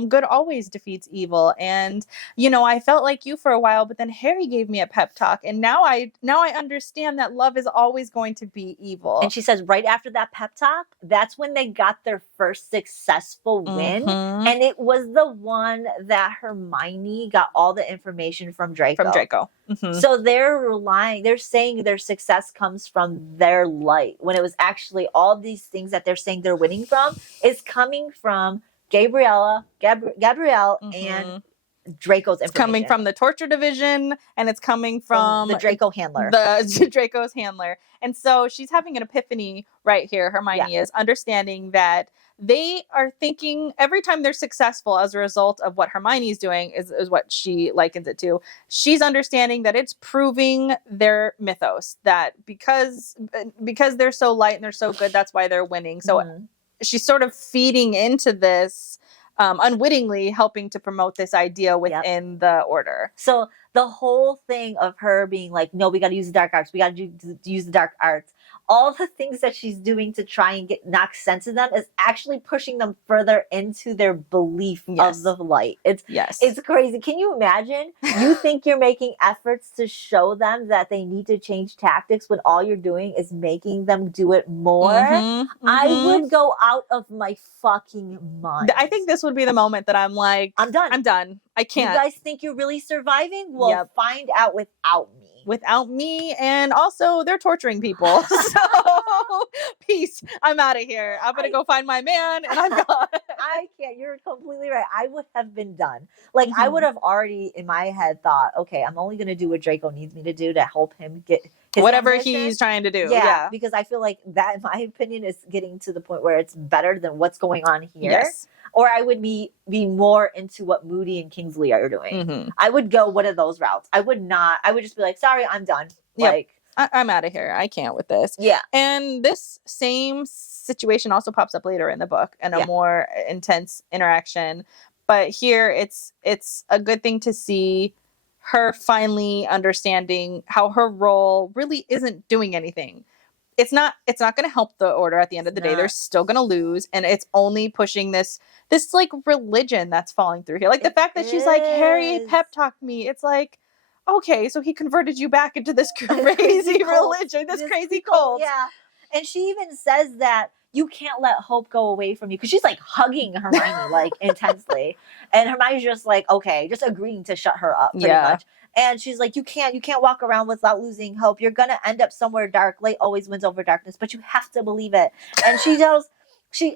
good always defeats evil. And, you know, I felt like you for a while, but then Harry gave me a pep talk. And now I understand that love is always going to be evil. And she says right after that pep talk, that's when they got their first successful win. And it was the one that Hermione got all the information from Draco. So they're saying their success comes from their light, when it was actually all these things that they're saying they're winning from is coming from Gabrielle and Draco's information. It's coming from the torture division, and it's coming from the Draco handler. The Draco's handler. And so she's having an epiphany right here. Hermione is understanding that they are thinking every time they're successful as a result of what Hermione's doing is what she likens it to. She's understanding that it's proving their mythos, that because they're so light and they're so good, that's why they're winning. So she's sort of feeding into this, unwittingly helping to promote this idea within the order. So the whole thing of her being like, no, we got to use the dark arts. We got to use the dark arts. All the things that she's doing to try and knock sense of them is actually pushing them further into their belief of the light. It's crazy. Can you imagine? You think you're making efforts to show them that they need to change tactics when all you're doing is making them do it more? I would go out of my fucking mind. I think this would be the moment that I'm like, I'm done. I can't. You guys think you're really surviving? Well, find out without me. And also they're torturing people. So peace. I'm out of here. I'm gonna go find my man and I'm gone. I can't. You're completely right. I would have been done. Like I would have already in my head thought, okay, I'm only gonna do what Draco needs me to do to help him get his whatever ambition. He's trying to do. Yeah, because I feel like that, in my opinion, is getting to the point where it's better than what's going on here. Yes. Or I would be more into what Moody and Kingsley are doing. I would go one of those routes. I would not. I would just be like, sorry, I'm done. Like, I'm out of here. I can't with this. Yeah. And this same situation also pops up later in the book in a more intense interaction. But here it's a good thing to see her finally understanding how her role really isn't doing anything. It's not going to help the order at the end of the day. They're still going to lose. And it's only pushing this like religion that's falling through here. Like the fact that she's like, Harry pep talked me. It's like, okay, so he converted you back into this crazy religion, this crazy cult. Yeah. And she even says that you can't let hope go away from you. Because she's like hugging Hermione like intensely. And Hermione's just like, okay, just agreeing to shut her up pretty much. And she's like, you can't walk around without losing hope. You're going to end up somewhere dark. Light always wins over darkness, but you have to believe it. And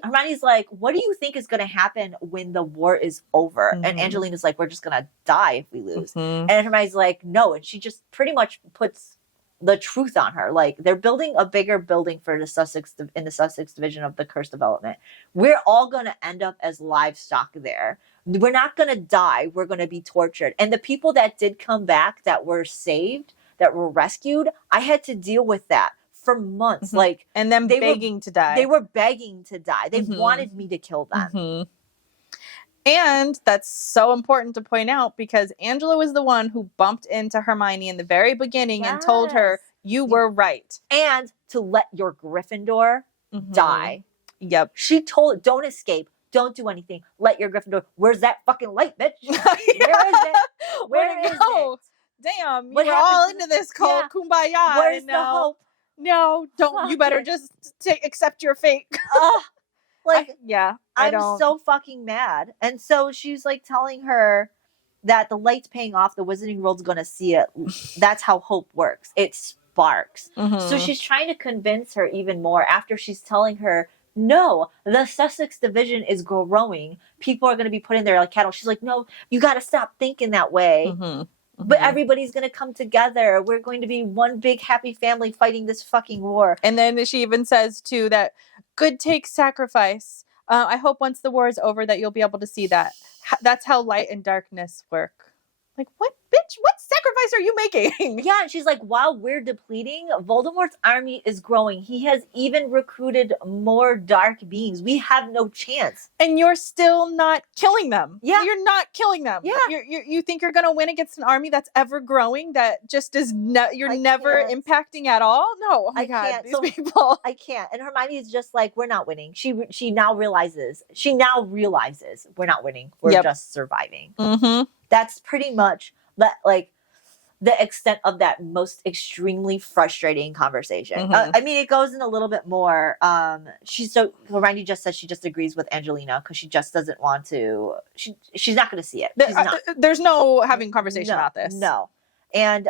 Hermione's like, what do you think is going to happen when the war is over? And Angelina's like, we're just going to die if we lose. And Hermione's like, no. And she just pretty much puts the truth on her. Like, they're building a bigger building for the Sussex division of the Cursed Development. We're all going to end up as livestock there. We're not going to die. We're going to be tortured. And the people that did come back, that were saved, that were rescued, I had to deal with that for months. Like, and them begging to die. They were begging to die. They wanted me to kill them. And that's so important to point out because Angela was the one who bumped into Hermione in the very beginning and told her, you were right. And to let your Gryffindor die. Yep. She told, don't escape. Don't do anything. Let your Gryffindor. Where's that fucking light, bitch? Where is it? Where is it? Damn, we're all into this cult. Kumbaya. Where's the hope? No, don't. You better just accept your fate. I'm so fucking mad. And so she's like telling her that the light's paying off. The Wizarding World's going to see it. That's how hope works. It sparks. So she's trying to convince her even more after she's telling her, no, the Sussex division is growing. People are going to be put in there like cattle. She's like, no, you got to stop thinking that way. But everybody's going to come together. We're going to be one big happy family fighting this fucking war. And then she even says, too, that good takes sacrifice. I hope once the war is over that you'll be able to see that. That's how light and darkness work. Like, what, bitch? What sacrifice are you making? Yeah, and she's like, while we're depleting, Voldemort's army is growing. He has even recruited more dark beings. We have no chance. And you're still not killing them. Yeah. You're not killing them. Yeah. You think you're going to win against an army that's ever growing, that just is you're never impacting at all? No. Oh my God, these people. I can't. And Hermione is just like, we're not winning. She now realizes we're not winning. We're just surviving. That's pretty much the extent of that most extremely frustrating conversation. I mean, it goes in a little bit more. Hermione just says she just agrees with Angelina because she just doesn't want to. She's not going to see it. There's no having conversation about this. No. And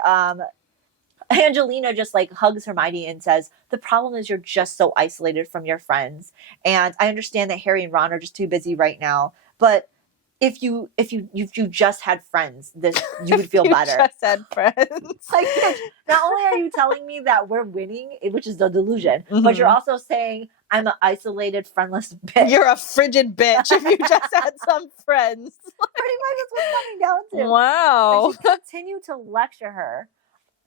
Angelina just like hugs Hermione and says, the problem is you're just so isolated from your friends. And I understand that Harry and Ron are just too busy right now, but if you just had friends, you would feel better. Just had friends. Like, not only are you telling me that we're winning, which is the delusion, but you're also saying I'm an isolated, friendless bitch. You're a frigid bitch if you just had some friends. Pretty much that's what's coming down to. Wow. And she continued to lecture her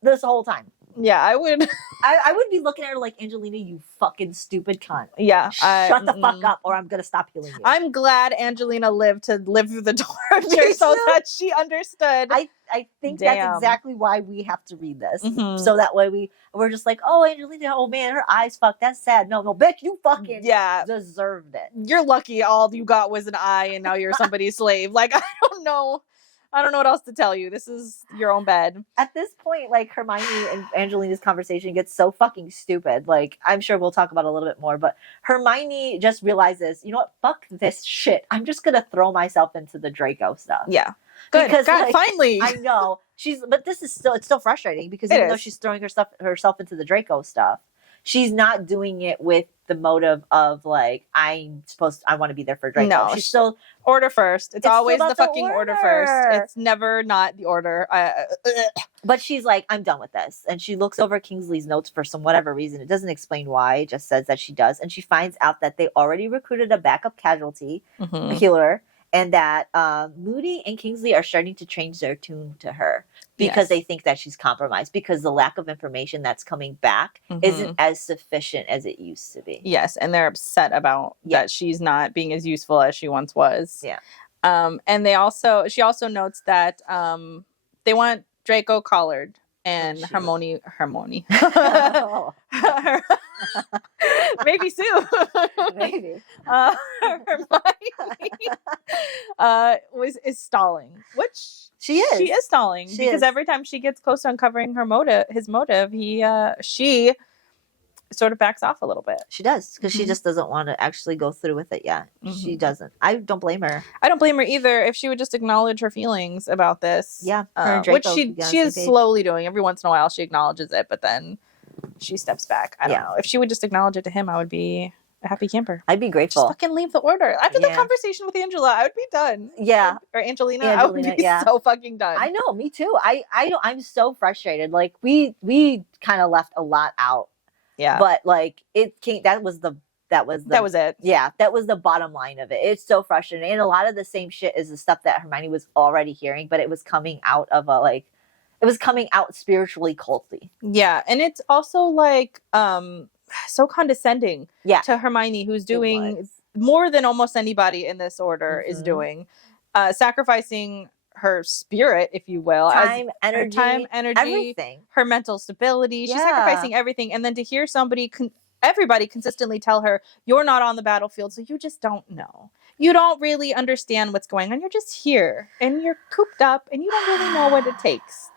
this whole time. Yeah, I would. I would be looking at her like, Angelina, you fucking stupid cunt. Yeah. Shut the fuck up or I'm going to stop healing you. I'm glad Angelina lived to live through the torture so that she understood. I think that's exactly why we have to read this. So that way we're just like, oh, Angelina, oh man, her eyes fucked. That's sad. No, bitch, you fucking deserved it. You're lucky all you got was an eye and now you're somebody's slave. Like, I don't know what else to tell you. This is your own bed. At this point, like, Hermione and Angelina's conversation gets so fucking stupid. Like, I'm sure we'll talk about it a little bit more, but Hermione just realizes, you know what? Fuck this shit. I'm just gonna throw myself into the Draco stuff. Yeah. Good. Because, God, finally. I know. But it's still frustrating because even though she's throwing herself into the Draco stuff, she's not doing it with the motive of like, I want to be there for Draco. No, she's still order first. It's always the fucking order first. It's never not the order. But she's like, I'm done with this. And she looks over Kingsley's notes for some whatever reason. It doesn't explain why. It just says that she does. And she finds out that they already recruited a backup casualty, a healer, and that Moody and Kingsley are starting to change their tune to her because they think that she's compromised because the lack of information that's coming back isn't as sufficient as it used to be. Yes, and they're upset about that she's not being as useful as she once was. Yeah. And she also notes that they want Draco collared and Hermione. Maybe Sue. Maybe. Hermione is stalling, which she is. She is stalling because every time she gets close to uncovering his motive, she sort of backs off a little bit. She does, because she Mhm. just doesn't want to actually go through with it yet. She doesn't. I don't blame her. I don't blame her either. If she would just acknowledge her feelings about this, Yeah, her and which Draco she could get on she the is same page. slowly doing. Every once in a while, she acknowledges it, but then she steps back. I don't know. If she would just acknowledge it to him, I would be a happy camper. I'd be Just grateful. fucking leave the order. After the Yeah. conversation with Angela, I would be done. Yeah. Or Angelina, I would be yeah. so fucking done. I know, me too. I'm so frustrated. Like we kind of left a lot out. Yeah. But like it came. That was it. Yeah, that was the bottom line of it. It's so frustrating, and a lot of the same shit is the stuff that Hermione was already hearing, but it was coming out of it was coming out spiritually culty. Yeah, and it's also like so condescending. Yeah. To Hermione, who's doing more than almost anybody in this order is doing, sacrificing her spirit, if you will, time, energy, everything, her mental stability. She's sacrificing everything, and then to hear everybody consistently tell her, you're not on the battlefield, so you just don't know. You don't really understand what's going on. You're just here, and you're cooped up, and you don't really know what it takes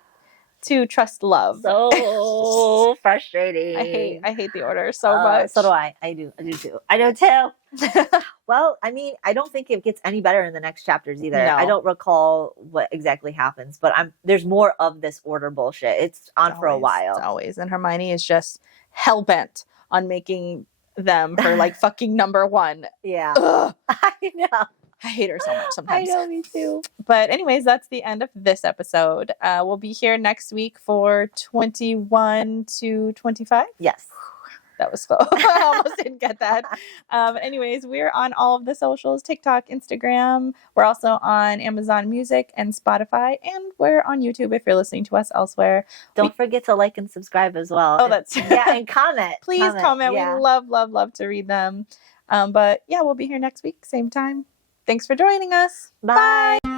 to trust love. So frustrating. I hate the order so much. So do I. I do too. I know too. Well, I mean, I don't think it gets any better in the next chapters either. No. I don't recall what exactly happens, but there's more of this order bullshit. It's on for a while. It's always. And Hermione is just hell-bent on making them her like fucking number one. Yeah. Ugh. I know. I hate her so much sometimes. I know, me too. But anyways, that's the end of this episode. We'll be here next week for 21 to 25. Yes. That was slow. I almost didn't get that. Anyways, we're on all of the socials, TikTok, Instagram. We're also on Amazon Music and Spotify. And we're on YouTube if you're listening to us elsewhere. Don't forget to like and subscribe as well. Oh, that's... Yeah, and comment. Please comment. Yeah. We love to read them. But yeah, we'll be here next week, same time. Thanks for joining us. Bye.